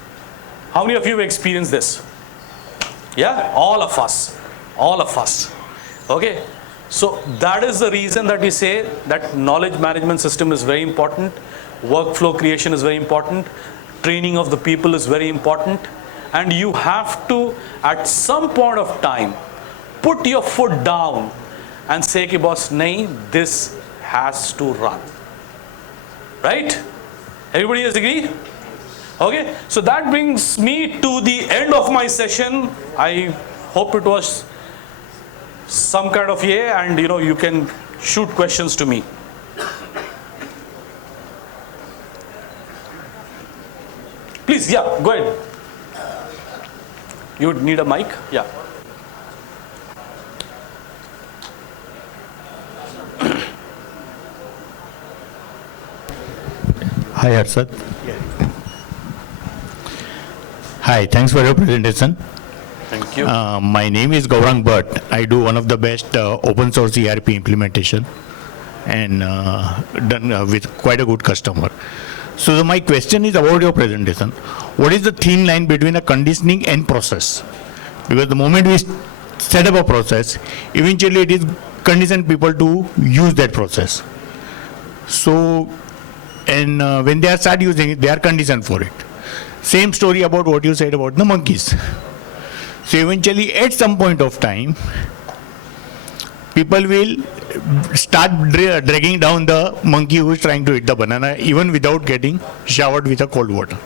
How many of you have experienced this? Yeah, all of us. Okay, so that is the reason that we say that knowledge management system is very important, workflow creation is very important, training of the people is very important, and you have to at some point of time put your foot down and say ki boss nahi, this has to run, right? Everybody has agree? Okay, so that brings me to the end of my session. I hope it was some kind of and you can shoot questions to me. Please, yeah, go ahead. You would need a mic? Yeah. Hi, Harsat. Hi, thanks for your presentation. Thank you. My name is Gaurang Bhatt. I do one of the best open source ERP implementation and done with quite a good customer. So my question is about your presentation. What is the thin line between a conditioning and process? Because the moment we set up a process, eventually it is condition people to use that process. So, and when they start using it, they are conditioned for it. Same story about what you said about the monkeys. So eventually at some point of time, people will start dragging down the monkey who is trying to eat the banana even without getting showered with a cold water.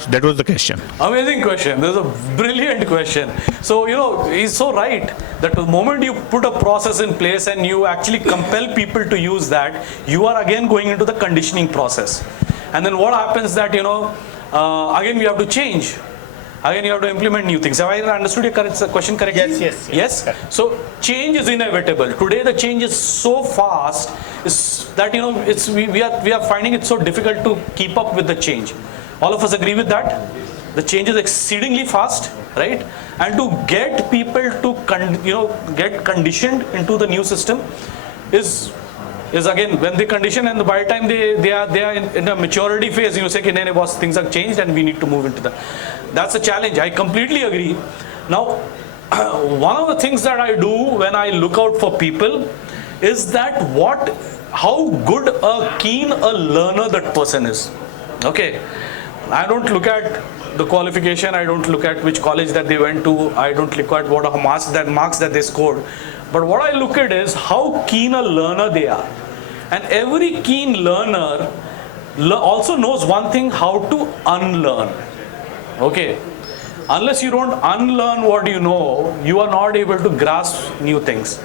So that was the question. Amazing question. This is a brilliant question. So, he's so right that the moment you put a process in place and you actually compel people to use that, you are again going into the conditioning process. And then what happens that, again we have to change. Again, you have to implement new things. Have I understood your question correctly? Yes. So change is inevitable. Today, the change is so fast is that we are finding it so difficult to keep up with the change. All of us agree with that. The change is exceedingly fast, right? And to get people to get conditioned into the new system is again when they condition, and by the time they are in a maturity phase, you say, "Okay, boss, things have changed and we need to move into the." That's a challenge. I completely agree. Now, one of the things that I do when I look out for people is that how good a keen a learner that person is. Okay, I don't look at the qualification. I don't look at which college that they went to. I don't look at what marks that they scored. But what I look at is how keen a learner they are. And every keen learner also knows one thing: how to unlearn. Okay, unless you don't unlearn what you know, you are not able to grasp new things.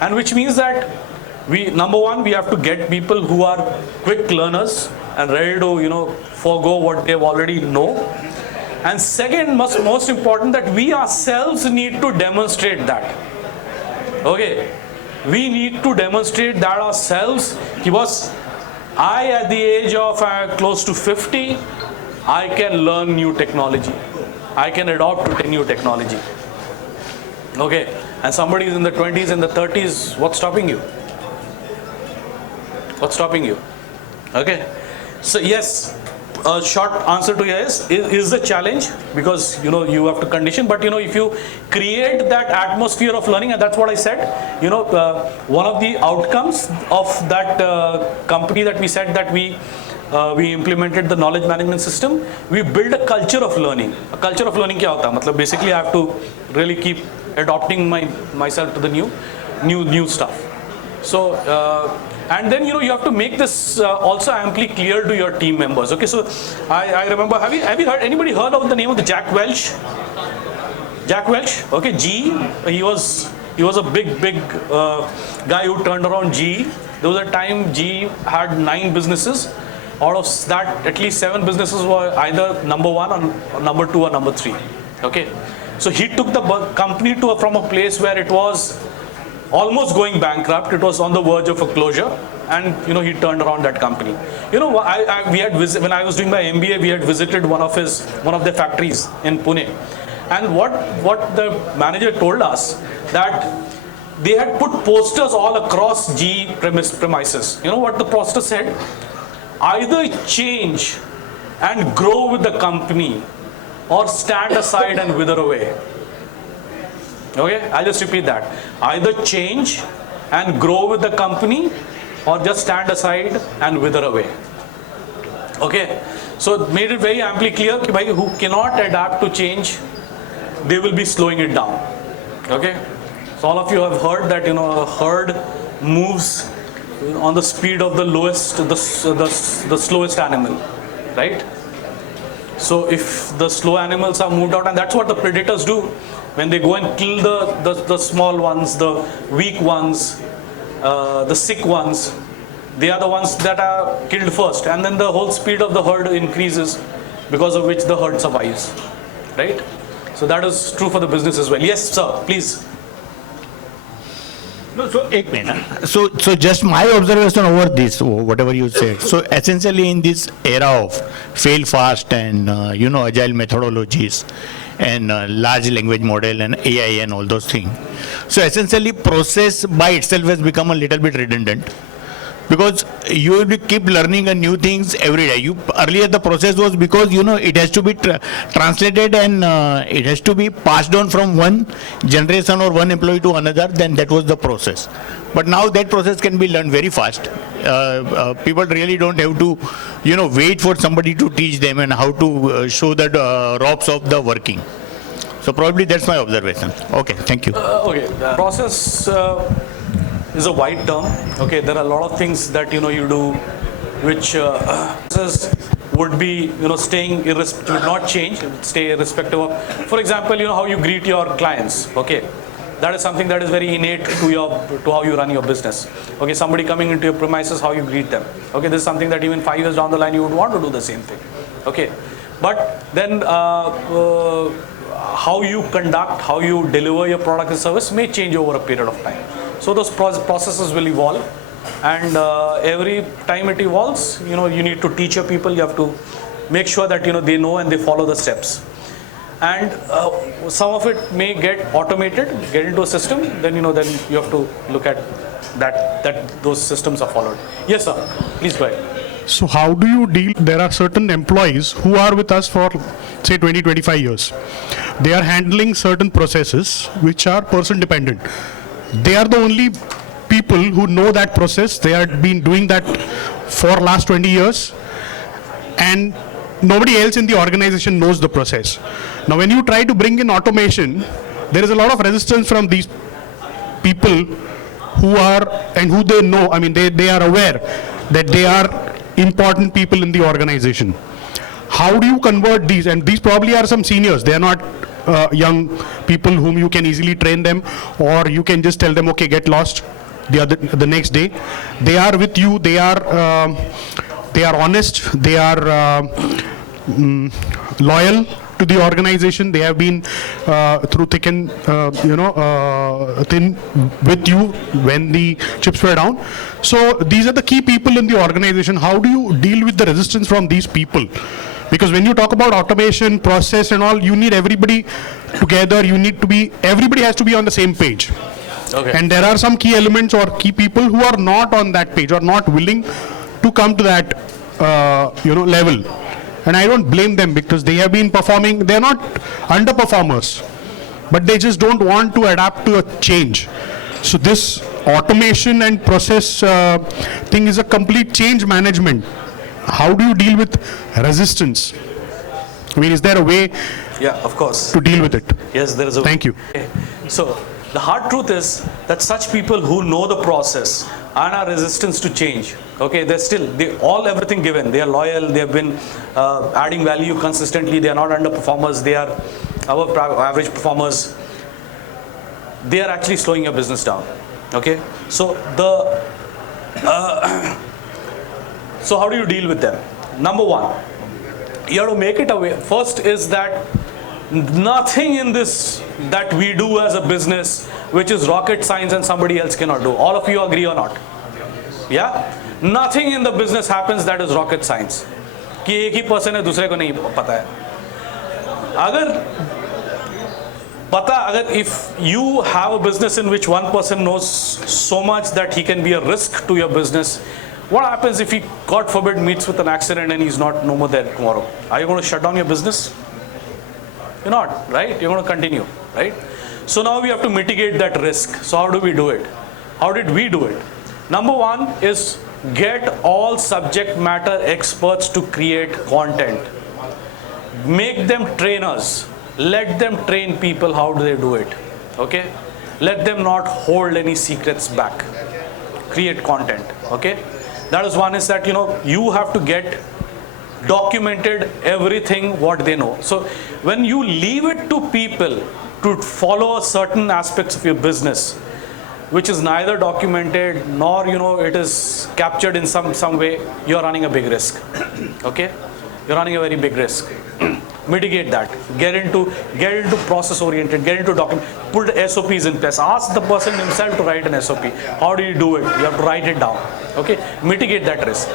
And which means that number one, we have to get people who are quick learners and ready to forego what they already know. And second, most important, that we ourselves need to demonstrate that. Okay, we need to demonstrate that ourselves. Because I, at the age of close to 50, I can learn new technology. I can adopt to new technology. Okay, and somebody is in the 20s and the 30s, what's stopping you? What's stopping you? Okay, so yes, a short answer to yes is a challenge, because you have to condition. But if you create that atmosphere of learning, and that's what I said, one of the outcomes of that company that we said that we implemented the knowledge management system, we build a culture of learning. A culture of learning kya hota? Matlab basically I have to really keep adopting myself to the new stuff. So and then you have to make this also amply clear to your team members. Okay, so I remember, have you anybody heard of the name of the Jack Welch? Jack Welch, okay, GE. He was a big guy who turned around GE. There was a time GE had 9 businesses. Out of that, at least 7 businesses were either number 1 or number 2 or number 3. Okay, so he took the company from a place where it was almost going bankrupt. It was on the verge of a closure, and he turned around that company. We had when I was doing my MBA, we had visited one of their factories in Pune, and what the manager told us, that they had put posters all across GE premises. You know what the poster said? Either change and grow with the company, or stand aside and wither away. Okay, I'll just repeat that. Either change and grow with the company, or just stand aside and wither away. Okay, so it made it very amply clear that who cannot adapt to change, they will be slowing it down. Okay, so all of you have heard that a herd moves on the speed of the slowest animal, right? So if the slow animals are moved out, and that's what the predators do, when they go and kill the small ones, the weak ones, the sick ones, they are the ones that are killed first, and then the whole speed of the herd increases, because of which the herd survives, right? So that is true for the business as well. Yes, sir, please. No, so एक minute. So just my observation over this, whatever you said. So essentially in this era of fail fast and agile methodologies and large language model and AI and all those things. So essentially process by itself has become a little bit redundant, because you will keep learning new things every day. Earlier the process was because it has to be translated and it has to be passed on from one generation or one employee to another. Then that was the process. But now that process can be learned very fast. People really don't have to wait for somebody to teach them and how to show the ropes of the working. So probably that's my observation. Okay, thank you. Okay, process is a wide term. Okay, there are a lot of things that you do, which would be staying would not change, it would stay irrespective of. For example, how you greet your clients. Okay, that is something that is very innate to how you run your business. Okay, somebody coming into your premises, how you greet them. Okay, this is something that even 5 years down the line you would want to do the same thing. Okay, but then how you conduct, how you deliver your product and service may change over a period of time. So those processes will evolve, and every time it evolves, you need to teach your people. You have to make sure that they know and they follow the steps. And some of it may get automated, get into a system. Then then you have to look at that those systems are followed. Yes, sir. Please go ahead. So how do you deal? There are certain employees who are with us for say 20-25 years. They are handling certain processes which are person dependent. They are the only people who know that process. They have been doing that for last 20 years, and nobody else in the organization knows the process. Now when you try to bring in automation, there is a lot of resistance from these people who are, and who they know, I mean they are aware that they are important people in the organization. How do you convert these? And these probably are some seniors. They are not young people whom you can easily train them, or you can just tell them, okay, get lost the next day. They are with you. They are honest. They are loyal to the organization. They have been through thick and thin with you when the chips were down. So these are the key people in the organization. How do you deal with the resistance from these people? Because when you talk about automation, process and all, you need everybody together. Everybody has to be on the same page. Okay. And there are some key elements or key people who are not on that page or not willing to come to that level. And I don't blame them, because they have been performing. They are not underperformers, but they just don't want to adapt to a change. So this automation and process thing is a complete change management. How do you deal with resistance? I mean, is there a way Yeah, of course. to deal with it? Yes, there is a way. Thank you. So the hard truth is that such people who know the process and are resistant to change, okay, everything given. They are loyal. They have been adding value consistently. They are not underperformers. They are above average performers. They are actually slowing your business down. Okay, so so how do you deal with them? Number one, you have to make it aware. First is that nothing in this that we do as a business which is rocket science and somebody else cannot do. All of you agree or not? Yeah? Nothing in the business happens that is rocket science. कि एक ही person है दूसरे को नहीं पता है. If you have a business in which one person knows so much that he can be a risk to your business, what happens if he, God forbid, meets with an accident and he's no more there tomorrow? Are you going to shut down your business? You're not, right? You're going to continue, right? So now we have to mitigate that risk. So how do we do it? How did we do it? Number one is get all subject matter experts to create content. Make them trainers. Let them train people how do they do it. Okay? Let them not hold any secrets back. Create content. Okay? That is one, is that you have to get documented everything what they know. So when you leave it to people to follow certain aspects of your business, which is neither documented nor it is captured in some way, you're running a big risk. Okay, you're running a very big risk. Mitigate that. Get into process oriented. Get into document. Put SOPs in place. Ask the person himself to write an SOP. How do you do it? You have to write it down. Okay, mitigate that risk.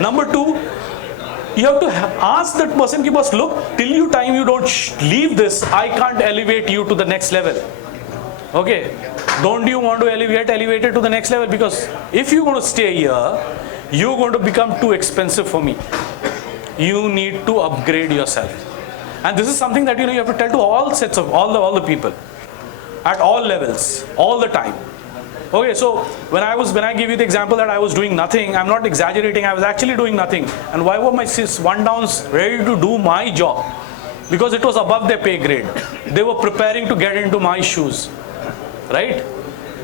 Number two, you have to ask that person, ki boss, look, till you don't leave this, I can't elevate you to the next level. Okay, don't you want to elevate it to the next level? Because if you're going to stay here, you're going to become too expensive for me. You need to upgrade yourself. And this is something that you have to tell to all sets of all the people at all levels, all the time. Okay, so when I give you the example that I was doing nothing, I'm not exaggerating, I was actually doing nothing. And why were my one downs ready to do my job? Because it was above their pay grade. They were preparing to get into my shoes, right?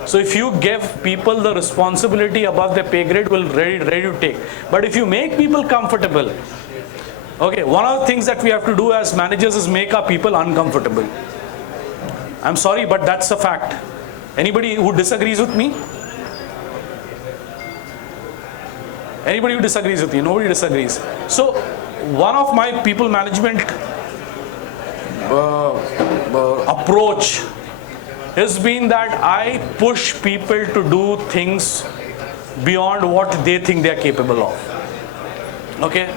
So if you give people the responsibility above their pay grade, will ready to take. But if you make people comfortable, okay, one of the things that we have to do as managers is make our people uncomfortable. I'm sorry, but that's a fact. Anybody who disagrees with me? Anybody who disagrees with me? Nobody disagrees. So one of my people management approach has been that I push people to do things beyond what they think they are capable of. Okay?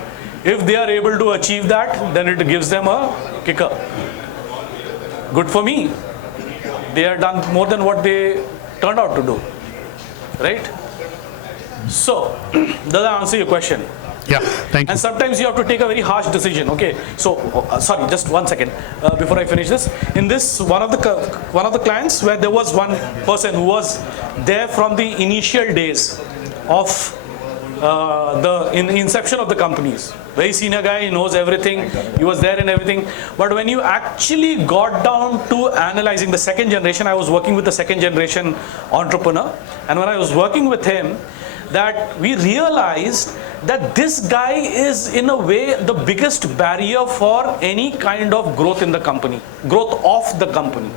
If they are able to achieve that, then it gives them a kicker. Good for me. They have done more than what they turned out to do. Right? So, does that answer your question? Yeah, thank you. And sometimes you have to take a very harsh decision. Okay, so sorry, just 1 second before I finish this. In this one of the clients where there was one person who was there from the initial days of the inception of the companies. Very senior guy, he knows everything. He was there in everything. But when you actually got down to analyzing the second generation, I was working with the second generation entrepreneur, and when I was working with him, that we realized that this guy is in a way the biggest barrier for any kind of growth in the company, growth of the company.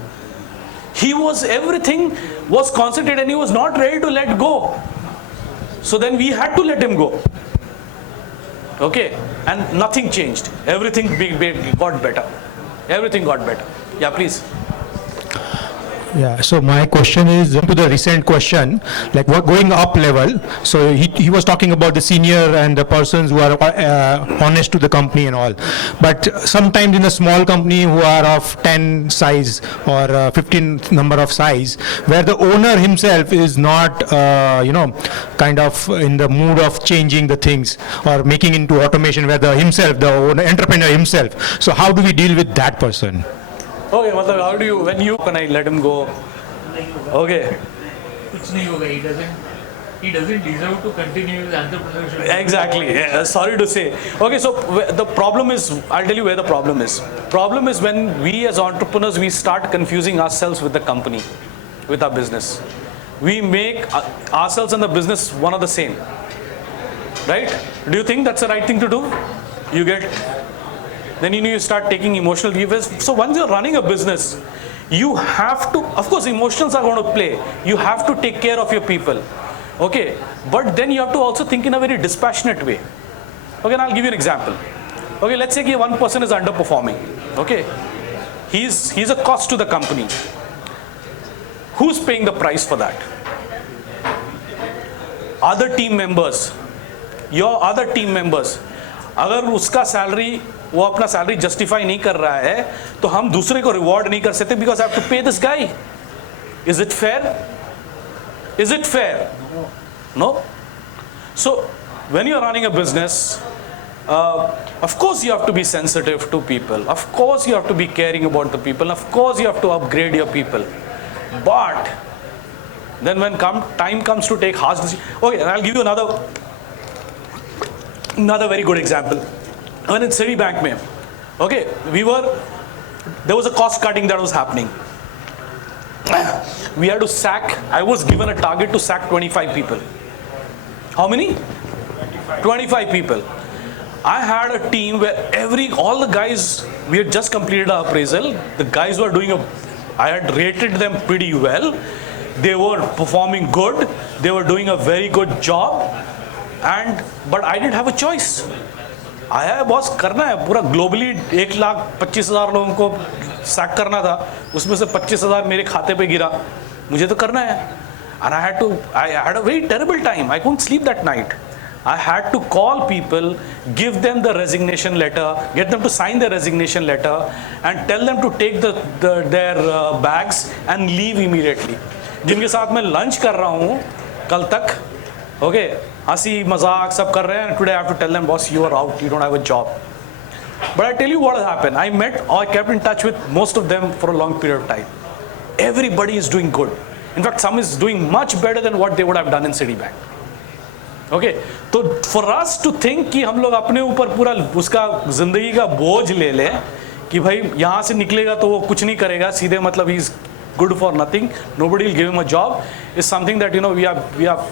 He was, everything was concentrated and he was not ready to let go. So then we had to let him go. Okay, and nothing changed. Everything got better. Everything got better. Yeah, please. Yeah, so my question is to the recent question, like what going up level. So he was talking about the senior and the persons who are honest to the company and all. But sometimes in a small company who are of 10 size or 15 number of size, where the owner himself is not, kind of in the mood of changing the things or making into automation, where the owner, entrepreneur himself. So how do we deal with that person? Okay, how do you, can I let him go? Okay. He doesn't deserve to continue his entrepreneurship. Exactly. Yeah, sorry to say. Okay, so the problem is, I'll tell you where the problem is. Problem is when we as entrepreneurs, we start confusing ourselves with the company, with our business. We make ourselves and the business one of the same. Right? Do you think that's the right thing to do? Then you start taking emotional levers. So once you're running a business, you have to, of course emotions are going to play. You have to take care of your people. Okay, but then you have to also think in a very dispassionate way. Okay, and I'll give you an example. Okay, let's say one person is underperforming. Okay, he's a cost to the company. Who's paying the price for that? Other team members. Your other team members. अगर उसका salary वो अपना salary justify नहीं कर रहा है तो हम दूसरे को रिवॉर्ड नहीं कर सकते because I have to pay this guy is it fair no so when you are running a business of course you have to be sensitive to people, of course you have to be caring about the people, of course you have to upgrade your people, but then when time comes to take harsh decisions. Okay, and I'll give you another very good example. When in Citibank, okay, there was a cost cutting that was happening. We had to I was given a target to sack 25 people. How many? 25 people. I had a team where all the guys, we had just completed our appraisal. The guys were I had rated them pretty well. They were performing good. They were doing a very good job. But I didn't have a choice. आया boss करना है पूरा globally 1,25,000 लोगों को sac करना था, उसमें से 25,000 मेरे खाते पे गिरा, मुझे तो करना है. And I had a very terrible time. I couldn't sleep that night. I had to call people, give them the resignation letter, get them to sign the resignation letter, and tell them to take their bags and leave immediately. जिनके साथ मैं lunch कर रहा हूँ कल तक, okay, हंसी मजाक सब कर रहे हैं. Today I have to tell them, boss, you are out. You don't have a job. But I tell you what has happened. I kept in touch with most of them for a long period of time. Everybody is doing good. In fact, some is doing much better than what they would have done in Citibank. Okay, तो for us to think कि हम लोग अपने ऊपर पूरा उसका जिंदगी का बोझ ले ले कि भाई यहाँ से निकलेगा तो वो कुछ नहीं करेगा, सीधे मतलब he's good for nothing, nobody will give him a job, is something that we are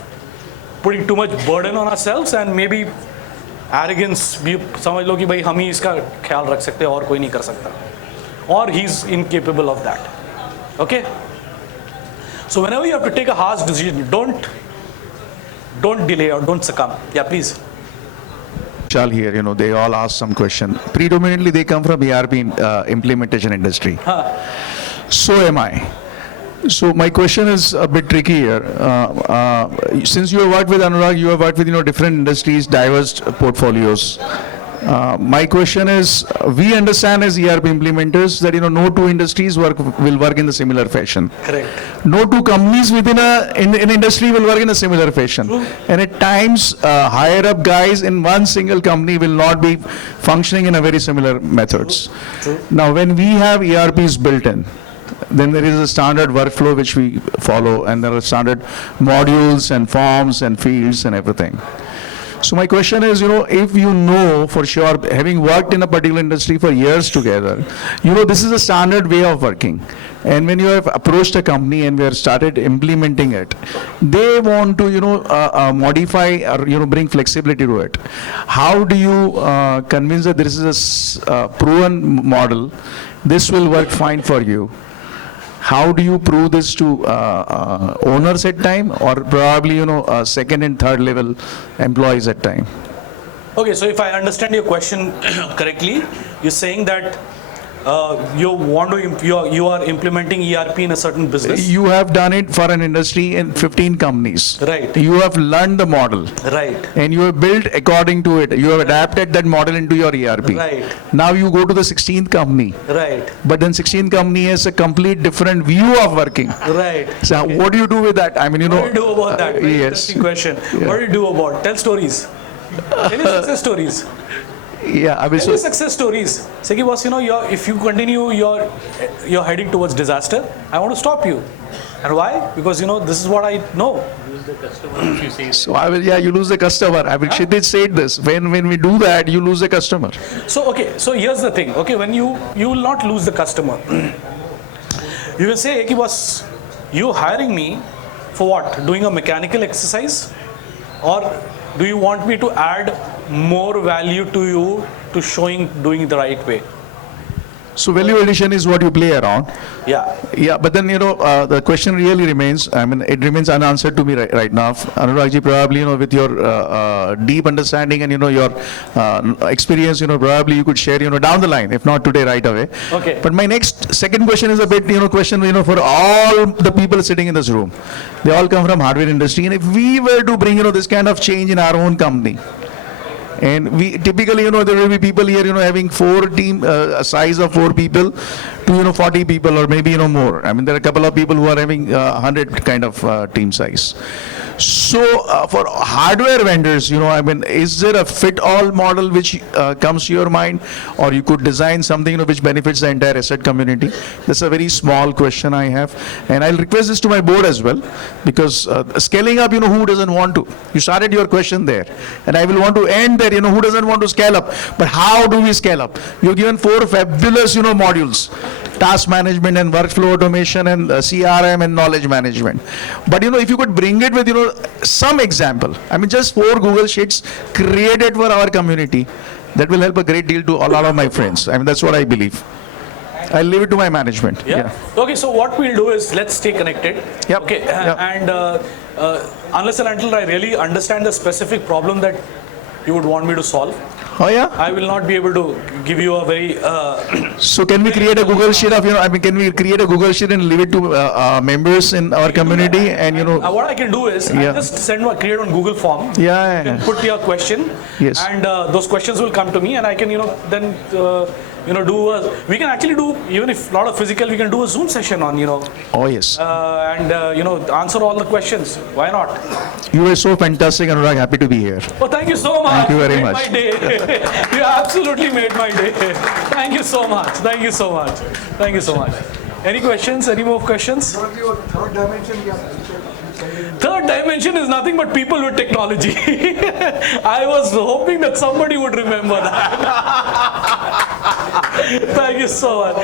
putting too much burden on ourselves, and maybe arrogance भी समझ लो कि भाई हम ही इसका ख्याल रख सकते हैं और कोई नहीं कर सकता, or he's incapable of that. Okay, so whenever you have to take a harsh decision, don't delay or don't succumb. Yeah, please. Shall here, they all ask some question. Predominantly, they come from ERP implementation industry. So am I. So my question is a bit tricky here. Since you have worked with Anurag, you have worked with different industries, diverse portfolios. My question is, we understand as ERP implementers that no two industries will work in the similar fashion. Correct. No two companies within an industry will work in a similar fashion. True. And at times, higher up guys in one single company will not be functioning in a very similar methods. True. Now, when we have ERPs built in, then there is a standard workflow which we follow, and there are standard modules and forms and fields and everything. So my question is, if for sure, having worked in a particular industry for years together, this is a standard way of working. And when you have approached a company and we have started implementing it, they want to, modify or, bring flexibility to it. How do you convince that this is a proven model, this will work fine for you? How do you prove this to owners at time, or probably second and third level employees at time? Okay, so if I understand your question correctly, you're saying that you are implementing ERP in a certain business. You have done it for an industry in 15 companies. Right. You have learned the model. Right. And you have built according to it. You have adapted that model into your ERP. Right. Now you go to the 16th company. Right. But then 16th company has a complete different view of working. Right. So okay. What do you do with that? I mean, what do you do about that? Very yes. Interesting question. Yeah. What do you do about? Tell stories. Any success stories. Yeah, I mean, any success stories. Say, boss, if you continue, you're heading towards disaster. I want to stop you. And why? Because this is what I know. Lose the customer if you say. So you lose the customer. I mean, Kshitij said this. When we do that, you lose the customer. So here's the thing. Okay, when you will not lose the customer. You can say, boss, you hiring me for what? Doing a mechanical exercise, or do you want me to add more value to you to doing the right way? So value addition is what you play around. Yeah. Yeah, but then the question really remains. I mean, it remains unanswered to me right now. Anuragji, probably with your deep understanding and your experience, probably you could share down the line, if not today, right away. Okay. But my second question is a bit question for all the people sitting in this room. They all come from hardware industry, and if we were to bring this kind of change in our own company. And we typically, there will be people here, having a size of 4 people to, 40 people or maybe, more. I mean, there are a couple of people who are having 100 kind of team size. So for hardware vendors, I mean, is there a fit-all model which comes to your mind, or you could design something, which benefits the entire asset community? That's a very small question I have, and I'll request this to my board as well, because scaling up, who doesn't want to? You started your question there, and I will want to end there. Who doesn't want to scale up? But how do we scale up? You've given 4 fabulous, modules. Task management and workflow automation and CRM and knowledge management. But if you could bring it with some example, I mean just 4 Google Sheets created for our community, That will help a great deal to a lot of my friends. I mean, that's what I believe. I'll leave it to my management. Yeah. Okay, so what we'll do is let's stay connected. Yep. Okay, Yep. and unless and until I really understand the specific problem that you would want me to solve, Oh yeah? I will not be able to give you a very. So can we create a Google Sheet of, can we create a Google Sheet and leave it to members in our community and, What I can do is Yeah. I'll just create on Google form. Yeah, You can put your question. Yes. And those questions will come to me, and I can, then. We can actually do, even if not a physical, we can do a Zoom session on, Oh yes. and answer all the questions. Why not? You were so fantastic, Anurag. Happy to be here. Oh, thank you so much. Thank you very made much. My day. You absolutely made my day. Thank you so much. Thank you so much. Thank you so much. Any questions? Any more questions? Third dimension is nothing but people with technology. I was hoping that somebody would remember that. Thank you so much.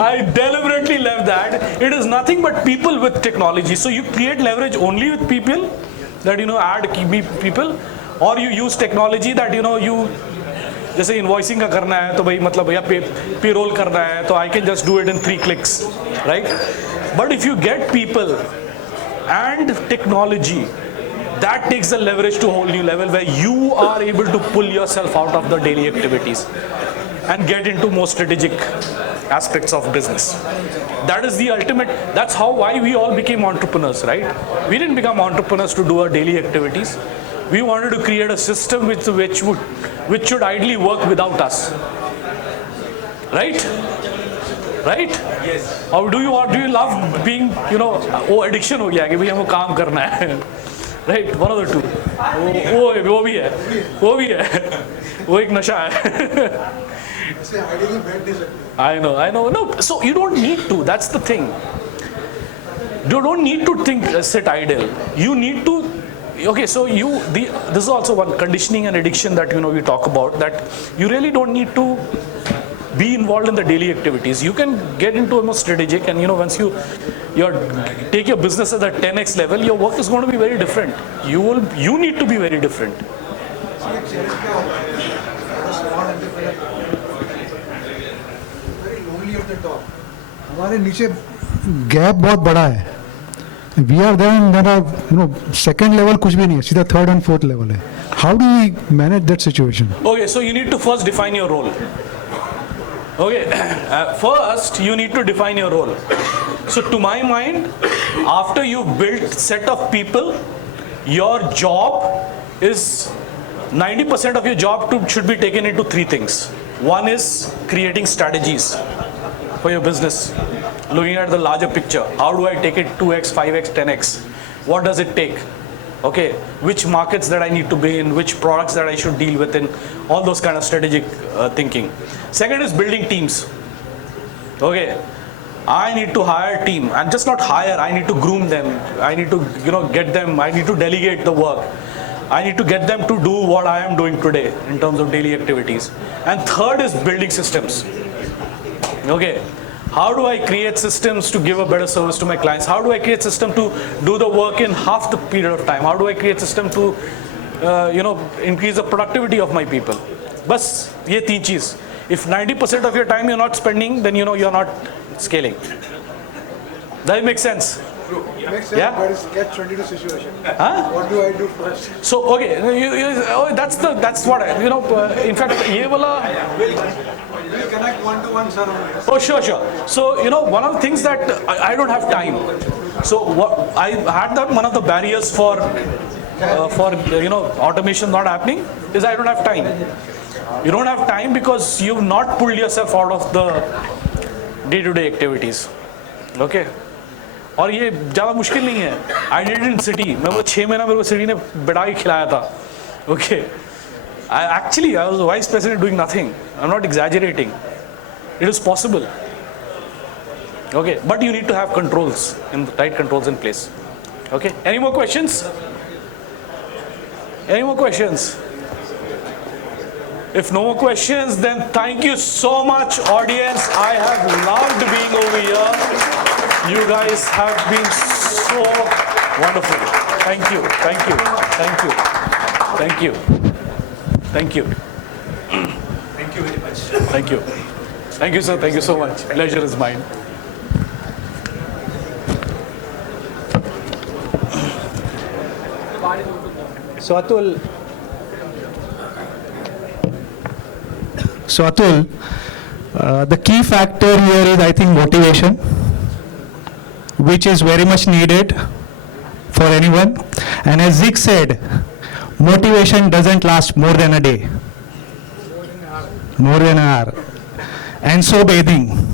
I deliberately left that. It is nothing but people with technology. So you create leverage only with people, that add people, or you use technology that you जैसे invoicing का करना है तो भाई मतलब भैया पे role करना है तो I can just do it in 3 clicks, right? But if you get people and technology, that takes the leverage to a whole new level where you are able to pull yourself out of the daily activities and get into more strategic aspects of business. That is the ultimate, that's why we all became entrepreneurs, right? We didn't become entrepreneurs to do our daily activities. We wanted to create a system which should ideally work without us, right? Right? Yes. Or do you love being, addiction हो गया कि भैया हमको काम करना है, right? One of the two. वो भी है, वो एक नशा है. I know. No, so you don't need to. That's the thing. You don't need to sit idle. You need to. Okay, so this is also one conditioning and addiction that we talk about, that you really don't need to be involved in the daily activities. You can get into a more strategic, and once you take your business at the 10x level, your work is going to be very different. You need to be very different. हमारे नीचे gap बहुत बड़ा है. We are there and there are, second level कुछ भी नहीं है, सीधा third and fourth level है. How do we manage that situation? Okay, so you need to first define your role. Okay, first you need to define your role. So to my mind, after you've built set of people, your job is 90% of your job should be taken into 3 things. One is creating strategies for your business, looking at the larger picture. How do I take it 2x, 5x, 10x? What does it take? Okay, which markets that I need to be in, which products that I should deal with in, all those kind of strategic thinking. Second is building teams. Okay, I need to hire a team, and just not hire, I need to groom them. I need to get them, I need to delegate the work. I need to get them to do what I am doing today in terms of daily activities. And third is building systems. Okay, how do I create systems to give a better service to my clients? How do I create system to do the work in half the period of time? How do I create system to increase the productivity of my people? Bas ye 3 cheez. If 90% of your time you're not spending, then you're not scaling. Does it make sense? Makes sense, Yeah? but it's catch-22 situation. Huh? What do I do first? So okay, that's what in fact ye wala. We'll connect one-to-one, sir. Oh, sure. So, one of the things that I don't have time. So, what I had that one of the barriers for automation not happening is I don't have time. You don't have time because you've not pulled yourself out of the day-to-day activities. Okay. और ये ज़्यादा मुश्किल नहीं है. I did it in city. मैं वो 6 महीना मेरे को सिटी ने बिठा के खिलाया था. Okay. I was the vice president doing nothing. I'm not exaggerating. It is possible. Okay, but you need to have controls, tight controls in place. Okay, any more questions? Any more questions? If no more questions, then thank you so much, audience. I have loved being over here. You guys have been so wonderful. Thank you. Thank you very much. Thank you. Thank you, sir. Thank you so much. Pleasure is mine. So Atul, the key factor here is, I think, motivation, which is very much needed for anyone. And as Zig said, motivation doesn't last more than a day, more than an hour. And so bathing.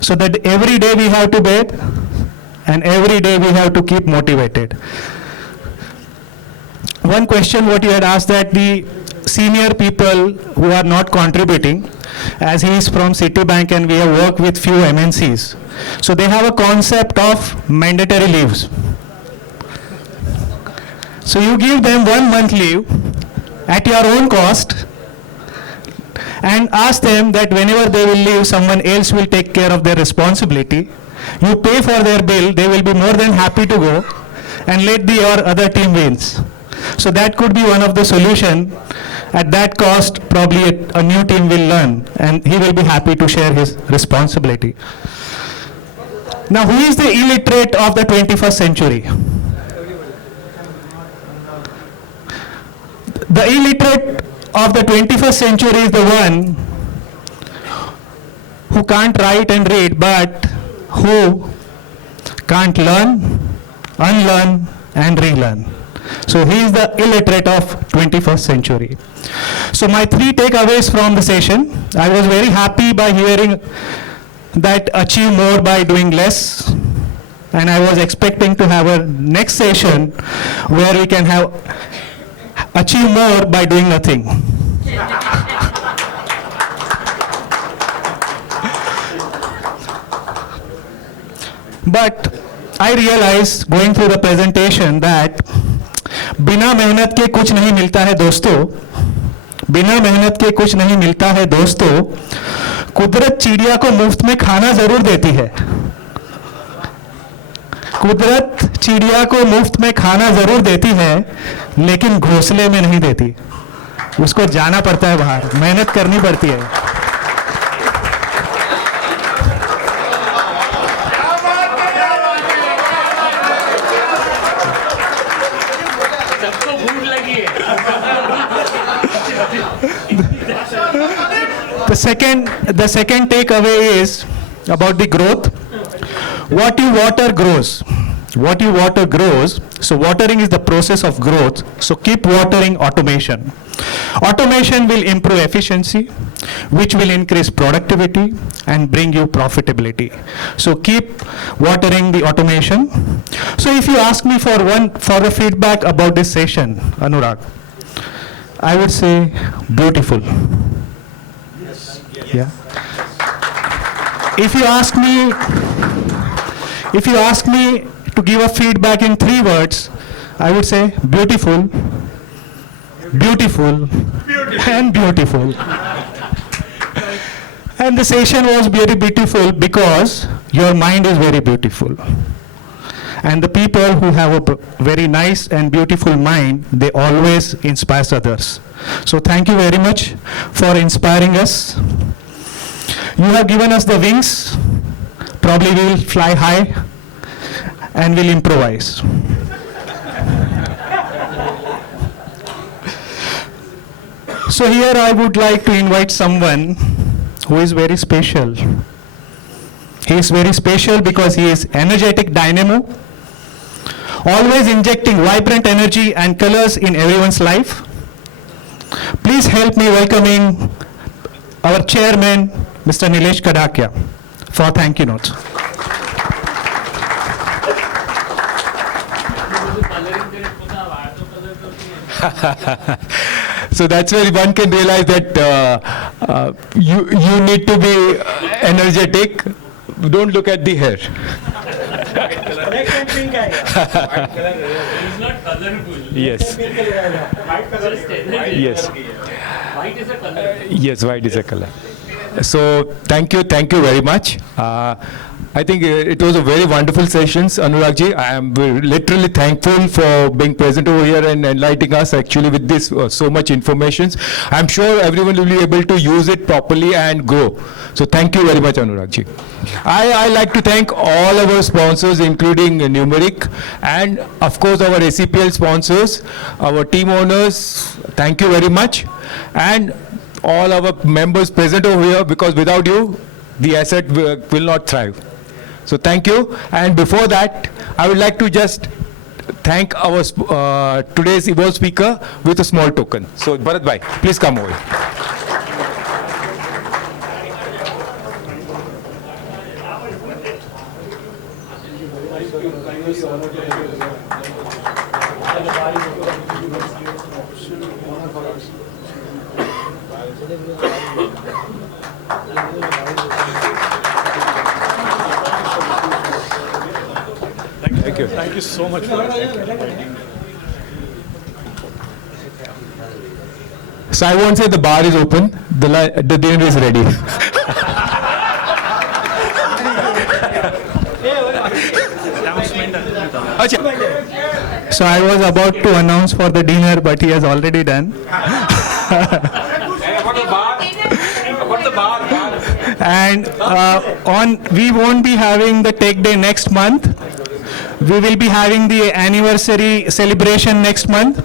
So that every day we have to bathe, and every day we have to keep motivated. One question what you had asked, that the senior people who are not contributing, as he is from Citibank and we have worked with few MNCs, so they have a concept of mandatory leaves. So you give them 1 month leave at your own cost and ask them that whenever they will leave, someone else will take care of their responsibility. You pay for their bill, they will be more than happy to go, and let your other team wins. So that could be one of the solution. At that cost, probably a new team will learn, and he will be happy to share his responsibility. Now, who is the illiterate of the 21st century? The illiterate of the 21st century is the one who can't write and read, but who can't learn, unlearn, and relearn. So he is the illiterate of 21st century. So my 3 takeaways from the session: I was very happy by hearing that achieve more by doing less, and I was expecting to have a next session where we can have achieve more by doing nothing. But I realized going through the presentation that बिना मेहनत के कुछ नहीं मिलता है दोस्तों, बिना मेहनत के कुछ नहीं मिलता है दोस्तों। कुदरत चिड़िया को मुफ्त में खाना जरूर देती है, कुदरत चिड़िया को मुफ्त में खाना जरूर देती है, लेकिन घोंसले में नहीं देती। उसको जाना पड़ता है बाहर, मेहनत करनी पड़ती है। The second takeaway is about the growth. What you water grows. What you water grows. So watering is the process of growth. So keep watering automation. Automation will improve efficiency, which will increase productivity and bring you profitability. So keep watering the automation. So if you ask me for the feedback about this session, Anurag, I would say beautiful. Yeah. If you ask me to give a feedback in 3 words, I would say beautiful, beautiful, and beautiful. And the session was very beautiful because your mind is very beautiful. And the people who have a very nice and beautiful mind, they always inspire others. So thank you very much for inspiring us. You have given us the wings. Probably we will fly high and we'll improvise. So here I would like to invite someone who is very special. He is very special because he is energetic dynamo, always injecting vibrant energy and colors in everyone's life. Please help me welcoming our chairman, Mr. Nilesh Kadakia, for thank you notes. So that's where one can realize that you need to be energetic. Don't look at the hair. It's not colorful. Yes. White color. Yes. White is a color. Yes, white is a color. So thank you very much. I think it was a very wonderful sessions, Anurag ji. I am literally thankful for being present over here and enlightening us actually with this so much information. I'm sure everyone will be able to use it properly and grow. So thank you very much, Anurag ji. I like to thank all our sponsors, including Numeric, and of course our ACPL sponsors, our team owners. Thank you very much, and all our members present over here, because without you, the asset will not thrive. So thank you. And before that, I would like to just thank our today's event speaker with a small token. So Bharat bhai, please come over. Thank you. Thank you so much for that. So I won't say the bar is open, the dinner is ready. So I was about to announce for the dinner, but he has already done. And we won't be having the Tech Day next month. We will be having the anniversary celebration next month.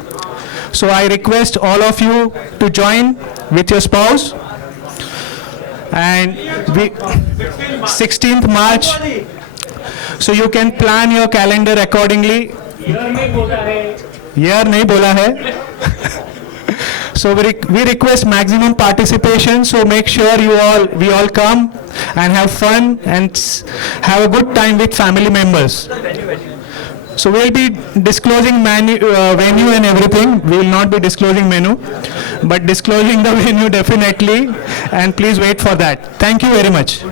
So I request all of you to join with your spouse. And 16th March. So you can plan your calendar accordingly. Year nahi bola hai. So we request maximum participation. So make sure we all come and have fun and have a good time with family members. So we'll be disclosing venue and everything. We will not be disclosing menu, but disclosing the venue definitely. And please wait for that. Thank you very much.